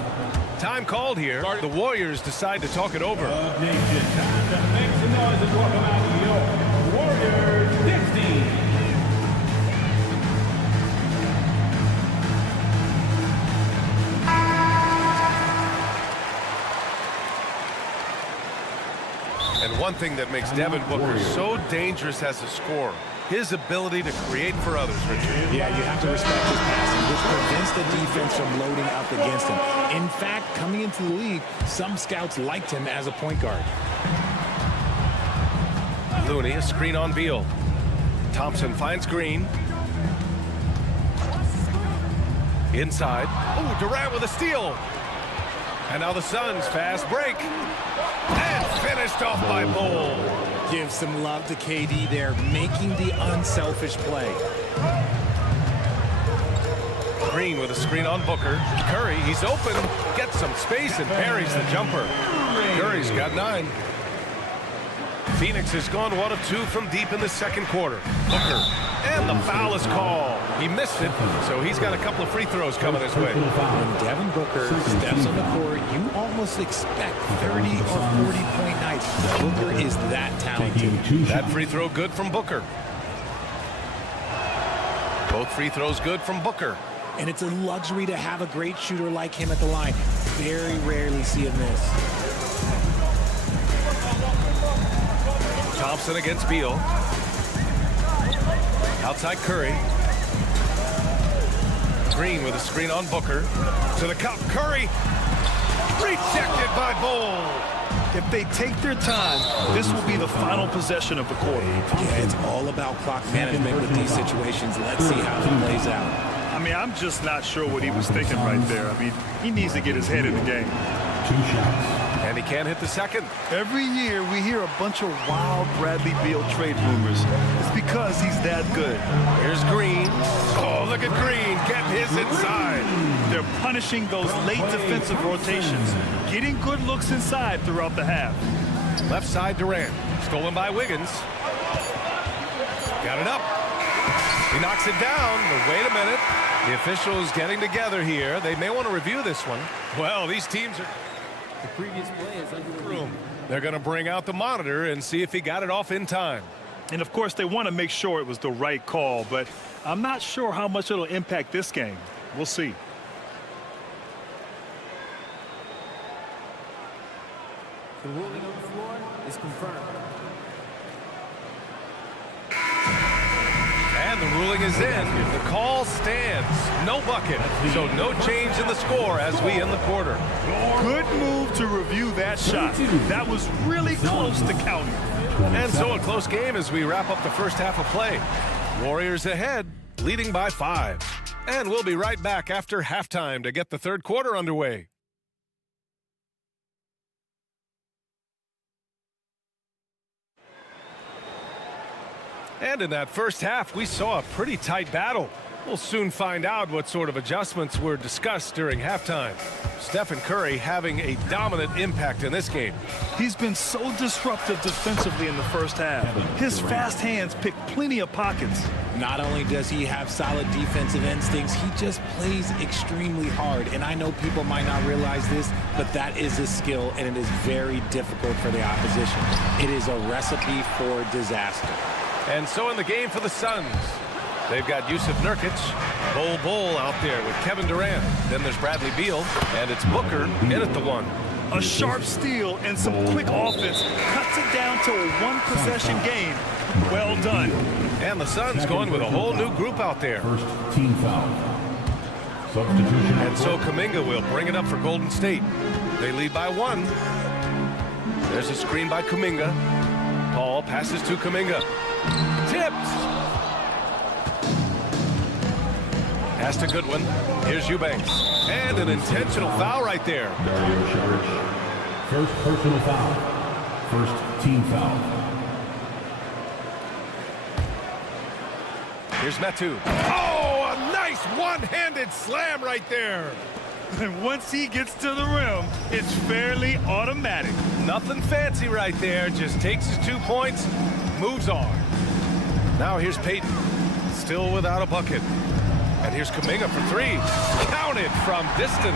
Time called here. The Warriors decide to talk it over. Nation, time to make some noise and welcome out your Warriors 16. And one thing that makes Devin Booker so dangerous as a scorer, his ability to create for others, Richard. Yeah, you have to respect his passing, which prevents the defense from loading up against him. In fact, coming into the league, some scouts liked him as a point guard. Looney, a screen on Beal. Thompson finds Green. Inside. Oh, Durant with a steal. And now the Suns fast break. And finished off by Bull. Give some love to KD there, making the unselfish play. Green with a screen on Booker. Curry, he's open. Gets some space and parries the jumper. Curry's got 9. Phoenix has gone 1 of 2 from deep in the second quarter. Booker, and the foul is called. He missed it, so he's got a couple of free throws coming his way. When Devin Booker steps on the court, you almost expect 30 or 40-point nights. Booker is that talented. That free throw good from Booker. Both free throws good from Booker. And it's a luxury to have a great shooter like him at the line. Very rarely see him miss. Thompson against Beal. Outside Curry. Green with a screen on Booker. To the cup, Curry. Rejected by Bull. If they take their time, this will be the final possession of the quarter. Yeah, it's all about clock management with these situations. Let's see how it plays out. I mean, I'm just not sure what he was thinking right there. I mean, he needs to get his head in the game. 2 shots. And he can't hit the second. Every year we hear a bunch of wild Bradley Beal trade rumors. It's because he's that good. Here's Green. Oh, look at Green getting his inside. They're punishing those late defensive rotations, getting good looks inside throughout the half. Left side Durant. Stolen by Wiggins. Got it up. He knocks it down. But wait a minute. The officials getting together here. They may want to review this one. Well, these teams are... The previous play is under the room. They're going to bring out the monitor and see if he got it off in time. And of course, they want to make sure it was the right call, but I'm not sure how much it'll impact this game. We'll see. The ruling on the floor is confirmed. And the ruling is in. The call stands. No bucket. So no change in the score as we end the quarter. Good move to review that shot. That was really close to counting. And so a close game as we wrap up the first half of play. Warriors ahead, leading by 5. And we'll be right back after halftime to get the third quarter underway. And in that first half, we saw a pretty tight battle. We'll soon find out what sort of adjustments were discussed during halftime. Stephen Curry having a dominant impact in this game. He's been so disruptive defensively in the first half. His fast hands pick plenty of pockets. Not only does he have solid defensive instincts, he just plays extremely hard. And I know people might not realize this, but that is a skill, and it is very difficult for the opposition. It is a recipe for disaster. And so in the game for the Suns, they've got Yusuf Nurkic, Bol out there with Kevin Durant. Then there's Bradley Beal, and it's Booker in at the 1. A sharp steal and some quick offense cuts it down to a one-possession game. Well done. And the Suns going with a whole new group out there. First team foul. Substitution. And so Kuminga will bring it up for Golden State. They lead by 1. There's a screen by Kuminga. Paul passes to Kuminga. Tipped. Pass to Goodwin. Here's Eubanks. And an intentional foul right there. Dario Saric. First personal foul. First team foul. Here's Metu. Oh, a nice one-handed slam right there. And once he gets to the rim, it's fairly automatic. Nothing fancy right there. Just takes his 2 points, moves on. Now here's Payton. Still without a bucket. And here's Kuminga for 3. Counted from distance.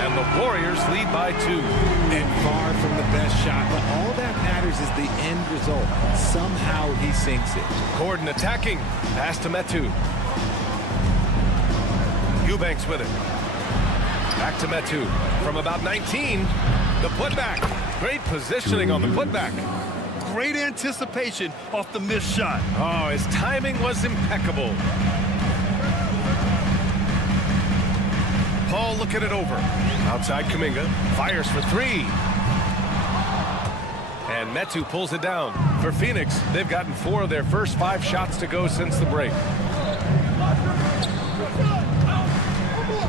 And the Warriors lead by 2. And far from the best shot, but all that matters is the end result. Somehow he sinks it. Gordon attacking. Pass to Metu. Eubanks with it. Back to Metu. From about 19, the putback. Great positioning on the putback. Great anticipation off the missed shot. Oh, his timing was impeccable. Paul looking it over. Outside Kuminga. Fires for 3. And Metu pulls it down. For Phoenix, they've gotten 4 of their first 5 shots to go since the break.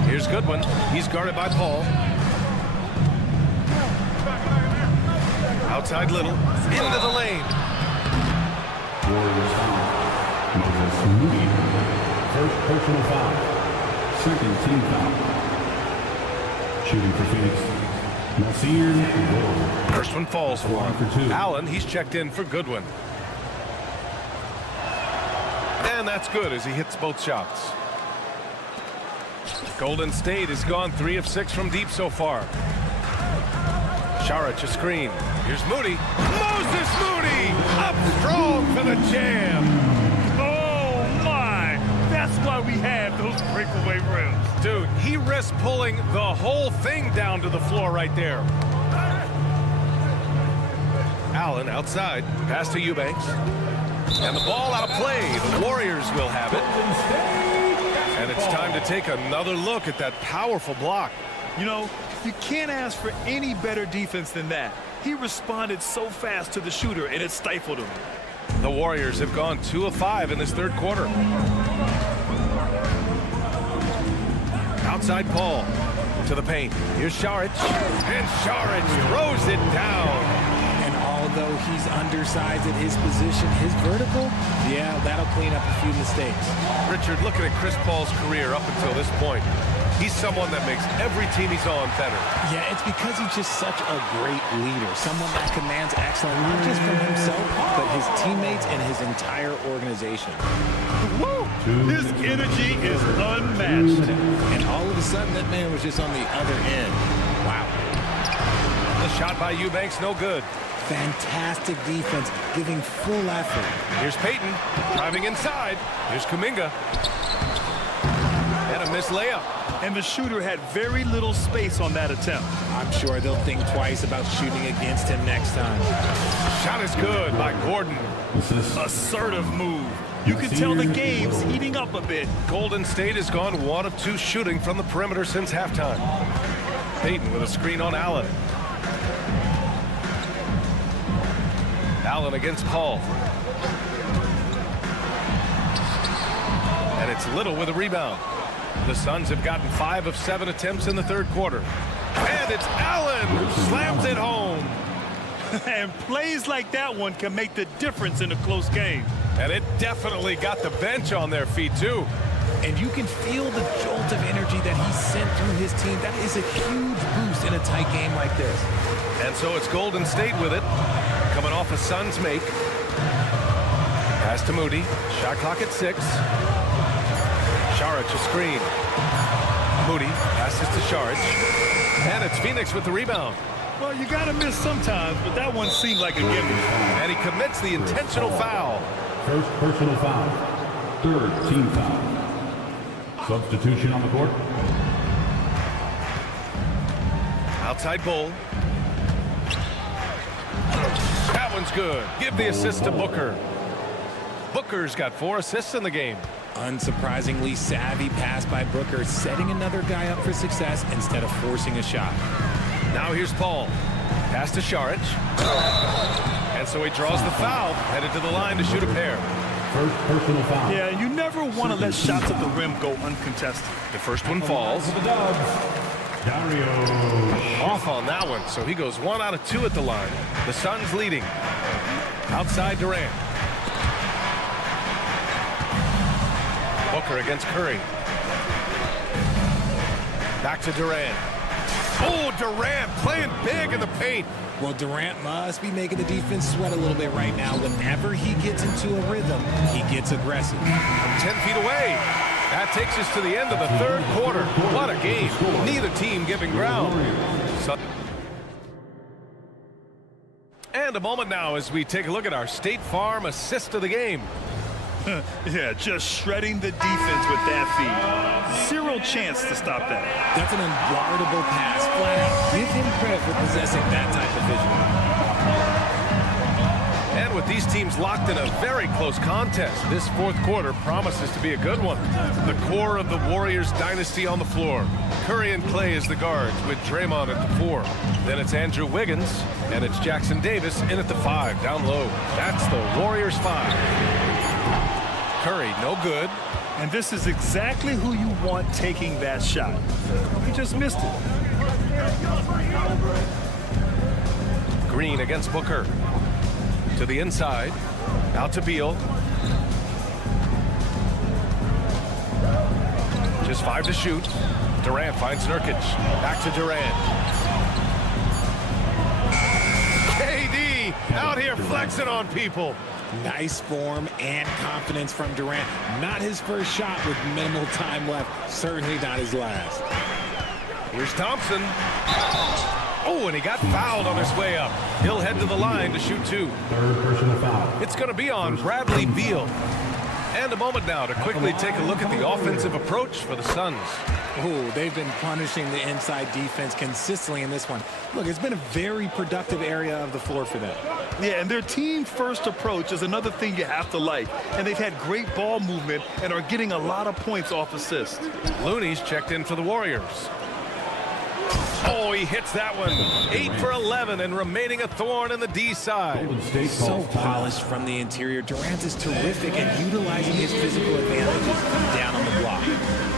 Here's Goodwin. He's guarded by Paul. Outside Little. Into the lane. Warriors foul. Moses Moody. First personal foul. Second team foul. Shooting for Phoenix. Nasir Little. First one falls for him. Allen, he's checked in for Goodwin. And that's good as he hits both shots. Golden State has gone 3 of 6 from deep so far. Saric a screen. Here's Moody. Moses Moody up strong for the jam. Oh my! That's why we have those breakaway rims. Dude, he risked pulling the whole thing down to the floor right there. Allen outside. Pass to Eubanks. And the ball out of play. The Warriors will have it. And it's time to take another look at that powerful block. You know, you can't ask for any better defense than that. He responded so fast to the shooter, and it stifled him. The Warriors have gone 2 of 5 in this third quarter. Outside Paul to the paint. Here's Saric. And Saric throws it down. And although he's undersized at his position, his vertical, yeah, that'll clean up a few mistakes. Richard, looking at Chris Paul's career up until this point, he's someone that makes every team he's on better. Yeah, it's because he's just such a great leader. Someone that commands excellence, not just from himself, but his teammates and his entire organization. Woo! His energy is unmatched. And all of a sudden, that man was just on the other end. Wow. The shot by Eubanks, no good. Fantastic defense, giving full effort. Here's Payton, driving inside. Here's Kuminga. And a missed layup. And the shooter had very little space on that attempt. I'm sure they'll think twice about shooting against him next time. Shot is good by Gordon. Assertive move. You can tell the game's heating up a bit. Golden State has gone 1 of 2 shooting from the perimeter since halftime. Payton with a screen on Allen. Allen against Paul. And it's Little with a rebound. The Suns have gotten 5 of 7 attempts in the third quarter. And it's Allen who slams it home. And plays like that one can make the difference in a close game. And it definitely got the bench on their feet, too. And you can feel the jolt of energy that he sent through his team. That is a huge boost in a tight game like this. And so it's Golden State with it. Coming off a Suns make. Pass to Moody. Shot clock at 6. Saric a screen. Moody passes to Saric. And it's Phoenix with the rebound. Well, you got to miss sometimes, but that one seemed like a gimme. And he commits the intentional foul. First personal foul. Third team foul. Substitution on the court. Outside Bull. That one's good. Give the assist to Booker. Booker's got 4 assists in the game. Unsurprisingly savvy pass by Booker, setting another guy up for success instead of forcing a shot. Now here's Paul. Pass to Saric. And so he draws the foul, headed to the line to shoot a pair. First personal foul. Yeah, you never want to let shots at the rim go uncontested. The first one falls. Dario. Off on that one, so he goes 1 out of 2 at the line. The Suns leading. Outside Durant. Booker against Curry. Back to Durant. Oh, Durant playing big in the paint. Well, Durant must be making the defense sweat a little bit right now. Whenever he gets into a rhythm, he gets aggressive. From 10 feet away. That takes us to the end of the third quarter. What a game. Neither team giving ground. And a moment now as we take a look at our State Farm assist of the game. Yeah, just shredding the defense with that feed. Zero chance to stop that. That's an unguardable pass. Flat out. Give him credit for possessing that type of vision. And with these teams locked in a very close contest, this fourth quarter promises to be a good one. The core of the Warriors dynasty on the floor. Curry and Clay as the guards with Draymond at the 4. Then it's Andrew Wiggins, and it's Jackson Davis in at the 5, down low. That's the Warriors 5. Curry, no good. And this is exactly who you want taking that shot. He just missed it. Green against Booker. To the inside. Out to Beal. Just 5 to shoot. Durant finds Nurkic. Back to Durant. KD out here flexing on people. Nice form and confidence from Durant. Not his first shot with minimal time left. Certainly not his last. Here's Thompson. Oh, and he got fouled on his way up. He'll head to the line to shoot 2. Third personal foul. It's going to be on Bradley Beal. And a moment now to quickly take a look at the offensive approach for the Suns. Oh, they've been punishing the inside defense consistently in this one. Look, it's been a very productive area of the floor for them. Yeah, and their team-first approach is another thing you have to like. And they've had great ball movement and are getting a lot of points off assists. Looney's checked in for the Warriors. Oh, he hits that one. 8 for 11 and remaining a thorn in the D side. So polished from the interior. Durant is terrific at utilizing his physical advantages down on the block.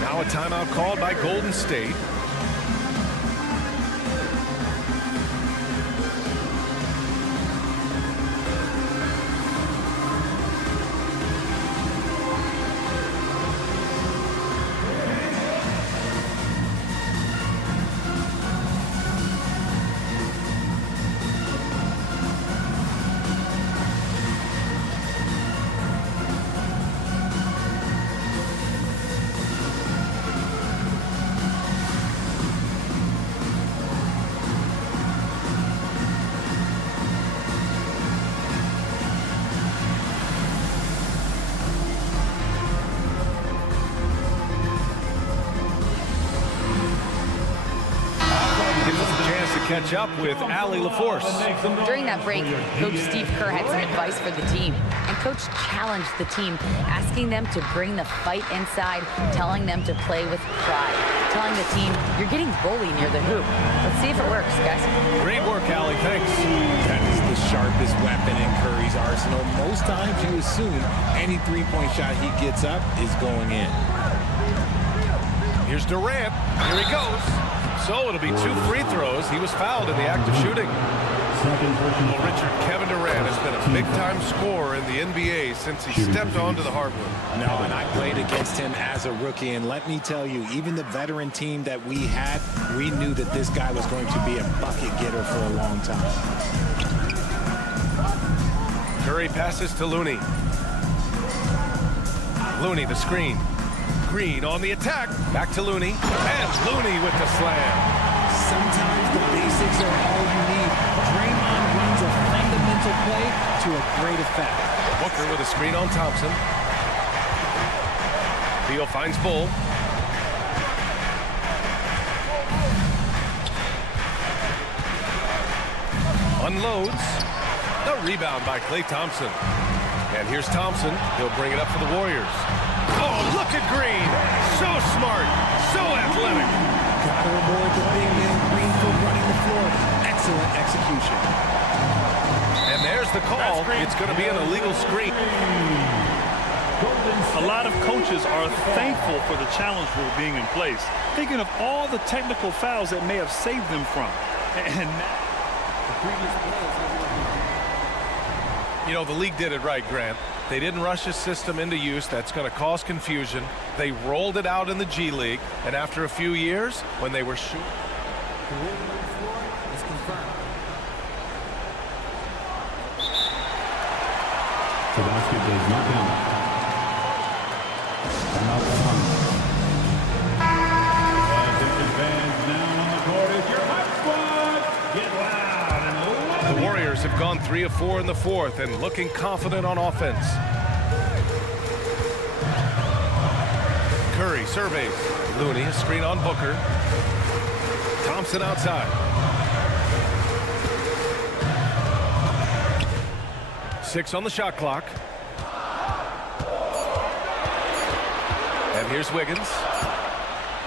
Now a timeout called by Golden State. Catch up with Allie LaForce. During that break, Coach Steve Kerr had some advice for the team. And coach challenged the team, asking them to bring the fight inside, telling them to play with pride, telling the team, you're getting bullied near the hoop. Let's see if it works, guys. Great work, Allie. Thanks. That is the sharpest weapon in Curry's arsenal. Most times you assume any three-point shot he gets up is going in. Here's Durant. Here he goes. So it'll be 2 free throws. He was fouled in the act of shooting. Well, Richard, Kevin Durant has been a big-time scorer in the NBA since he stepped onto the hardwood. No, and I played against him as a rookie, and let me tell you, even the veteran team that we had, we knew that this guy was going to be a bucket getter for a long time. Curry passes to Looney. Looney, the screen. Green on the attack. Back to Looney. And Looney with the slam. Sometimes the basics are all you need. Draymond runs a fundamental play to a great effect. Booker with a screen on Thompson. Beal finds Bull. Unloads. The rebound by Klay Thompson. And here's Thompson. He'll bring it up for the Warriors. Oh, look at Green. So smart. So athletic. Gotta reward the big man Green for running the floor. Excellent execution. And there's the call. It's going to be an illegal screen. A lot of coaches are thankful for the challenge rule being in place, thinking of all the technical fouls that may have saved them from. And The previous play is you know, the league did it right, Grant. They didn't rush his system into use. That's going to cause confusion. They rolled it out in the G League, and after a few years, when they were shooting, the ruling on the floor is confirmed. The basket does not count. Timeout Attention fans, now on the court is your hot squad. Get loud and loud. the Warriors have gone 3 of 4 in the fourth and looking confident on offense. Curry surveys. Looney, a screen on Booker. Thompson outside. 6 on the shot clock. And here's Wiggins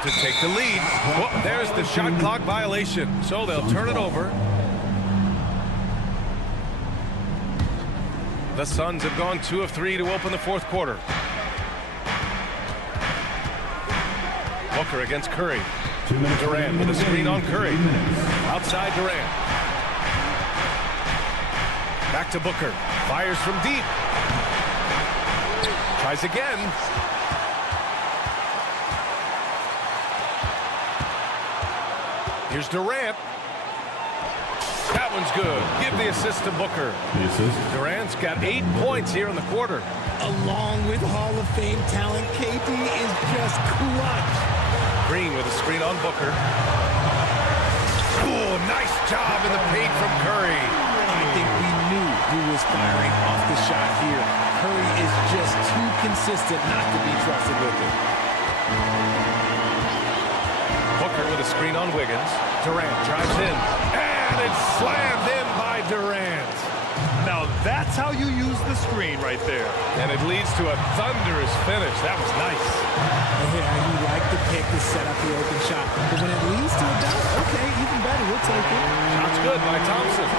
to take the lead. Whoop, there's the shot clock violation. So they'll turn it over. The Suns have gone 2 of 3 to open the fourth quarter. Booker against Curry. Durant with a screen on Curry. Outside Durant. Back to Booker. Fires from deep. Tries again. Here's Durant. That one's good. Give the assist to Booker. Durant's got 8 points here in the quarter. Along with Hall of Fame talent, KD is just clutch. Green with a screen on Booker. Oh, nice job in the paint from Curry. I think we knew who was firing off the shot here. Curry is just too consistent not to be trusted with it. Booker with a screen on Wiggins. Durant drives in. And it's slammed in by Durant. now that's how you use the screen right there. And it leads to a thunderous finish. That was nice. Yeah, you like the pick to set up the open shot. But when it leads to a dunk, okay, even better. We'll take it. Shot's good by Thompson.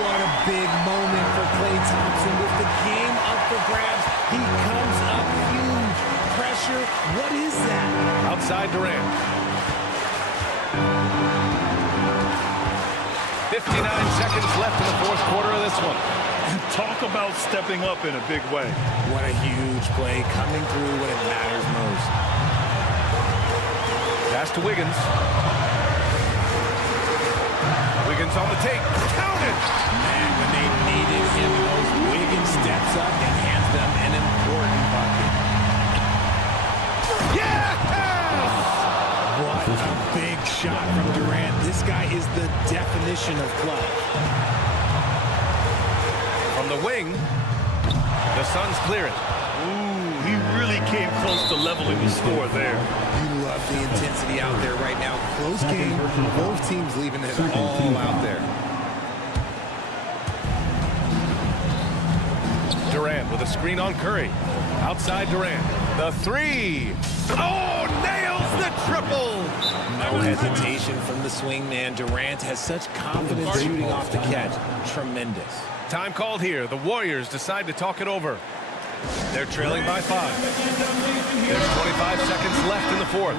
What a big moment for Klay Thompson with the game up for grabs. He comes up huge. Pressure. What is that? Outside Durant. 59 seconds left in the fourth quarter of this one. Talk about stepping up in a big way. What a huge play coming through when it matters most. Pass to Wiggins. Wiggins on the take. Counted! Man, when they needed him most, Wiggins steps up and hands them an important bucket. Yes! What a big shot from Durant. This guy is the definition of clutch. From the wing, the Suns clear it. Ooh, he really came close to leveling the score there. You love the intensity out there right now. Close game, both teams leaving it all out there. Durant with a screen on Curry. Outside Durant. The three. Oh, nails the triple. No hesitation from the swing man. Durant has such confidence shooting off the catch. Tremendous. Time called here. The Warriors decide to talk it over. They're trailing by 5. There's 25 seconds left in the fourth.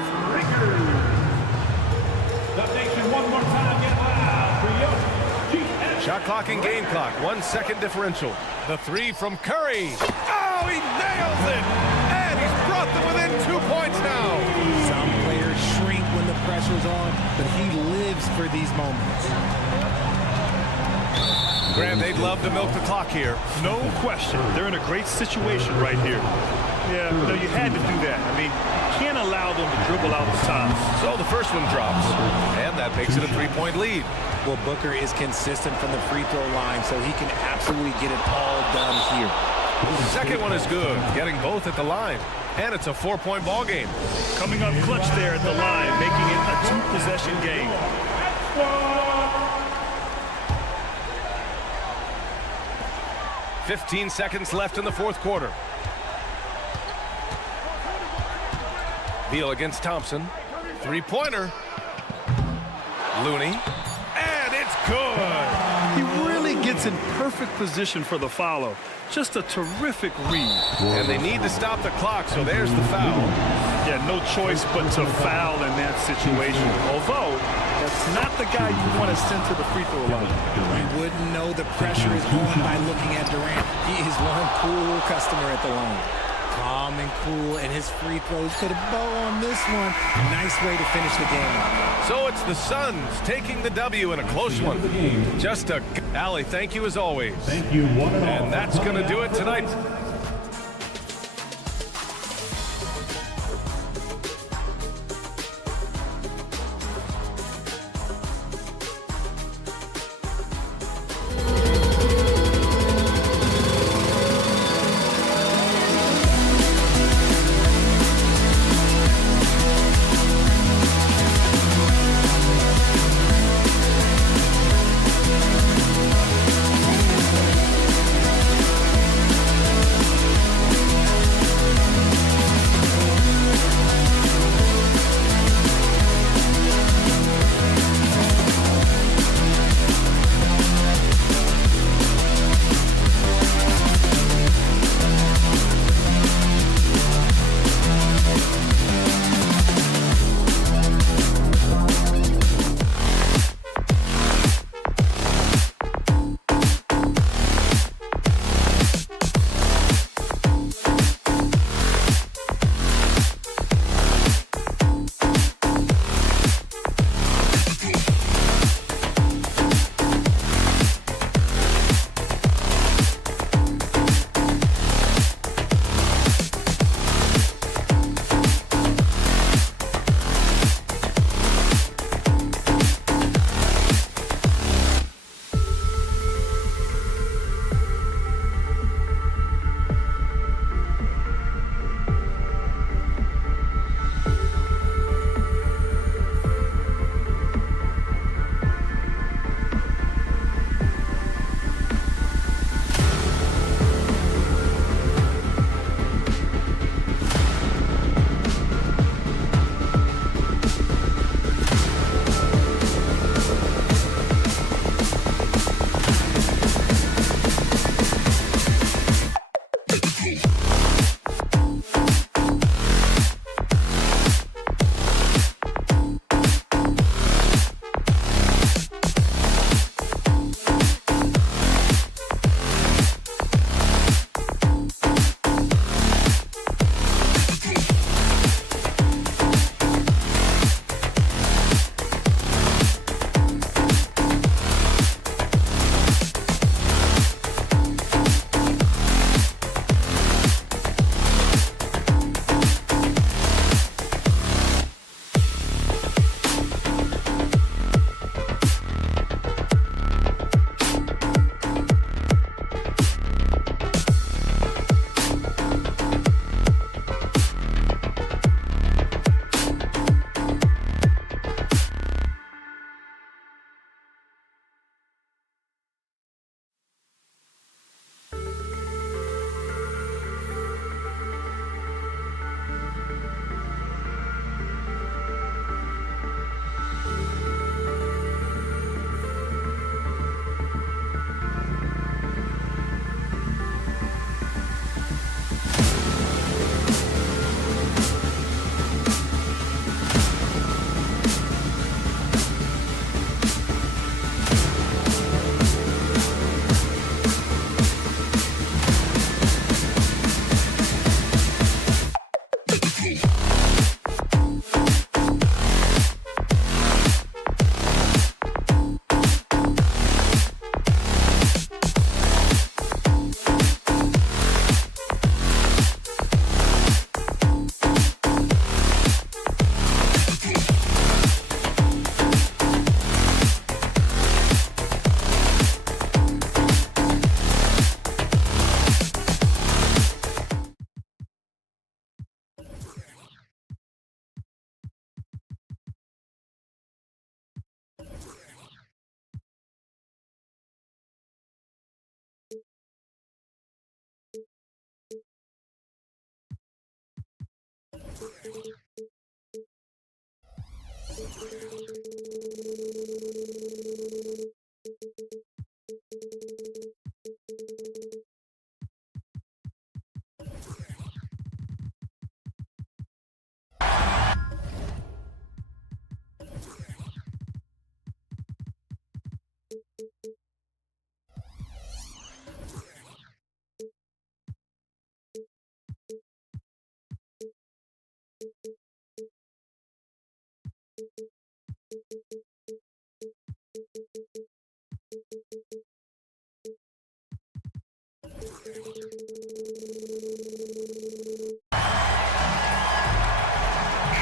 Shot clock and game clock. 1 second differential. The three from Curry. Oh, he nails it. And he's brought them within 2 points now. Some players shrink when the pressure's on, but he lives for these moments. Graham, they'd love to milk the clock here. No question. They're in a great situation right here. Yeah, no, you had to do that. I mean, you can't allow them to dribble out the top. So the first one drops, and that makes it a 3-point lead. Well, Booker is consistent from the free throw line, so he can absolutely get it all done here. The second one is good, getting both at the line. And it's a 4-point ball game. Coming up clutch there at the line, making it a 2-possession game. "15 seconds left in the fourth quarter. Beal against Thompson. Three-pointer. Looney. And it's good. He really gets in perfect position for the follow. Just a terrific read. And they need to stop the clock, so there's the foul. Yeah, no choice but to foul in that situation. Although, that's not the guy you want to send to the free throw line. You wouldn't know the pressure is on by looking at Durant. He is one cool customer at the line. Calm and cool, and his free throws put a bow on this one. Nice way to finish the game. So it's the Suns taking the W in a close one. Just a... Allie, thank you as always. Thank you, one and all. And that's going to do it tonight.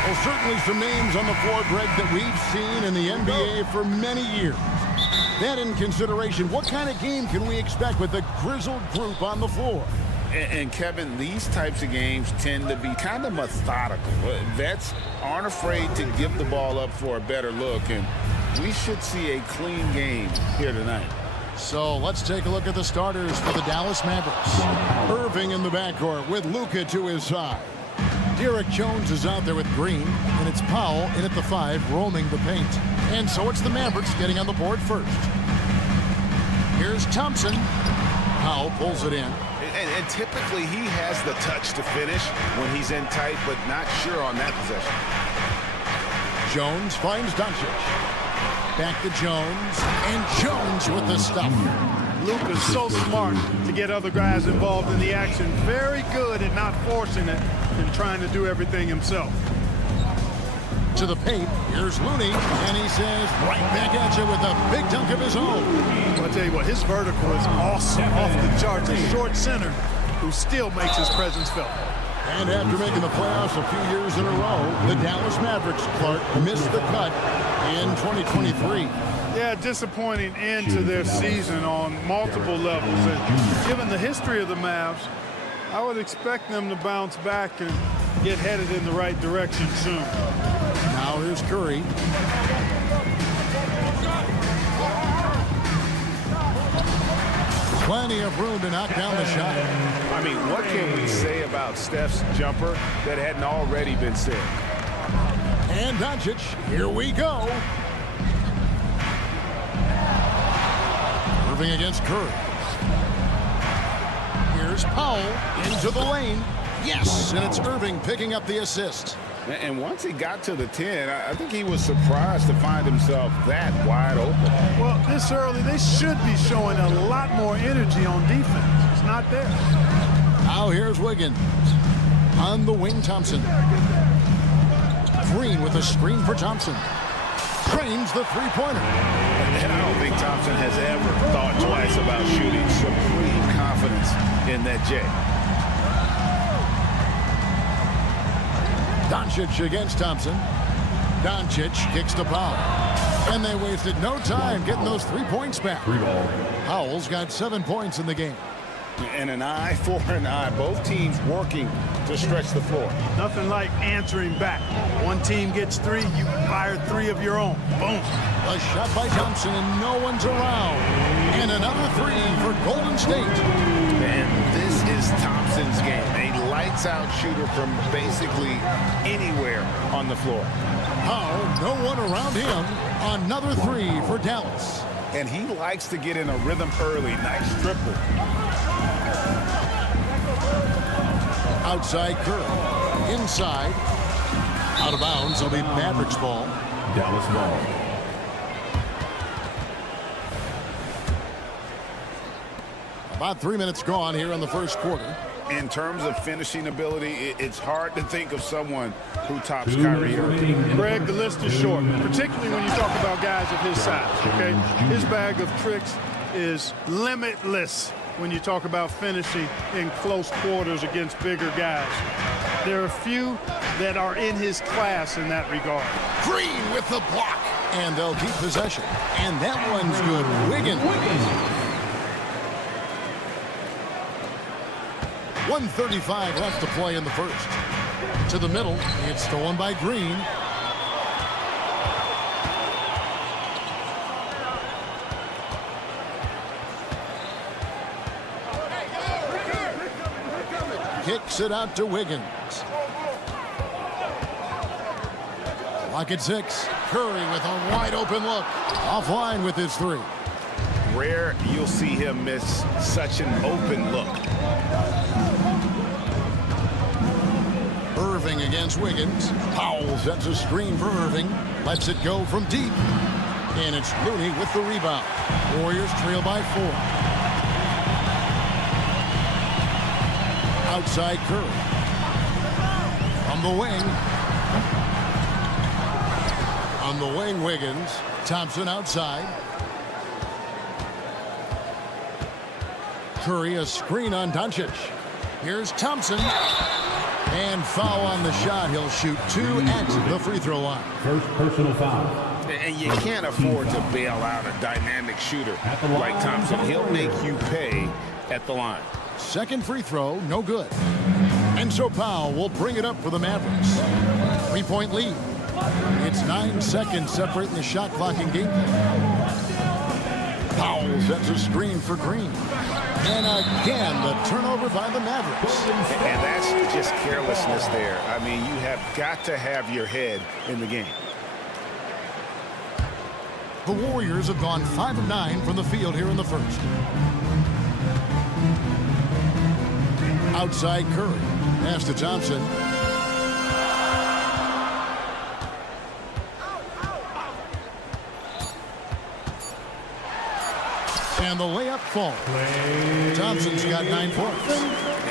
Well, certainly some names on the floor, Greg, that we've seen in the NBA for many years. That in consideration, what kind of game can we expect with the grizzled group on the floor? And Kevin, these types of games tend to be kind of methodical. Vets aren't afraid to give the ball up for a better look, and we should see a clean game here tonight. So let's take a look at the starters for the Dallas Mavericks. Irving in the backcourt with Luka to his side. Derek Jones is out there with Green, and it's Powell in at the 5 roaming the paint. And so it's the Mavericks getting on the board first. Here's Thompson. Powell pulls it in. And typically he has the touch to finish when he's in tight, but not sure on that possession. Jones finds Doncic. Back to Jones, and Jones with the stuff. Luka's so smart to get other guys involved in the action. Very good at not forcing it and trying to do everything himself. To the paint, here's Looney, and he says right back at you with a big dunk of his own. I'll tell you what, his vertical is awesome, off the charts. A short center who still makes his presence felt. And after making the playoffs a few years in a row, the Dallas Mavericks, Clark, missed the cut in 2023. Yeah, disappointing end to their season on multiple levels. And given the history of the Mavs, I would expect them to bounce back and get headed in the right direction soon. Now here's Curry. Plenty of room to knock down the shot. I mean, what can we say about Steph's jumper that hadn't already been said? And Doncic, here we go. Irving against Curry. Here's Powell into the lane. Yes, and it's Irving picking up the assist. And once he got to the 10, I think he was surprised to find himself that wide open. Well, this early, they should be showing a lot more energy on defense. It's not there. Now here's Wiggins. On the wing, Thompson. Green with a screen for Thompson. Trains the three-pointer. And I don't think Thompson has ever thought twice about shooting. Supreme confidence in that J. Doncic against Thompson. Doncic kicks to Powell. And they wasted no time getting those 3 points back. Powell's got 7 points in the game. And an eye for an eye. Both teams working to stretch the floor. Nothing like answering back. One team gets 3, you fire 3 of your own. Boom. A shot by Thompson, and no one's around. And another 3 for Golden State. And this is Thompson's game. A lights-out shooter from basically anywhere on the floor. Powell, no one around him. Another 3 for Dallas. And he likes to get in a rhythm early. Nice triple. Outside Curry. Inside. Out of bounds. It'll be Mavericks ball. Dallas ball. About 3 minutes gone here in the first quarter. In terms of finishing ability, it's hard to think of someone who tops Kyrie Irving. Greg, the list is short, particularly when you talk about guys of his size, okay? His bag of tricks is limitless when you talk about finishing in close quarters against bigger guys. There are a few that are in his class in that regard. Green with the block. And they'll keep possession. And that one's good. Wiggins. 1:35 left to play in the first. To the middle. It's stolen by Green. Kicks it out to Wiggins. Clock at 6. Curry with a wide open look. Offline with his 3. Rare you'll see him miss such an open look. Irving against Wiggins. Powell sets a screen for Irving. Lets it go from deep. And it's Looney with the rebound. Warriors trail by 4. Outside Curry. From the wing. On the wing, Wiggins. Thompson outside. Curry, a screen on Doncic. Here's Thompson. And foul on the shot. He'll shoot 2 at the free throw line. First personal foul. And you can't afford to bail out a dynamic shooter like Thompson. He'll make you pay at the line. Second free throw, no good. And so Powell will bring it up for the Mavericks. 3-point lead. It's 9 seconds separating the shot clock and game. Powell sets a screen for Green. And again, the turnover by the Mavericks. And that's just carelessness there. I mean, you have got to have your head in the game. The Warriors have gone 5 of 9 from the field here in the first. Outside Curry. Pass to Thompson. And the layup falls. Thompson's got 9 points.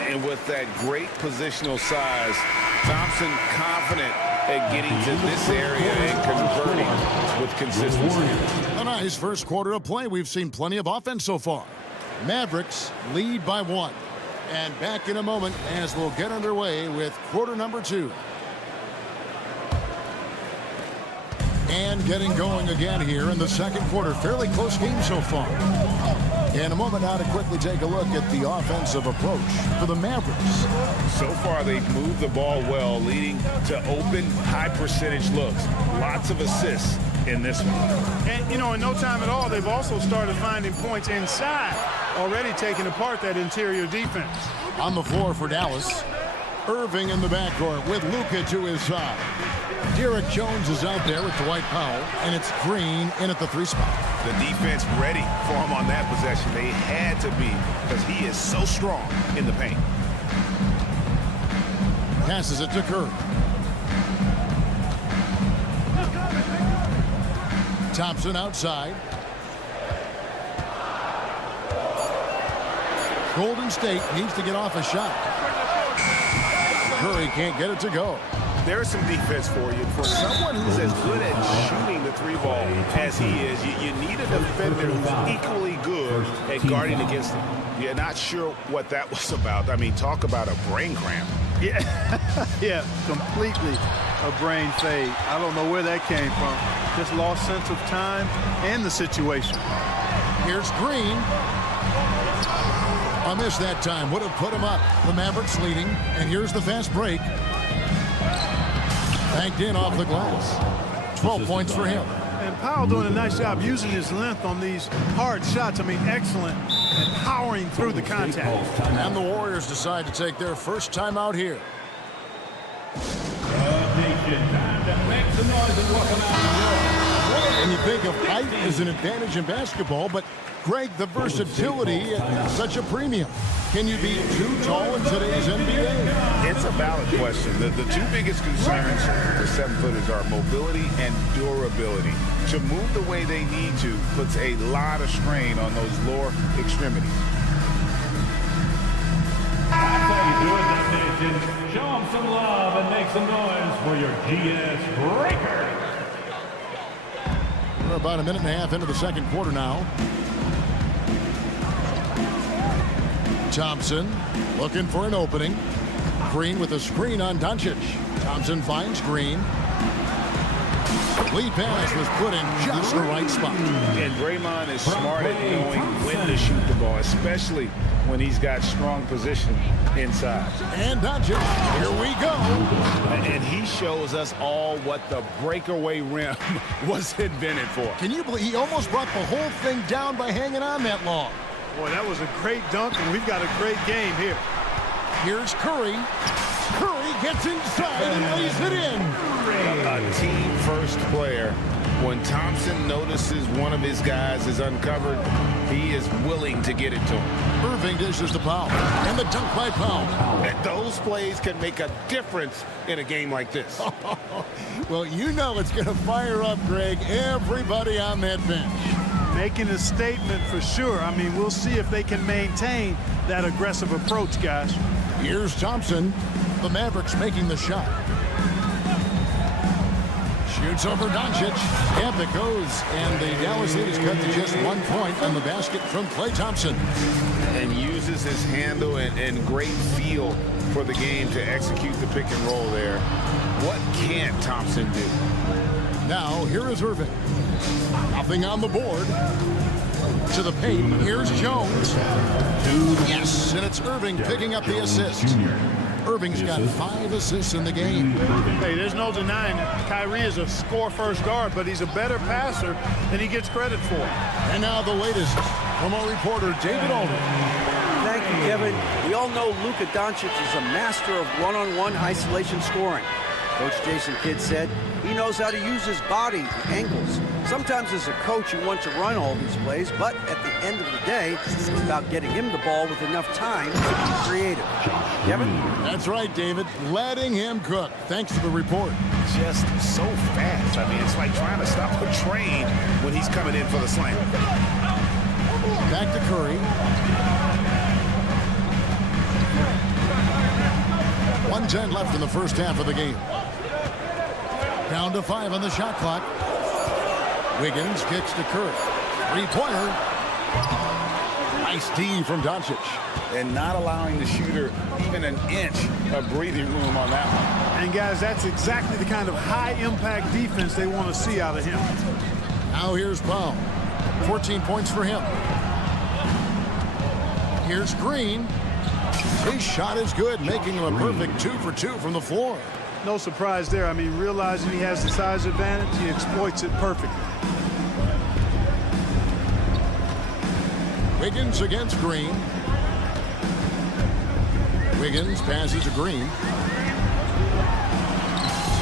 And with that great positional size, Thompson confident at getting to this area and converting with consistency. A nice first quarter of play. We've seen plenty of offense so far. Mavericks lead by 1. And back in a moment as we'll get underway with quarter number 2. And getting going again here in the second quarter. Fairly close game so far. In a moment now to quickly take a look at the offensive approach for the Mavericks. So far they've moved the ball well, leading to open, high percentage looks. Lots of assists in this one. And, you know, in no time at all, they've also started finding points inside, already taking apart that interior defense. On the floor for Dallas. Irving in the backcourt with Luka to his side. Derek Jones is out there with Dwight Powell, and it's Green in at the 3 spot. The defense ready for him on that possession. They had to be, because he is so strong in the paint. Passes it to Curry. Thompson outside. Golden State needs to get off a shot. Curry can't get it to go. There's some defense for you. For someone who's as good at shooting the 3-ball as he is, you need a defender who's equally good at guarding against him. You're not sure what that was about. I mean, talk about a brain cramp. Yeah, yeah, completely a brain fade. I don't know where that came from. Just lost sense of time and the situation. Here's Green. A miss that time would have put him up. The Mavericks leading, and here's the fast break. Banked in off the glass. 12 points for him. And Powell doing a nice job using his length on these hard shots. I mean, excellent and powering through the contact. And the Warriors decide to take their first time out here. And you think of height as an advantage in basketball, but Greg, the versatility at such a premium. Can you be too tall in today's NBA? It's a valid question. The 2 biggest concerns for 7-footers are mobility and durability. To move the way they need to puts a lot of strain on those lower extremities. That's how you do it, destination. Show them some love and make some noise for your GS Breaker. We're about a minute and a half into the second quarter now. Thompson looking for an opening. Green with a screen on Doncic. Thompson finds Green. Lead pass was put in just the right spot. And Draymond is smart at knowing when to shoot the ball, especially when he's got strong position inside. And Doncic, here we go. And he shows us all what the breakaway rim was invented for. Can you believe he almost brought the whole thing down by hanging on that long? Boy, that was a great dunk, and we've got a great game here. Here's Curry. Curry gets inside and lays it in. a team-first player. When Thompson notices one of his guys is uncovered, he is willing to get it to him. Irving dishes to Powell, and the dunk by Powell. And those plays can make a difference in a game like this. Well, you know it's going to fire up, Greg, everybody on that bench. Making a statement for sure. I mean, we'll see if they can maintain that aggressive approach, guys. Here's Thompson. The Mavericks making the shot. Shoots over Doncic. Up it goes. And the Dallas lead is cut to just 1 point on the basket from Klay Thompson. And uses his handle and great feel for the game to execute the pick and roll there. What can't Thompson do? Now, here is Irving. Nothing on the board. To the paint. Here's Jones. Yes, and it's Irving picking up the assist. Irving's got 5 assists in the game. Hey, there's no denying it. Kyrie is a score-first guard, but he's a better passer than he gets credit for. And now the latest from our reporter, David Aldridge. Thank you, Kevin. We all know Luka Doncic is a master of one-on-one isolation scoring. Coach Jason Kidd said he knows how to use his body and angles. Sometimes as a coach you want to run all these plays, but at the end of the day, it's about getting him the ball with enough time to be creative. Kevin? That's right, David. Letting him cook. Thanks for the report. Just so fast. I mean, it's like trying to stop a train when he's coming in for the slam. Back to Curry. 1:10 left in the first half of the game. Down to 5 on the shot clock. Wiggins kicks to Curry. 3-pointer. Nice D from Doncic. And not allowing the shooter even an inch of breathing room on that one. And guys, that's exactly the kind of high-impact defense they want to see out of him. Now here's Powell. 14 points for him. Here's Green. His shot is good, making him a perfect 2 for 2 from the floor. No surprise there. I mean, realizing he has the size advantage, he exploits it perfectly. Wiggins against Green. Wiggins passes to Green.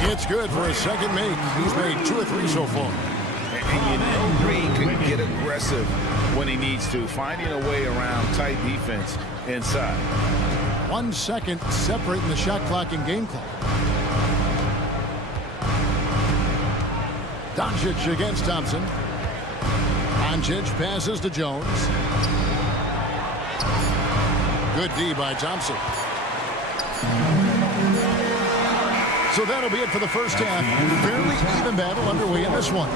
It's good for a second make. He's made 2 or 3 so far. And you know Green can get aggressive when he needs to, finding a way around tight defense inside. 1 second separating the shot clock and game clock. Doncic against Thompson. Doncic passes to Jones. Good D by Thompson. So that'll be it for the first half. Fairly even battle underway in this one.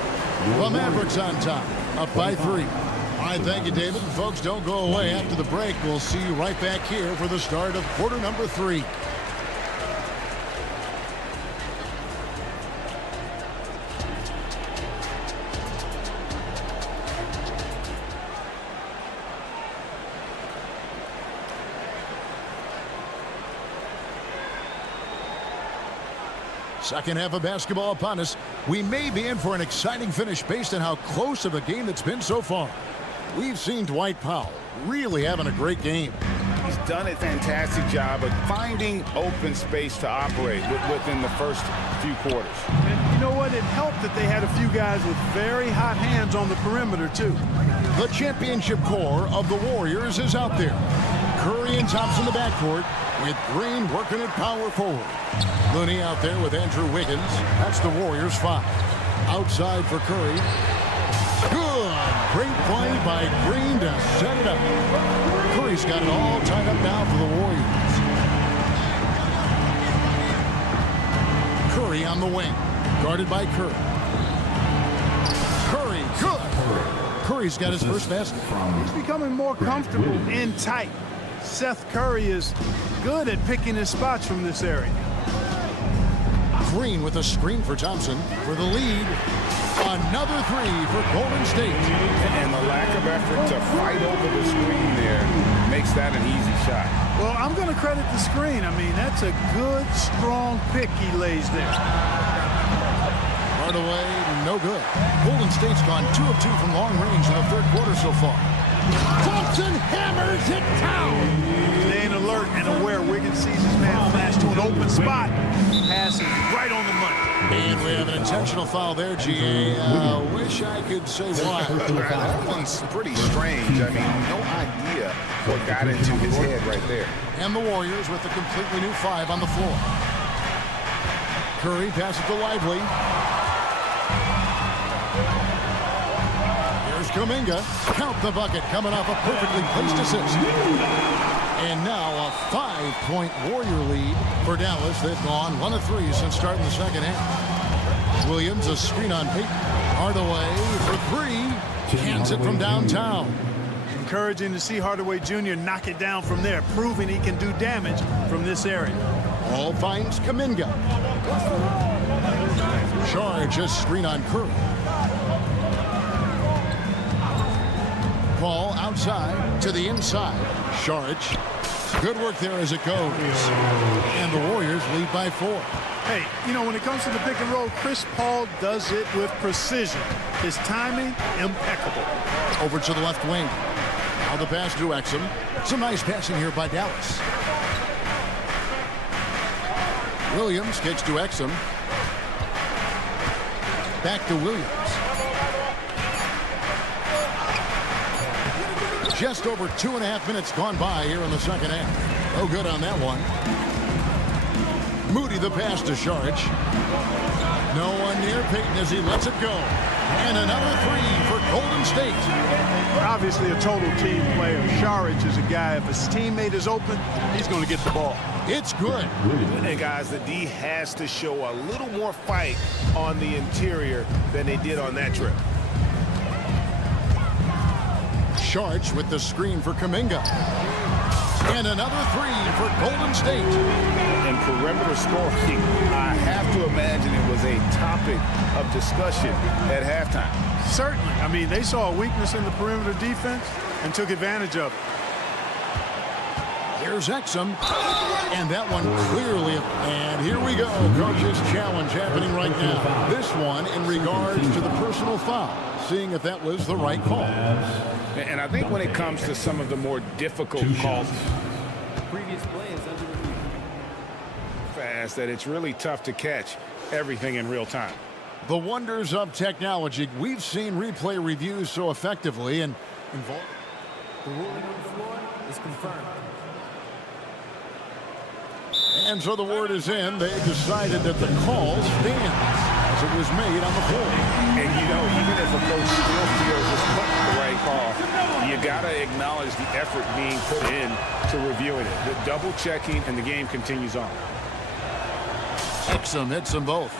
The Mavericks on top, up by 3. All right, thank you, David. And folks, don't go away. After the break, we'll see you right back here for the start of quarter number 3. Second half of basketball upon us. We may be in for an exciting finish based on how close of a game it's been so far. We've seen Dwight Powell really having a great game. He's done a fantastic job of finding open space to operate within the first few quarters. And you know what? It helped that they had a few guys with very hot hands on the perimeter, too. The championship core of the Warriors is out there. Curry and Thompson in the backcourt, with Green working at power forward. Looney out there with Andrew Wiggins. That's the Warriors 5. Outside for Curry. Good. Great play by Green to set it up. Curry's got it all tied up now for the Warriors. Curry on the wing. Guarded by Curry. Curry, good. Curry's got his first basket. He's becoming more comfortable in tight. Seth Curry is good at picking his spots from this area. Green with a screen for Thompson for the lead. Another 3 for Golden State. And the lack of effort to fight over the screen there makes that an easy shot. Well, I'm going to credit the screen. I mean, that's a good, strong pick he lays there. Right away, no good. Golden State's gone 2 of 2 from long range in the third quarter so far. Thompson hammers it down. Staying alert and aware. Wiggins sees his man flash to an open spot. Passes right on the money. And we have an intentional foul there, GA. Wish I could say why. That one's pretty strange. I mean, no idea what got into his head right there. And the Warriors with a completely new 5 on the floor. Curry passes to Lively. Here's Kuminga. Count the bucket, coming off a perfectly placed assist. And now a 5-point Warrior lead for Dallas. They've gone 1 of 3 since starting the second half. Williams, a screen on Payton. Hardaway for 3. Cans it from downtown. Encouraging to see Hardaway Jr. knock it down from there, proving he can do damage from this area. Ball finds Kuminga. Charge a screen on Curry. Ball outside to the inside. Sharge. Good work there as it goes. And the Warriors lead by 4. Hey, you know, when it comes to the pick and roll, Chris Paul does it with precision. His timing, impeccable. Over to the left wing. Now the pass to Exum. Some nice passing here by Dallas. Williams kicks to Exum. Back to Williams. Just over 2.5 minutes gone by here in the second half. No good on that one. Moody the pass to Sharge. No one near Payton as he lets it go. And another 3 for Golden State. Obviously a total team player. Sharge is a guy, if his teammate is open, he's going to get the ball. It's good. And guys, the D has to show a little more fight on the interior than they did on that trip. Sharge with the screen for Kuminga. And another 3 for Golden State. And perimeter scoring, I have to imagine it was a topic of discussion at halftime. Certainly. I mean, they saw a weakness in the perimeter defense and took advantage of it. Here's Exum. And that one clearly. And here we go. Coach's challenge happening right now. This one in regards to the personal foul. Seeing if that was the right call. And I think when it comes to some of the more difficult calls, Previous play is under review. fast, that it's really tough to catch everything in real time. The wonders of technology. We've seen replay reviews so effectively and involved. The ruling on the floor is confirmed. And so the word is in. They decided that the call stands as it was made on the floor. And you know, even if a coach still feels it's not the right call, you got to acknowledge the effort being put in to reviewing it. The double checking, and the game continues on. Exum hits them both.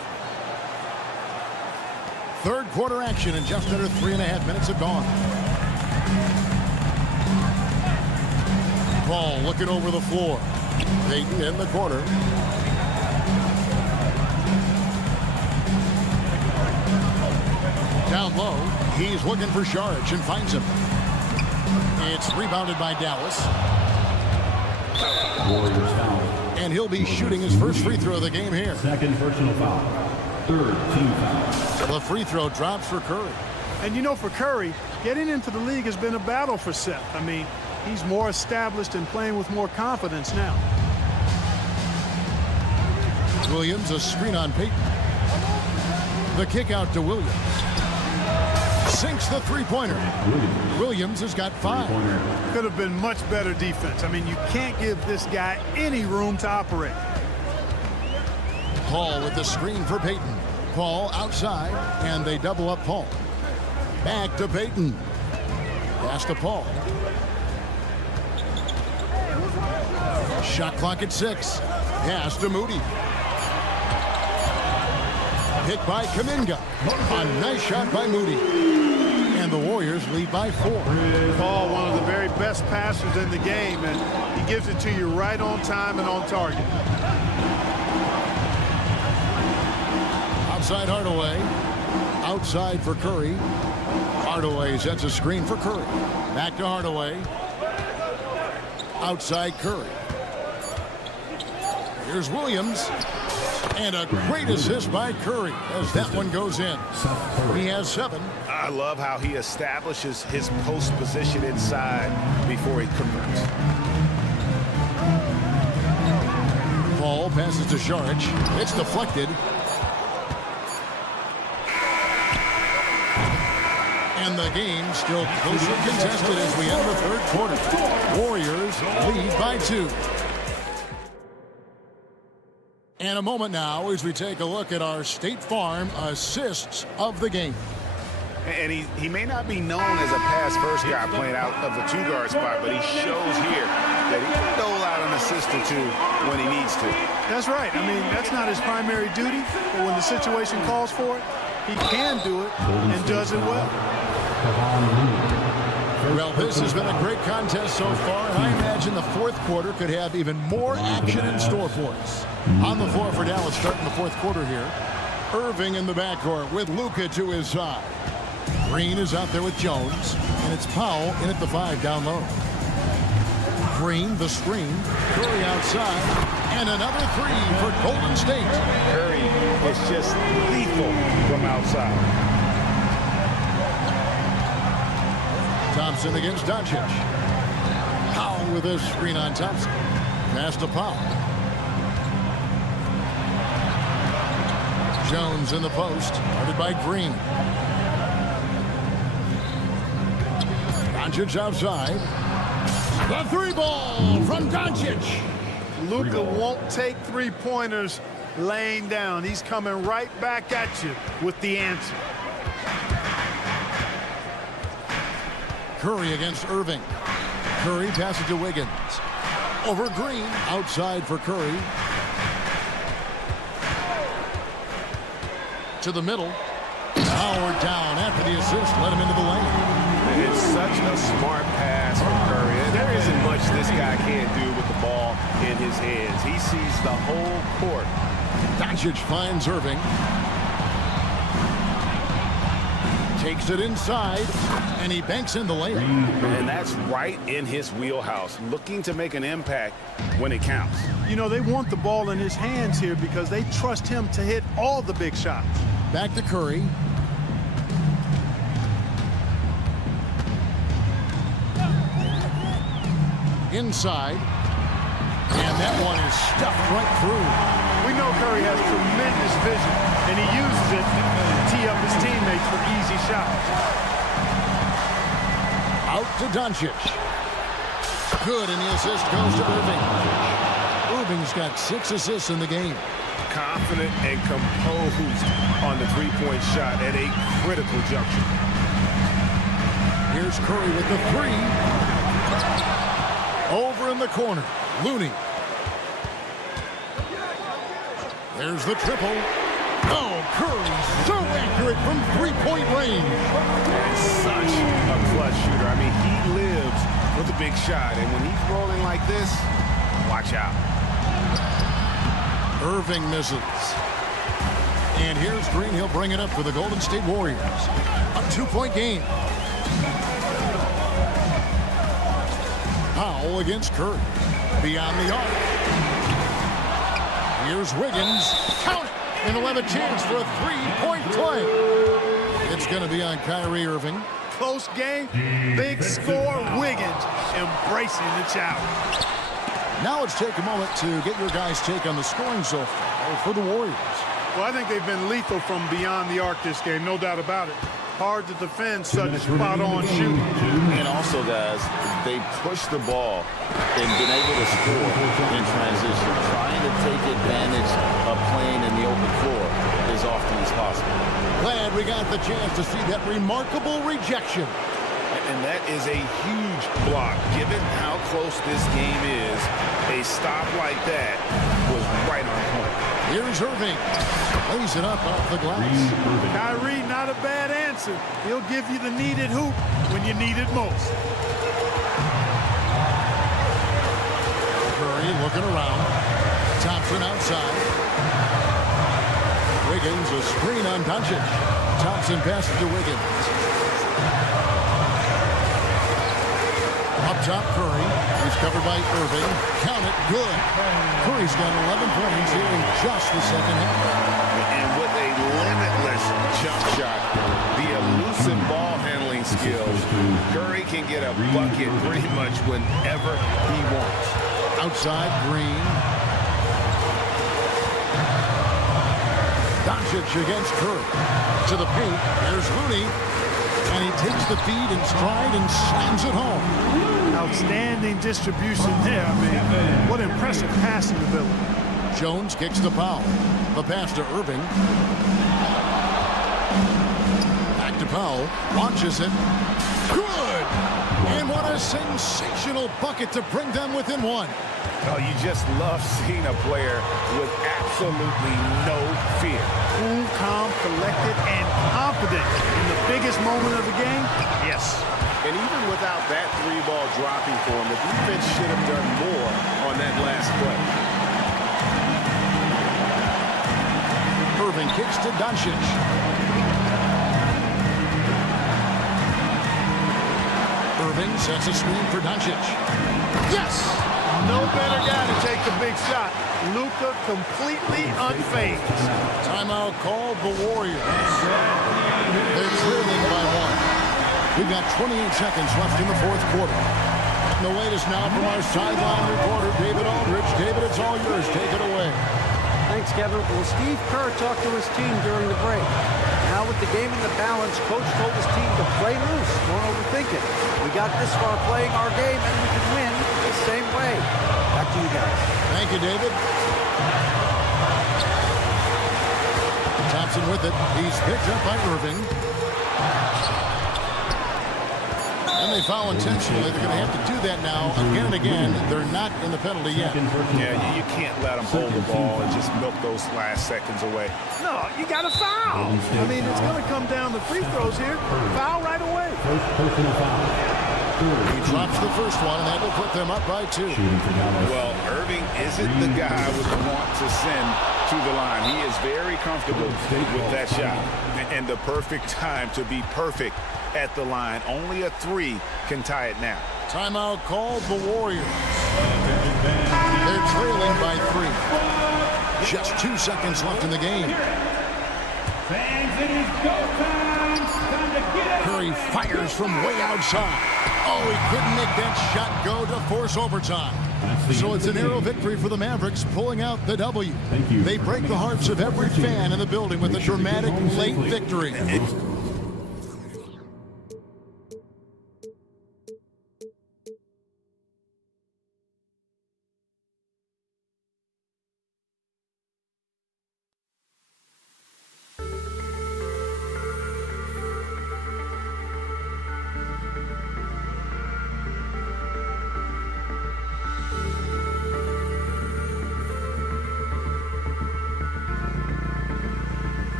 Third quarter action in just under 3.5 minutes have gone. Ball looking over the floor. Payton in the corner. Down low, he's looking for Sharge and finds him. It's rebounded by Dallas. Warriors foul. And he'll be shooting his first free throw of the game here. Second personal foul. Third team foul. The free throw drops for Curry. And you know, for Curry, getting into the league has been a battle for Seth. I mean, he's more established and playing with more confidence now. Williams, a screen on Payton. The kick out to Williams. Sinks the three-pointer. Williams has got 5. Could have been much better defense. I mean, you can't give this guy any room to operate. Paul with the screen for Payton. Paul outside, and they double up Paul. Back to Payton. Pass to Paul. Shot clock at 6. Pass to Moody. Hit by Kuminga. A nice shot by Moody. And the Warriors lead by 4. Paul, one of the very best passers in the game, and he gives it to you right on time and on target. Outside Hardaway. Outside for Curry. Hardaway sets a screen for Curry. Back to Hardaway. Outside Curry. Here's Williams. And a great assist by Curry as that one goes in. He has 7. I love how he establishes his post position inside before he converts. Paul passes to Sharge. It's deflected. And the game still closely contested as we end the third quarter. Warriors lead by 2. And a moment now as we take a look at our State Farm assists of the game. And he may not be known as a pass-first guy playing out of the 2-guard spot, but he shows here that he can dole out an assist or 2 when he needs to. That's right. I mean, that's not his primary duty, but when the situation calls for it, he can do it and does it well. Well, this has been a great contest so far, and I imagine the fourth quarter could have even more action in store for us. On the floor for Dallas starting the fourth quarter here. Irving in the backcourt with Luka to his side. Green is out there with Jones, and it's Powell in at the 5 down low. Green, the screen, Curry outside, and another 3 for Golden State. Curry is just lethal from outside. Thompson against Doncic. Powell with his screen on Thompson. Pass to Powell. Jones in the post, guarded by Green. Doncic outside. The 3 ball from Doncic. Luka won't take 3-pointers laying down. He's coming right back at you with the answer. Curry against Irving. Curry passes to Wiggins. Over Green, outside for Curry. To the middle. Howard down after the assist, let him into the lane. It's such a smart pass from Curry. There isn't much this guy can't do with the ball in his hands. He sees the whole court. Doncic finds Irving. Takes it inside, and he banks in the layup. And that's right in his wheelhouse, looking to make an impact when it counts. You know, they want the ball in his hands here because they trust him to hit all the big shots. Back to Curry. Inside. And that one is stuffed right through. We know Curry has tremendous vision, and he uses it to tee up his teammates for easy shots. Out to Doncic. Good, and the assist goes to Irving. Irving's got 6 assists in the game. Confident and composed on the 3-point shot at a critical juncture. Here's Curry with the 3. Over in the corner, Looney. There's the triple. Oh, Curry so accurate from 3-point range. And such a clutch shooter. I mean, he lives for the big shot, and when he's rolling like this, watch out. Irving misses. And here's Green. He'll bring it up for the Golden State Warriors. A 2-point game. Powell against Curry. Beyond the arc. Here's Wiggins. Count it! And he'll have a chance for a 3-point play. It's going to be on Kyrie Irving. Close game, big score, Wiggins embracing the challenge. Now let's take a moment to get your guys' take on the scoring so far for the Warriors. Well, I think they've been lethal from beyond the arc this game, no doubt about it. Hard to defend such spot-on shooting. And also, guys, they pushed the ball and been able to score in transition, trying to take advantage of playing in the open floor as often as possible. Glad we got the chance to see that remarkable rejection. And that is a huge block. Given how close this game is, a stop like that was right on point. Here's Irving. Lays it up off the glass. Kyrie, not a bad answer. He'll give you the needed hoop when you need it most. Curry looking around. Thompson outside. Wiggins, a screen on Doncic. Thompson passes to Wiggins. Up top, Curry. He's covered by Irving. Count it, good. Curry's got 11 points here in just the second half. And with a limitless jump shot, the elusive ball handling skills, Curry can get a bucket pretty much whenever he wants. Outside, Green. Doncic against Curry. To the paint. There's Looney. And he takes the feed in stride and slams it home. Outstanding distribution there, man. What impressive passing ability. Jones kicks the foul. The pass to Irving. Back to Powell. Launches it. Good! And what a sensational bucket to bring them within one. Oh, you just love seeing a player with absolutely no fear. Cool, calm, collected, and confident in the biggest moment of the game. Yes. And even without that three-ball dropping for him, the defense should have done more on that last play. Irving kicks to Doncic. Irving sets a screen for Doncic. Yes! No better guy to take the big shot. Luka completely unfazed. Timeout called the Warriors. They're trailing by one. We've got 28 seconds left in the fourth quarter. And the latest now from our sideline reporter, David Aldridge. David, it's all yours. Take it away. Thanks, Kevin. Well, Steve Kerr talked to his team during the break. Now with the game in the balance, coach told his team to play loose. Don't overthink it. We got this far playing our game, and we can win the same way. Back to you guys. Thank you, David. Thompson with it. He's picked up by Irving. And they foul intentionally. They're going to have to do that now again and again. They're not in the penalty yet. Yeah, you can't let them hold the ball and just milk those last seconds away. No, you got to foul. I mean, it's going to come down to free throws here. Foul right away. He drops the first one, and that will put them up by 2. Well, Irving isn't the guy with the want to send to the line. He is very comfortable with that shot. And the perfect time to be perfect at the line. Only a 3 can tie it now. Timeout called the Warriors. They're trailing by 3. Just 2 seconds left in the game. Fans, it is go time. Time to get it. Curry fires from way outside. Oh, he couldn't make that shot go to force overtime. So it's a narrow victory for the Mavericks, pulling out the W. They break the hearts of every fan in the building with a dramatic late victory.